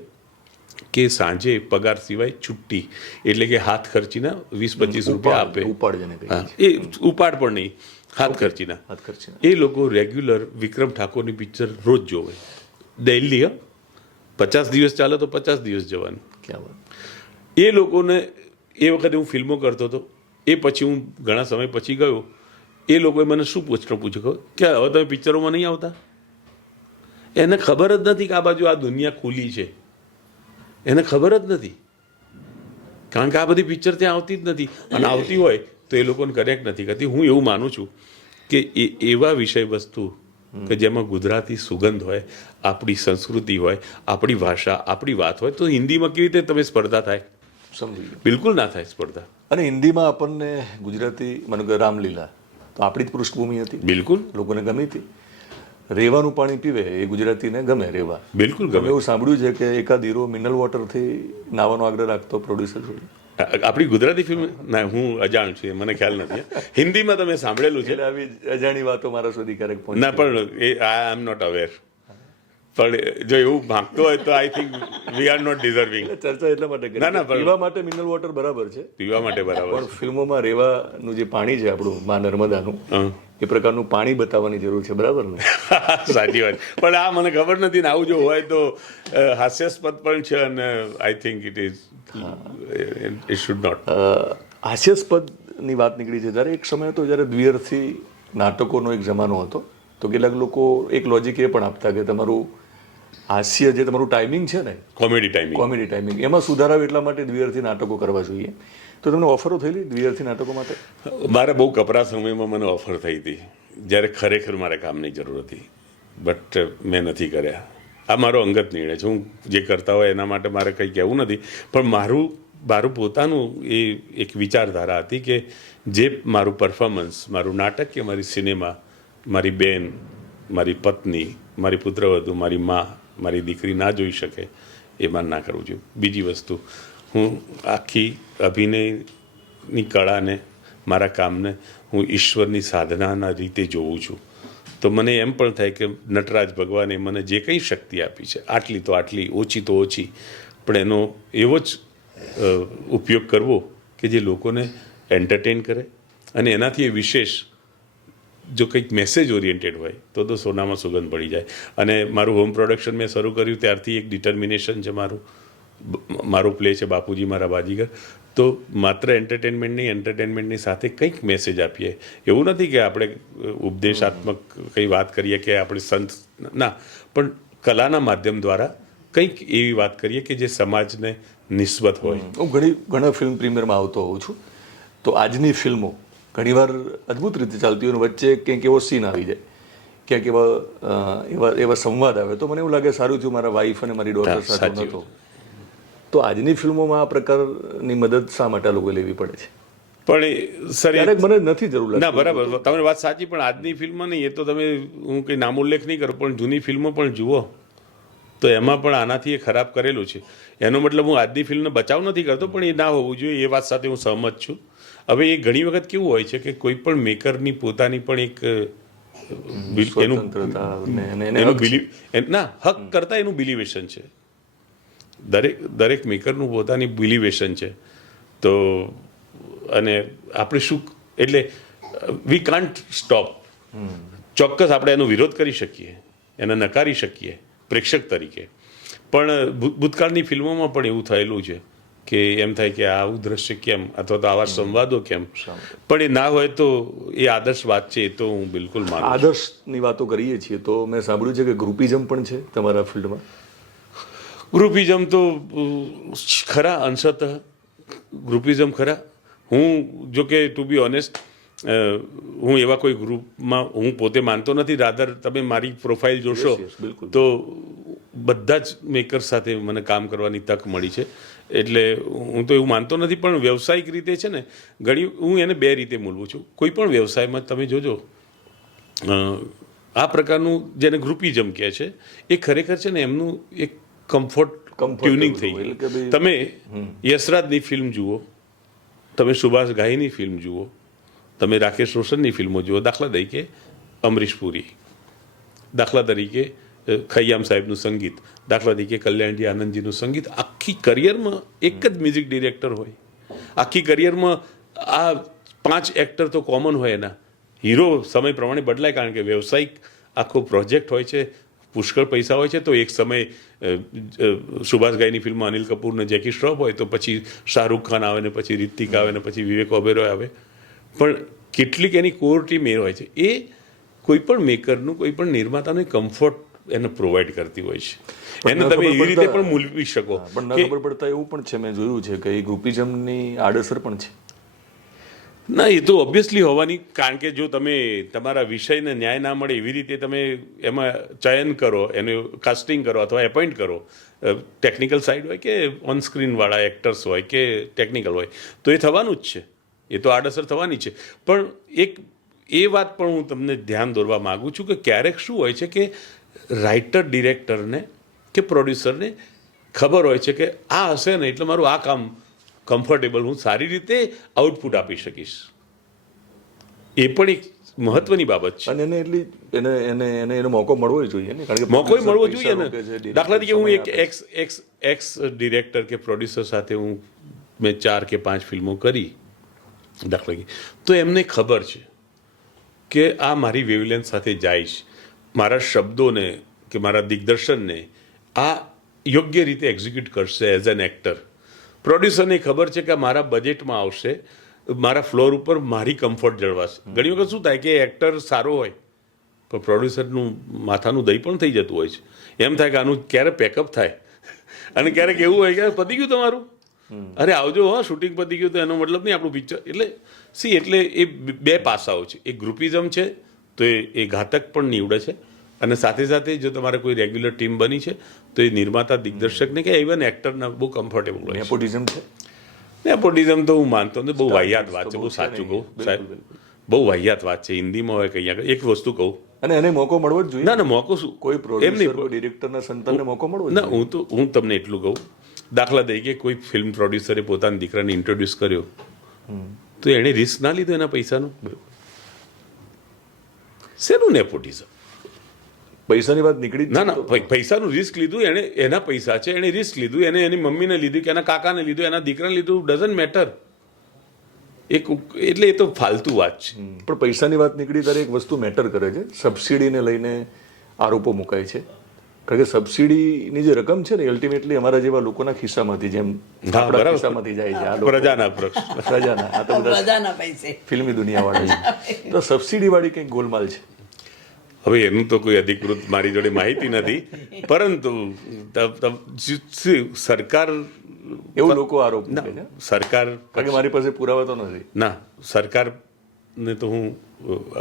કે સાંજે પગાર સિવાય છુટ્ટી, એટલે કે હાથ ખર્ચીના 20-25 રૂપિયા આપે. એ ઉપાડ પણ નહીં, હાથ ખર્ચીના. એ લોકો રેગ્યુલર વિક્રમ ઠાકોરની પિક્ચર રોજ જોવે, ડેઇલી. 50 દિવસ ચાલે તો 50 દિવસ જવાનું. એ લોકોને એ વખતે હું ફિલ્મો કરતો હતો, એ પછી હું ઘણા સમય પછી ગયો, એ લોકોએ મને શું પૂછ્યું કે હવે તમે પિક્ચરોમાં નહીં આવતા? એને ખબર જ નથી કે આ બાજુ આ દુનિયા ખુલ્લી છે, એને ખબર જ નથી, કારણ કે આ બધી પિક્ચર ત્યાં આવતી જ નથી. અને આવતી હોય તો એ લોકોને કનેક્ટ નથી કરતી. હું એવું માનું છું કે એવા વિષય વસ્તુ કે જેમાં ગુજરાતી સુગંધ હોય, આપણી સંસ્કૃતિ હોય, આપણી ભાષા, આપણી વાત હોય, તો હિન્દીમાં કેવી રીતે તમે સ્પર્ધા થાય? બિલકુલ ના થાય સ્પર્ધા. અને હિન્દીમાં આપણને ગુજરાતી, માનો કે રામલીલા તો આપણી જ પૃષ્ઠભૂમિ હતી, બિલકુલ લોકોને ગમી હતી. રેવાનું પાણી પીવે એ ગુજરાતીને ગમે, રેવા બિલકુલ ગમે. એવું સાંભળ્યું છે કે એકાદ હીરો મિનરલ વોટરથી નાવાનો આગ્રહ રાખતો પ્રોડ્યુસર જોડે. આપણી ગુજરાતી ફિલ્મ ના, હું અજાણ છું, મને ખ્યાલ નથી. હિન્દીમાં તમે સાંભળેલું છે? આવી અજાણી વાતો મારા સુધી ક્યારેક પહોંચે ના, પણ આઈ એમ નોટ અવેર. પણ જો એવું માંગતો હોય તો I think we are not deserving. ચર્ચા એટલા માટે કરી. ના, પીવા માટે મિનરલ વોટર બરાબર છે, પીવા માટે બરાબર, પણ ફિલ્મોમાં રેવાનું જે પાણી છે આપણું, મા નર્મદાનું, એ પ્રકારનું પાણી બતાવવાની જરૂર છે, બરાબર ને? સાચી વાત. પણ આ મને ખબર નથી ને, આવું જો હોય તો હાસ્યાસ્પદ પણ છે, અને I think it should not. હાસ્યાસ્પદ ની વાત નીકળી છે ત્યારે એક સમય હતો જ્યારે દ્વિઅર્થી નાટકોનો એક જમાનો હતો. તો કેટલાક લોકો એક લોજિક એ પણ આપતા કે તમારું હાસ્ય જે તમારું ટાઈમિંગ છે ને, કોમેડી ટાઈમિંગ એમાં સુધારાવ એટલા માટે દ્વિઅર્થી નાટકો કરવા જોઈએ. તો તમને ઓફરો થયેલી દ્વિઅર્થી નાટકો માટે? મારે બહુ કપરા સમયમાં મને ઓફર થઈ હતી, જ્યારે ખરેખર મારે કામની જરૂર હતી, બટ મેં નથી કર્યા. આ મારો અંગત નિર્ણય છે. હું જે કરતા હોય એના માટે મારે કંઈ કહેવું નથી, પણ મારું પોતાનું એ એક વિચારધારા હતી કે જે મારું પરફોર્મન્સ, મારું નાટક કે મારી સિનેમા, મારી બેન, મારી પત્ની, મારી પુત્રવધુ, મારી મા, મારી દીકરી ના જોઈ શકે એ મારે ના કરવું જોઈએ. બીજી વસ્તુ, હું આખી અભિનયની કળાને, મારા કામને હું ઈશ્વરની સાધનાના રીતે જોઉં છું. તો મને એમ પણ થાય કે નટરાજ ભગવાને મને જે કંઈ શક્તિ આપી છે, આટલી તો આટલી, ઓછી તો ઓછી, પણ એનો એવો જ ઉપયોગ કરવો કે જે લોકોને એન્ટરટેન કરે, અને એનાથી એ વિશેષ જો કંઈક મેસેજ ઓરિએન્ટેડ હોય તો સોનામાં સુગંધ પડી જાય. અને મારું હોમ પ્રોડક્શન મેં શરૂ કર્યું ત્યારથી એક ડિટર્મિનેશન છે મારું પ્લે છે બાપુજી મારા બાજીગર. તો માત્ર એન્ટરટેનમેન્ટની સાથે કંઈક મેસેજ આપીએ. એવું નથી કે આપણે ઉપદેશાત્મક કંઈ વાત કરીએ કે આપણે સંત, ના, પણ કલાના માધ્યમ દ્વારા કંઈક એવી વાત કરીએ કે જે સમાજને નિસ્બત હોય. હું ઘણા ફિલ્મ પ્રીમિયરમાં આવતો હોઉં છું, તો આજની ફિલ્મો ઘણીવાર અદ્ભુત રીતે ચાલતી હોય, વચ્ચે કંઈક એવો સીન આવી જાય, ક્યાંક એવા સંવાદ આવે, તો મને એવું લાગે સારું થયું મારા વાઈફ અને મારી ડોટર સાથે નહોતો. તો આજની ફિલ્મોમાં આ પ્રકારની મદદ શા માટે લોકો લેવી પડે છે? પણ સર ક્યારેક મને નથી જરૂર લાગતી. ના, બરાબર, તમારી વાત સાચી, પણ આજની ફિલ્મમાં નહીં, એ તો તમે, હું કંઈ નામોલ્લેખ નહીં કરું, પણ જૂની ફિલ્મો પણ જુઓ તો એમાં પણ આનાથી એ ખરાબ કરેલું છે. એનો મતલબ હું આજની ફિલ્મને બચાવ નથી કરતો, પણ એ ના હોવું જોઈએ, એ વાત સાથે હું સહમત છું. હવે એ ઘણી વખત કેવું હોય છે કે કોઈ પણ મેકરની પોતાની પણ એક હક કરતા એનું બિલિવેશન છે. દરેક મેકરનું પોતાની બિલિવેશન છે. તો અને આપણે શું, એટલે વી કાન્ટ સ્ટોપ. ચોક્કસ આપણે એનો વિરોધ કરી શકીએ, એને નકારી શકીએ પ્રેક્ષક તરીકે, પણ ભૂતકાળની ફિલ્મોમાં પણ એવું થયેલું છે કે એમ થાય કે આવું દ્રશ્ય કેમ, અથવા તો આવા સંવાદો કેમ, પણ એ ના હોય તો એ આદર્શ વાત છે, એ તો હું બિલકુલ માનું. આદર્શની વાતો કરીએ છીએ તો મેં સાંભળ્યું છે કે ગ્રુપિઝમ પણ છે તમારા ફિલ્ડમાં. ગ્રુપિઝમ તો ખરા, અંશતઃ ગ્રુપિઝમ ખરા. હું જો કે ટુ બી ઓનેસ્ટ, હું એવા કોઈ ગ્રુપમાં હું પોતે માનતો નથી. રાધર તમે મારી પ્રોફાઇલ જોશો તો બધા જ મેકર સાથે મને કામ કરવાની તક મળી છે. એટલે હું તો એવું માનતો નથી, પણ વ્યવસાયિક રીતે છે ને, હું એને બે રીતે મૂલવું છું. કોઈ પણ વ્યવસાયમાં તમે જોજો આ પ્રકારનું જેને ગ્રુપિઝમ કહે છે, એ ખરેખર છે ને એમનું એક કમ્ફર્ટ ટ્યુનિંગ થઈ ગયું. તમે યશરાજની ફિલ્મ જુઓ, તમે સુભાષ ઘાઈની ફિલ્મ જુઓ, તમે રાકેશ રોશનની ફિલ્મો જુઓ, દાખલા તરીકે અમરીશ પુરી, દાખલા તરીકે ખય્યામ સાહેબનું સંગીત, દાખલા તરીકે કલ્યાણજી આનંદજીનું સંગીત. આખી કરિયરમાં એક જ મ્યુઝિક ડિરેક્ટર હોય, આખી કરિયરમાં આ 5 એક્ટર તો કોમન હોય. એના હીરો સમય પ્રમાણે બદલાય, કારણ કે વ્યવસાયિક આખો પ્રોજેક્ટ હોય છે, પુષ્કળ પૈસા હોય છે. તો એક સમય સુભાષ ઘાઈની ફિલ્મમાં અનિલ કપૂર ને જેકી શ્રોફ હોય, તો પછી શાહરૂખ ખાન આવે ને પછી રિતિક આવે ને પછી વિવેક ઓબેરોય આવે. પણ કેટલીક એની કોર ટીમ એ હોય છે, એ કોઈ પણ મેકરનું, કોઈ પણ નિર્માતાનું કમ્ફર્ટ એને પ્રોવાઈડ કરતી હોય છે. એને તમે એવી રીતે પણ મૂલવી શકો. પણ ન ખબર પડતા એવું પણ છે, મેં જોયું છે કે એ ગ્રુપિઝમની આડઅસર પણ છે. ના, એ તો ઓબ્વિયસલી હોવાની, કારણ કે જો તમે તમારા વિષયને ન્યાય ના મળે એવી રીતે તમે એમાં ચયન કરો, એનું કાસ્ટિંગ કરો અથવા એપોઇન્ટ કરો, ટેકનિકલ સાઈડ હોય કે ઓન સ્ક્રીનવાળા એક્ટર્સ હોય કે ટેકનિકલ હોય, તો એ થવાનું જ છે. એ તો આડઅસર થવાની છે. પણ એક એ વાત પણ હું તમને ધ્યાન દોરવા માગું છું કે ક્યારેક શું હોય છે કે રાઇટર ડિરેક્ટરને કે પ્રોડ્યુસરને ખબર હોય છે કે આ હશે ને એટલે મારું આ કામ કમ્ફર્ટેબલ, હું સારી રીતે આઉટપુટ આપી શકીશ. એ પણ એક મહત્વની બાબત છે. અને એને એટલી એને એનો મોકો મળવો જોઈએ ને, કારણ કે મોકો મળવો જોઈએ ને. દાખલા તરીકે હું એક એક્સ ડિરેક્ટર કે પ્રોડ્યુસર સાથે મેં 4 કે 5 ફિલ્મો કરી, દાખલા તરીકે, તો એમને ખબર છે કે આ મારી વેવલેન્થ સાથે જાય છે, મારા શબ્દોને કે મારા દિગ્દર્શનને આ યોગ્ય રીતે એક્ઝિક્યુટ કરશે એઝ એન એક્ટર. પ્રોડ્યુસરને ખબર છે કે મારા બજેટમાં આવશે, મારા ફ્લોર ઉપર મારી કમ્ફર્ટ જળવાશે. ઘણી વખત શું થાય કે એક્ટર સારો હોય પણ પ્રોડ્યુસરનું માથાનું દહીં પણ થઈ જતું હોય છે. એમ થાય કે આનું ક્યારે પેકઅપ થાય અને ક્યારેક એવું હોય કે પતી ગયું તમારું, અરે આવજો હા શૂટિંગ પતી ગયું તો એનો મતલબ નહીં આપણું પિક્ચર. એટલે એ બે પાસાઓ છે. એક ગ્રુપિઝમ છે તો એ ઘાતક પણ નીવડે છે, અને સાથે સાથે જો તમારે કોઈ રેગ્યુલર ટીમ બની છે તો એ નિર્માતા દિગ્દર્શકને કે ઇવન એક્ટરના બહુ કમ્ફર્ટેબલ હોય છે. નેપોટિઝમ છે. નેપોટિઝમ તો હું માનતો નથી, બહુ વાહિયાત વાત છે. બહુ સાચું કહું સાહેબ, બહુ વાહિયાત વાત છે. હિન્દીમાં હોય કંઈ આગળ એક વસ્તુ કહું, અને એને મોકો મળવો જ જોઈએ. ના મોકો શું, કોઈ એમ પ્રોડ્યુસર નહીં, કોઈ ડિરેક્ટરના સંતાનને મોકો મળવો ના હું તમને એટલું કહું, દાખલા તરીકે કોઈ ફિલ્મ પ્રોડ્યુસરે પોતાના દીકરાને ઇન્ટ્રોડ્યુસ કર્યો તો એણે રિસ્ક ના લીધો એના પૈસાનું. શેનું નેપોટિઝમ? પૈસાની વાત નીકળી જ ના પૈસાનું રિસ્ક લીધું એણે, એના પૈસા છે એણે રિસ્ક લીધું, એને એની મમ્મીને લીધું કે એના કાકાને લીધું, એના દીકરાને લીધું, ડઝન્ટ મેટર. એટલે એ તો ફાલતુ વાત છે. પણ પૈસાની વાત નીકળી ત્યારે એક વસ્તુ મેટર કરે છે. સબસિડીને લઈને આરોપો મુકાય છે, કારણ કે સબસિડીની જે રકમ છે ને અલ્ટિમેટલી અમારા જેવા લોકોના ખિસ્સામાંથી, જેમ આપણા ખિસ્સામાંથી જાય છે. આ લોકો પ્રજાના પ્રશ્ન, પ્રજાના, આ તો બધા બધાના પૈસે ફિલ્મી દુનિયાવાળા છે. તો સબસિડી વાળી કંઈક ગોલમાલ છે. હવે એનું તો કોઈ અધિકૃત મારી જોડે માહિતી નથી, પરંતુ સરકાર, એવું લોકો આરોપ મૂકે છે. સરકાર, કારણ કે મારી પાસે પુરાવા તો નથી. ના સરકારને તો હું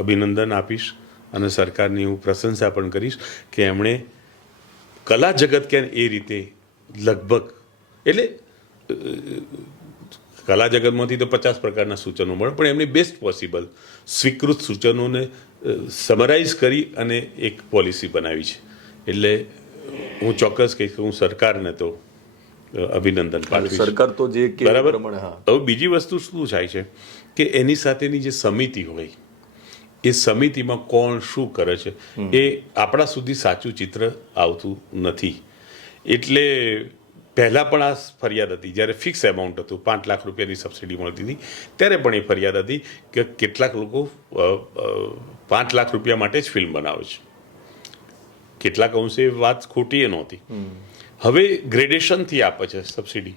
અભિનંદન આપીશ અને સરકારની હું પ્રશંસા પણ કરીશ કે એમણે કલા જગત કે એ રીતે લગભગ, એટલે કલા જગતમાંથી તો 50 પ્રકારના સૂચનો મળે, પણ એમની બેસ્ટ પોસિબલ સ્વીકૃત સૂચનોને સમરાઇઝ કરી અને એક પોલિસી બનાવી છે. એટલે હું ચોક્કસ કહીશ કે હું સરકારને તો અભિનંદન પાઠવીશ. સરકાર તો જે કે બરાબર. પ્રમાણે, હા. હવે બીજી વસ્તુ શું થાય છે કે એની સાથેની જે સમિતિ હોય, એ સમિતિમાં કોણ શું કરે છે એ આપણા સુધી સાચું ચિત્ર આવતું નથી. એટલે પહેલાં પણ આ ફરિયાદ હતી, જ્યારે ફિક્સ એમાઉન્ટ હતું, 5 લાખ રૂપિયાની સબસિડી મળતી હતી, ત્યારે પણ એ ફરિયાદ હતી કે કેટલાક લોકો 5 લાખ રૂપિયા માટે જ ફિલ્મ બનાવે છે. કેટલાક અંશે એ વાત ખોટી એ નહોતી. હવે ગ્રેડેશનથી આપે છે સબસિડી,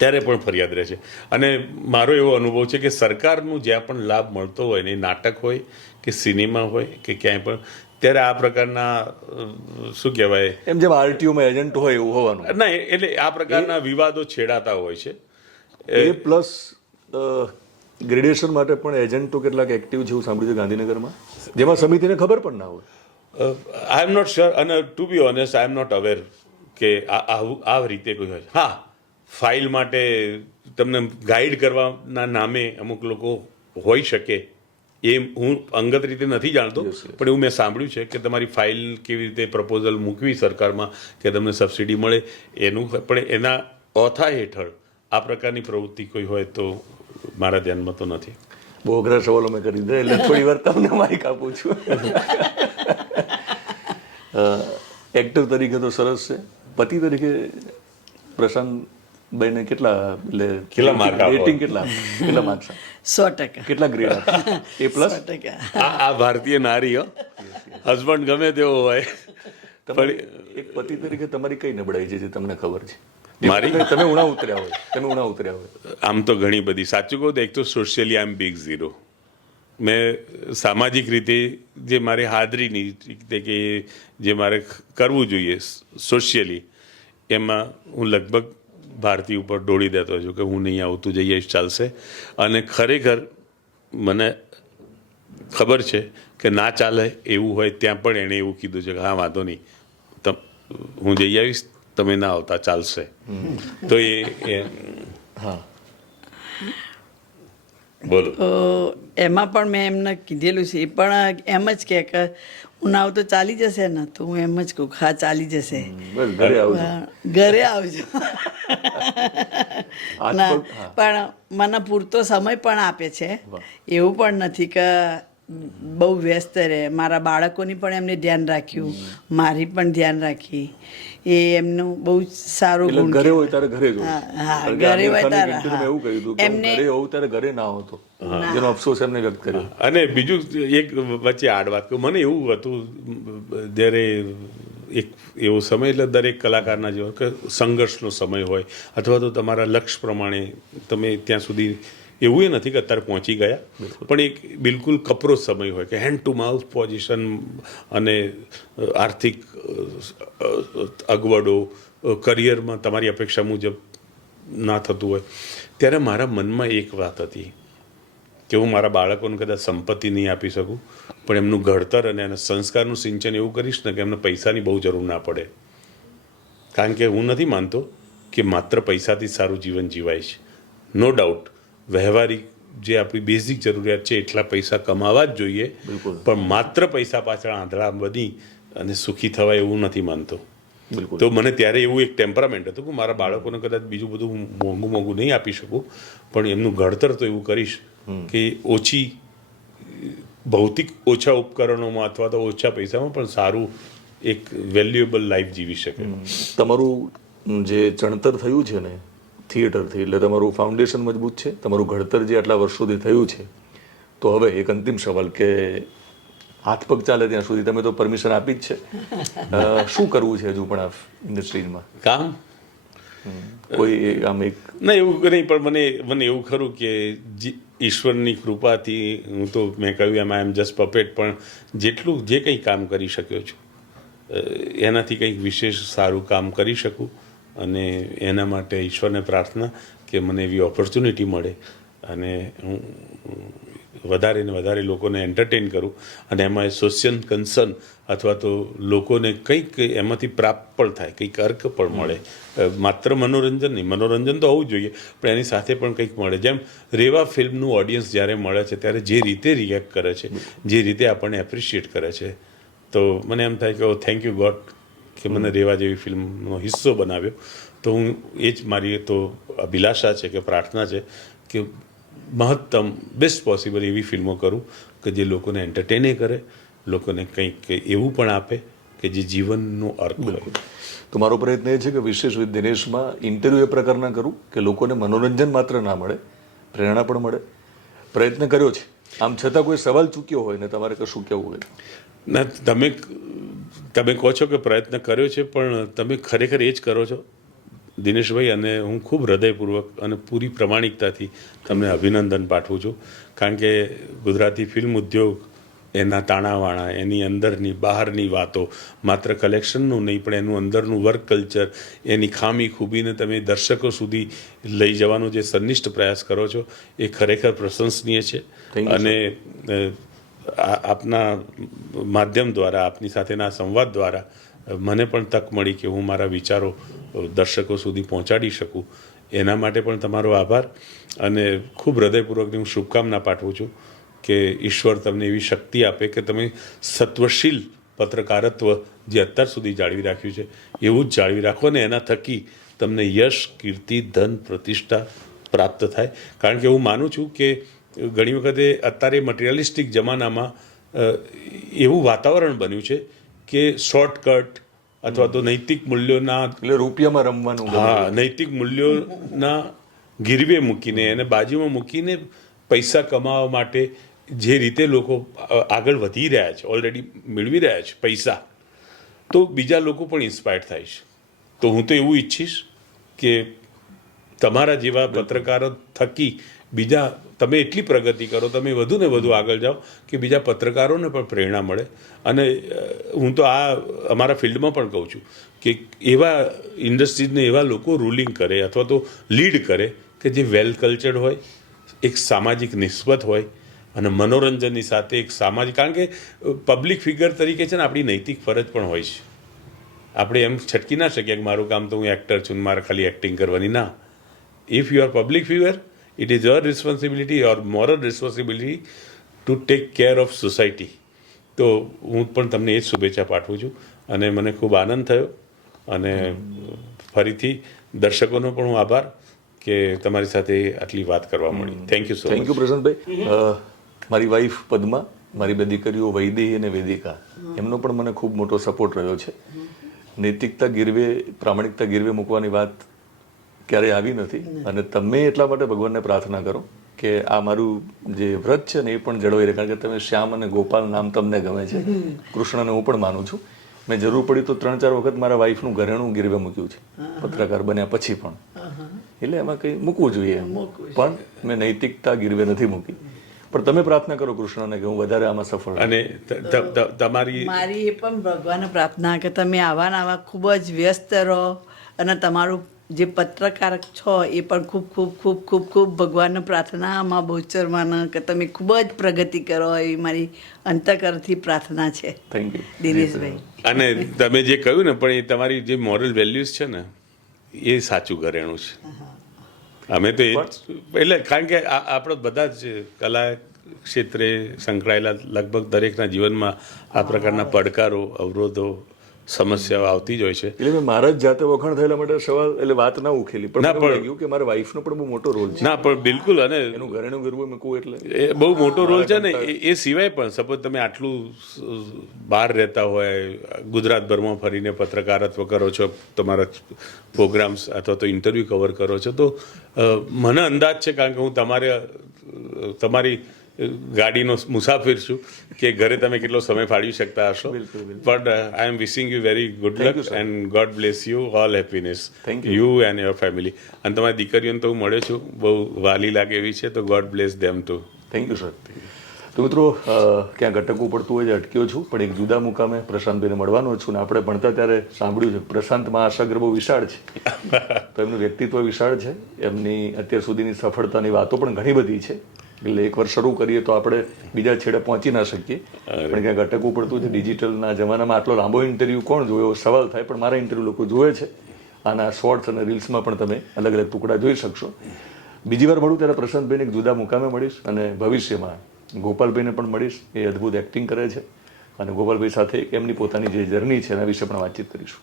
ત્યારે પણ ફરિયાદ રહે છે. અને મારો એવો અનુભવ છે કે સરકારનું જ્યાં પણ લાભ મળતો હોય ને, એ નાટક હોય કે સિનેમા હોય કે ક્યાંય પણ, ત્યારે આ પ્રકારના શું કહેવાય, એમ જેમ આરટીઓમાં એજન્ટ હોય એવું હોવાનું. ના એટલે આ પ્રકારના વિવાદો છેડાતા હોય છે. એ પ્લસ ગ્રેડેશન માટે પણ એજન્ટો કેટલાક એક્ટિવ છે એવું સાંભળ્યું છે ગાંધીનગરમાં, જેમાં સમિતિને ખબર પણ ના હોય. I am not sure, and to be honest I am not aware કે આ રીતે કોઈ હોય. હા, ફાઇલ માટે તમને ગાઈડ કરવાના નામે અમુક લોકો હોઈ શકે, એ હું અંગત રીતે નથી જાણતો, પણ એવું મેં સાંભળ્યું છે કે તમારી ફાઇલ કેવી રીતે પ્રપોઝલ મૂકવી સરકારમાં કે તમને સબસિડી મળે એનું, પણ એના ઓથા હેઠળ આ પ્રકારની પ્રવૃત્તિ કોઈ હોય તો મારા ધ્યાનમાં તો નથી. બહુ અઘરા સવાલો મેં કરી દીધા, એટલે થોડી વાર તમને માઇક આપું છું. એક્ટર તરીકે તો સરસ છે, પતિ તરીકે પ્રશાંતભાઈને કેટલા માર્ક રેટિંગ, કેટલા માર્ક્સ? 100%. કેટલા ગ્રેડ આપે? એ પ્લસ? 100%. આ ભારતીય નારી હો, હસબન્ડ ગમે તેવો હોય. એક પતિ તરીકે તમારી કઈ નબળાઈ છે જે તમને ખબર છે? મારી, તમે ઉણા ઉતર્યા હોય. આમ તો ઘણી બધી. સાચું કહું તો એક તો સોશિયલી આઈ એમ બિગ ઝીરો. મેં સામાજિક રીતે જે મારે હાજરીની રીતે કે જે મારે કરવું જોઈએ સોશિયલી, એમાં હું લગભગ ભારતી ઉપર દોડી દેતો છું કે હું નહીં આવું, તું જઈ આવીશ ચાલશે. અને ખરેખર મને ખબર છે કે ના ચાલે એવું હોય ત્યાં પણ એણે એવું કીધું છે કે હા વાંધો નહીં, હું જઈ આવીશ, તમે ના આવતા ચાલશે. તો એ હા, બોલો. તો એમાં પણ મેં એમને કીધેલું છે, એ પણ એમ જ કે હું ના આવું તો ચાલી જશે ને, તો હું એમ જ કહું હા ચાલી જશે, બસ ઘરે આવજો. ઘરે આવજો. ના, હા. પણ મને પૂરતો સમય પણ આપે છે, એવું પણ નથી કે બહુ વ્યસ્ત રહે. મારા બાળકોની પણ એમને ધ્યાન રાખ્યું, મારી પણ ધ્યાન રાખી, એ એમનું બહુ સારું એટલે ગુણ ઘરે કહેવાય. હોય ત્યારે ઘરે જ હોય. હા, કારણ કે ઘરે આમિર હોય ખાનની ત્યારે, interview માં એવું કહ્યું હતું કે હું એમને- ઘરે હોઉં ત્યારે ઘરે ના હોતો, જેનો અફસોસ એમને વ્યક્ત કર્યો. અને બીજું એક વચ્ચે આડ વાત કહું, મને એવું હતું જ્યારે એક એવો સમય, એટલે દરેક કલાકારના જેવો કે સંઘર્ષનો સમય હોય, અથવા તો તમારા લક્ષ્ય પ્રમાણે તમે ત્યાં સુધી એવું એ નથી કે અત્યારે પહોંચી ગયા, પણ એક બિલકુલ કપરો સમય હોય કે હેન્ડ ટુ માઉથ પોઝિશન અને આર્થિક અગવડો, કરિયરમાં તમારી અપેક્ષા મુજબ ના થતું હોય, ત્યારે મારા મનમાં એક વાત હતી કે હું મારા બાળકોને કદાચ સંપત્તિ નહીં આપી શકું, પણ એમનું ઘડતર અને એના સંસ્કારનું સિંચન એવું કરીશ ને કે એમને પૈસાની બહુ જરૂર ના પડે. કારણ કે હું નથી માનતો કે માત્ર પૈસાથી સારું જીવન જીવાય છે. નો ડાઉટ વ્યવહારિક જે આપણી બેઝિક જરૂરિયાત છે એટલા પૈસા કમાવા જ જોઈએ, પણ માત્ર પૈસા પાછળ આંધળા બની અને સુખી થવાય એવું નથી માનતો. તો મને ત્યારે એવું એક ટેમ્પરામેન્ટ હતું કે મારા બાળકોને કદાચ બીજું બધું મોંઘું નહીં આપી શકું, પણ એમનું ઘડતર તો એવું કરીશ કે ઓછી ભૌતિક ઓછા ઉપકરણોમાં અથવા તો ઓછા પૈસામાં પણ સારું એક વેલ્યુએબલ લાઈફ જીવી શકે. તમારું જે ચણતર થયું છે ને થિયેટરથી, એટલે તમારું ફાઉન્ડેશન મજબૂત છે, તમારું ઘડતર જે આટલા વર્ષોથી થયું છે, તો હવે એક અંતિમ સવાલ કે હાથ પગ ચાલે ત્યાં સુધી તમે તો પરમિશન આપી જ છે, શું કરવું છે હજુ પણ આ ઇન્ડસ્ટ્રીઝમાં કામ કોઈ આમ એક ના એવું નહીં, પણ મને એવું ખરું કે ઈશ્વરની કૃપાથી હું તો મેં કહ્યું એમ આઈ એમ જસ્ટ પપેટ, પણ જેટલું જે કંઈ કામ કરી શક્યો છું એનાથી કંઈક વિશેષ સારું કામ કરી શકું, અને એના માટે ઈશ્વરને પ્રાર્થના કે મને એવી ઓપોર્ચ્યુનિટી મળે અને હું વધારે ને વધારે લોકોને એન્ટરટેન કરું, અને એમાં સોશિયલ કન્સર્ન અથવા તો લોકોને કંઈક એમાંથી પ્રાપ્ત પણ થાય, કંઈક અર્ક પણ મળે. માત્ર મનોરંજન નહીં, મનોરંજન તો હોવું જોઈએ, પણ એની સાથે પણ કંઈક મળે. જેમ રેવા ફિલ્મનું ઓડિયન્સ જ્યારે મળે છે ત્યારે જે રીતે રિએક્ટ કરે છે, જે રીતે આપણને એપ્રિશિએટ કરે છે, તો મને એમ થાય કે થેન્ક યુ ગોડ કે મને રેવા જેવી ફિલ્મનો હિસ્સો બનાવ્યો. તો હું એ જ મારી તો અભિલાષા છે કે પ્રાર્થના છે કે મહત્તમ બેસ્ટ પોસિબલ એવી ફિલ્મો કરું કે જે લોકોને એન્ટરટેને કરે, લોકોને કંઈક એવું પણ આપે કે જે જીવનનો અર્થ હોય. તો મારો પ્રયત્ન એ છે કે વિશેષ વિથ દિનેશમાં ઇન્ટરવ્યૂ એ પ્રકારના કરું કે લોકોને મનોરંજન માત્ર ના મળે, પ્રેરણા પણ મળે. પ્રયત્ન કર્યો છે, આમ છતાં કોઈ સવાલ ચૂક્યો હોય ને તમારે કશું કહેવું હોય? ના, તમે કહો છો કે પ્રયત્ન કર્યો છે, પણ તમે ખરેખર એ જ કરો છો દિનેશભાઈ, અને હું ખૂબ હૃદયપૂર્વક અને પૂરી પ્રમાણિકતાથી તમને અભિનંદન પાઠવું છું. કારણ કે ગુજરાતી ફિલ્મ ઉદ્યોગ, એના તાણાવાણા, એની અંદરની બહારની વાતો, માત્ર કલેક્શનનું નહીં પણ એનું અંદરનું વર્ક કલ્ચર, એની ખામી ખૂબીને તમે દર્શકો સુધી લઈ જવાનો જે સંનિષ્ઠ પ્રયાસ કરો છો એ ખરેખર પ્રશંસનીય છે. અને આપના માધ્યમ દ્વારા, આપની સાથેના સંવાદ દ્વારા મને પણ તક મળી કે હું મારા વિચારો દર્શકો સુધી પહોંચાડી શકું. એના માટે પણ તમારો આભાર, અને ખૂબ હૃદયપૂર્વકની હું શુભકામના પાઠવું છું કે ઈશ્વર તમને એવી શક્તિ આપે કે તમે સત્વશીલ પત્રકારત્વ જે અત્યાર સુધી જાળવી રાખ્યું છે એવું જ જાળવી રાખો, અને એના થકી તમને યશ, કીર્તિ, ધન, પ્રતિષ્ઠા પ્રાપ્ત થાય. કારણ કે હું માનું છું કે ઘણી વખતે અત્યારે મટીરિયલિસ્ટિક જમાનામાં એવું વાતાવરણ બન્યું છે કે શોર્ટકટ અથવા તો નૈતિક મૂલ્યોના, એટલે રૂપિયામાં રમવાનું, હા, નૈતિક મૂલ્યોના ગીરવે મૂકીને એને બાજુમાં મૂકીને પૈસા કમાવા માટે જે રીતે લોકો આગળ વધી રહ્યા છે, ઓલરેડી મેળવી રહ્યા છે પૈસા, તો બીજા લોકો પણ ઇન્સ્પાયર થાય છે. તો હું તો એવું ઈચ્છીશ કે તમારા જેવા પત્રકારો થકી બીજા, તમે એટલી પ્રગતિ કરો, તમે વધુ ને વધુ આગળ જાઓ કે બીજા પત્રકારોને પણ પ્રેરણા મળે. અને હું તો આ અમારા ફિલ્ડમાં પણ કહું છું કે એવા ઇન્ડસ્ટ્રીઝને એવા લોકો રૂલિંગ કરે અથવા તો લીડ કરે કે જે વેલ કલ્ચર્ડ હોય, એક સામાજિક નિસ્બત હોય, અને મનોરંજનની સાથે એક સામાજિક, કારણ કે પબ્લિક ફિગર તરીકે છે ને આપણી નૈતિક ફરજ પણ હોય છે. આપણે એમ છટકી ના શકીએ કે મારું કામ તો હું એક્ટર છું, મારે ખાલી એક્ટિંગ કરવાની. ના, if you are public figure, it is your responsibility or moral responsibility to take care of society. તો હું પણ તમને એ જ શુભેચ્છા પાઠવું છું, અને મને ખૂબ આનંદ થયો, અને ફરીથી દર્શકોનો પણ હું આભાર કે તમારી સાથે આટલી વાત કરવા મળી. Thank you so much. Thank you Prashantbhai. મારી વાઈફ પદ્મા, મારી બે દીકરીઓ વૈદેહી અને વેદિકા, એમનો પણ મને ખૂબ મોટો સપોર્ટ રહ્યો છે. નૈતિકતા ગીરવે, પ્રામાણિકતા ગીરવે મૂકવાની વાત ક્યારેય આવી નથી, અને તમે એટલા માટે ભગવાનને પ્રાર્થના કરો કે આ મારું જે વ્રત છે ને એ પણ જળવાઈ રહે. કારણ કે તમે શ્યામ અને ગોપાલ નામ તમને ગમે છે, કૃષ્ણને હું પણ માનું છું. મેં જરૂર પડી તો 3-4 વખત મારા વાઈફનું ઘરેણું ગીરવે મૂક્યું છે પત્રકાર બન્યા પછી પણ. એટલે એમાં કંઈ મૂકવું જોઈએ એમ. મૂકવું પણ મેં નૈતિકતા ગીરવે નથી મૂકી. પણ તમે પ્રાર્થના કરો કૃષ્ણને કે હું વધારે આમાં સફળ થાઉં. અને તમારી મારી એ પણ ભગવાનને પ્રાર્થના કે તમે આવા ને આવા ખૂબ જ વ્યસ્ત રહો અને તમારું જે પત્રકાર છો એ પણ ખૂબ ખૂબ ખૂબ ખૂબ ખૂબ ભગવાનને પ્રાર્થનામાં બહુચરમાના કે તમે ખૂબ જ પ્રગતિ કરો એવી મારી અંતકરણથી પ્રાર્થના છે થેન્ક યુ. દિનેશભાઈ. અને તમે જે કહ્યું ને પણ એ તમારી જે મોરલ વેલ્યુઝ છે ને એ સાચું ઘરેણું છે. અમે તો એટલે કારણ કે આપણે બધા જ કલા ક્ષેત્રે સંકળાયેલા લગભગ દરેકના જીવનમાં આ પ્રકારના પડકારો અવરોધો સમસ્યાઓ આવતી જ હોય છે. એટલે મેં મારા જ જાતે વખાણ થયેલા માટે સવાલ એટલે વાત ના ઉખેલી પણ ના, મને એવું લાગ્યું કે મારા વાઈફનો પણ બહુ મોટો રોલ છે. ના પણ બિલકુલ. અને એનું ઘરેણું ગરબું મેં કહું એટલે એ બહુ મોટો રોલ છે ને. એ સિવાય પણ સપોઝ તમે આટલું બહાર રહેતા હોય, ગુજરાતભરમાં ફરીને પત્રકારત્વ કરો છો, તમારા પ્રોગ્રામ્સ અથવા તો ઇન્ટરવ્યૂ કવર કરો છો, તો મને અંદાજ છે કારણ કે હું તમારી ગાડીનો મુસાફિર છું કે ઘરે તમે કેટલો સમય ફાળવી શકતા હશો. પણ I am wishing you very good luck and God bless you, all happiness you and your family. અને તમારી દીકરીઓને તો હું મળ્યો છું, બહુ વાલી લાગે એવી છે, તો God bless them to. Thank you sir. તો મિત્રો ક્યાં અટકવું પડતું હોય છે અટક્યો છું, પણ એક જુદા મુકામે પ્રશાંતભાઈને મળવાનો છું. ને આપણે ભણતા ત્યારે સાંભળ્યું છે પ્રશાંતમાં આશાગ્ર બહુ વિશાળ છે. તો એમનું વ્યક્તિત્વ વિશાળ છે, એમની અત્યાર સુધીની સફળતાની વાતો પણ ઘણી બધી છે. એટલે એકવાર શરૂ કરીએ તો આપણે બીજા છેડે પહોંચી ના શકીએ, પણ ક્યાંક અટકવું પડતું છે. ડિજિટલના જમાનામાં આટલો લાંબો ઇન્ટરવ્યૂ કોણ જોયો એવો સવાલ થાય, પણ મારા ઇન્ટરવ્યૂ લોકો જોવે છે. આના શોર્ટ્સ અને રીલ્સમાં પણ તમે અલગ અલગ ટુકડા જોઈ શકશો. બીજી વાર મળું ત્યારે પ્રશાંતભાઈને એક જુદા મુકામે મળીશ અને ભવિષ્યમાં ગોપાલભાઈને પણ મળીશ. એ અદ્ભુત એક્ટિંગ કરે છે અને ગોપાલભાઈ સાથે એમની પોતાની જે જર્ની છે એના વિશે પણ વાતચીત કરીશું.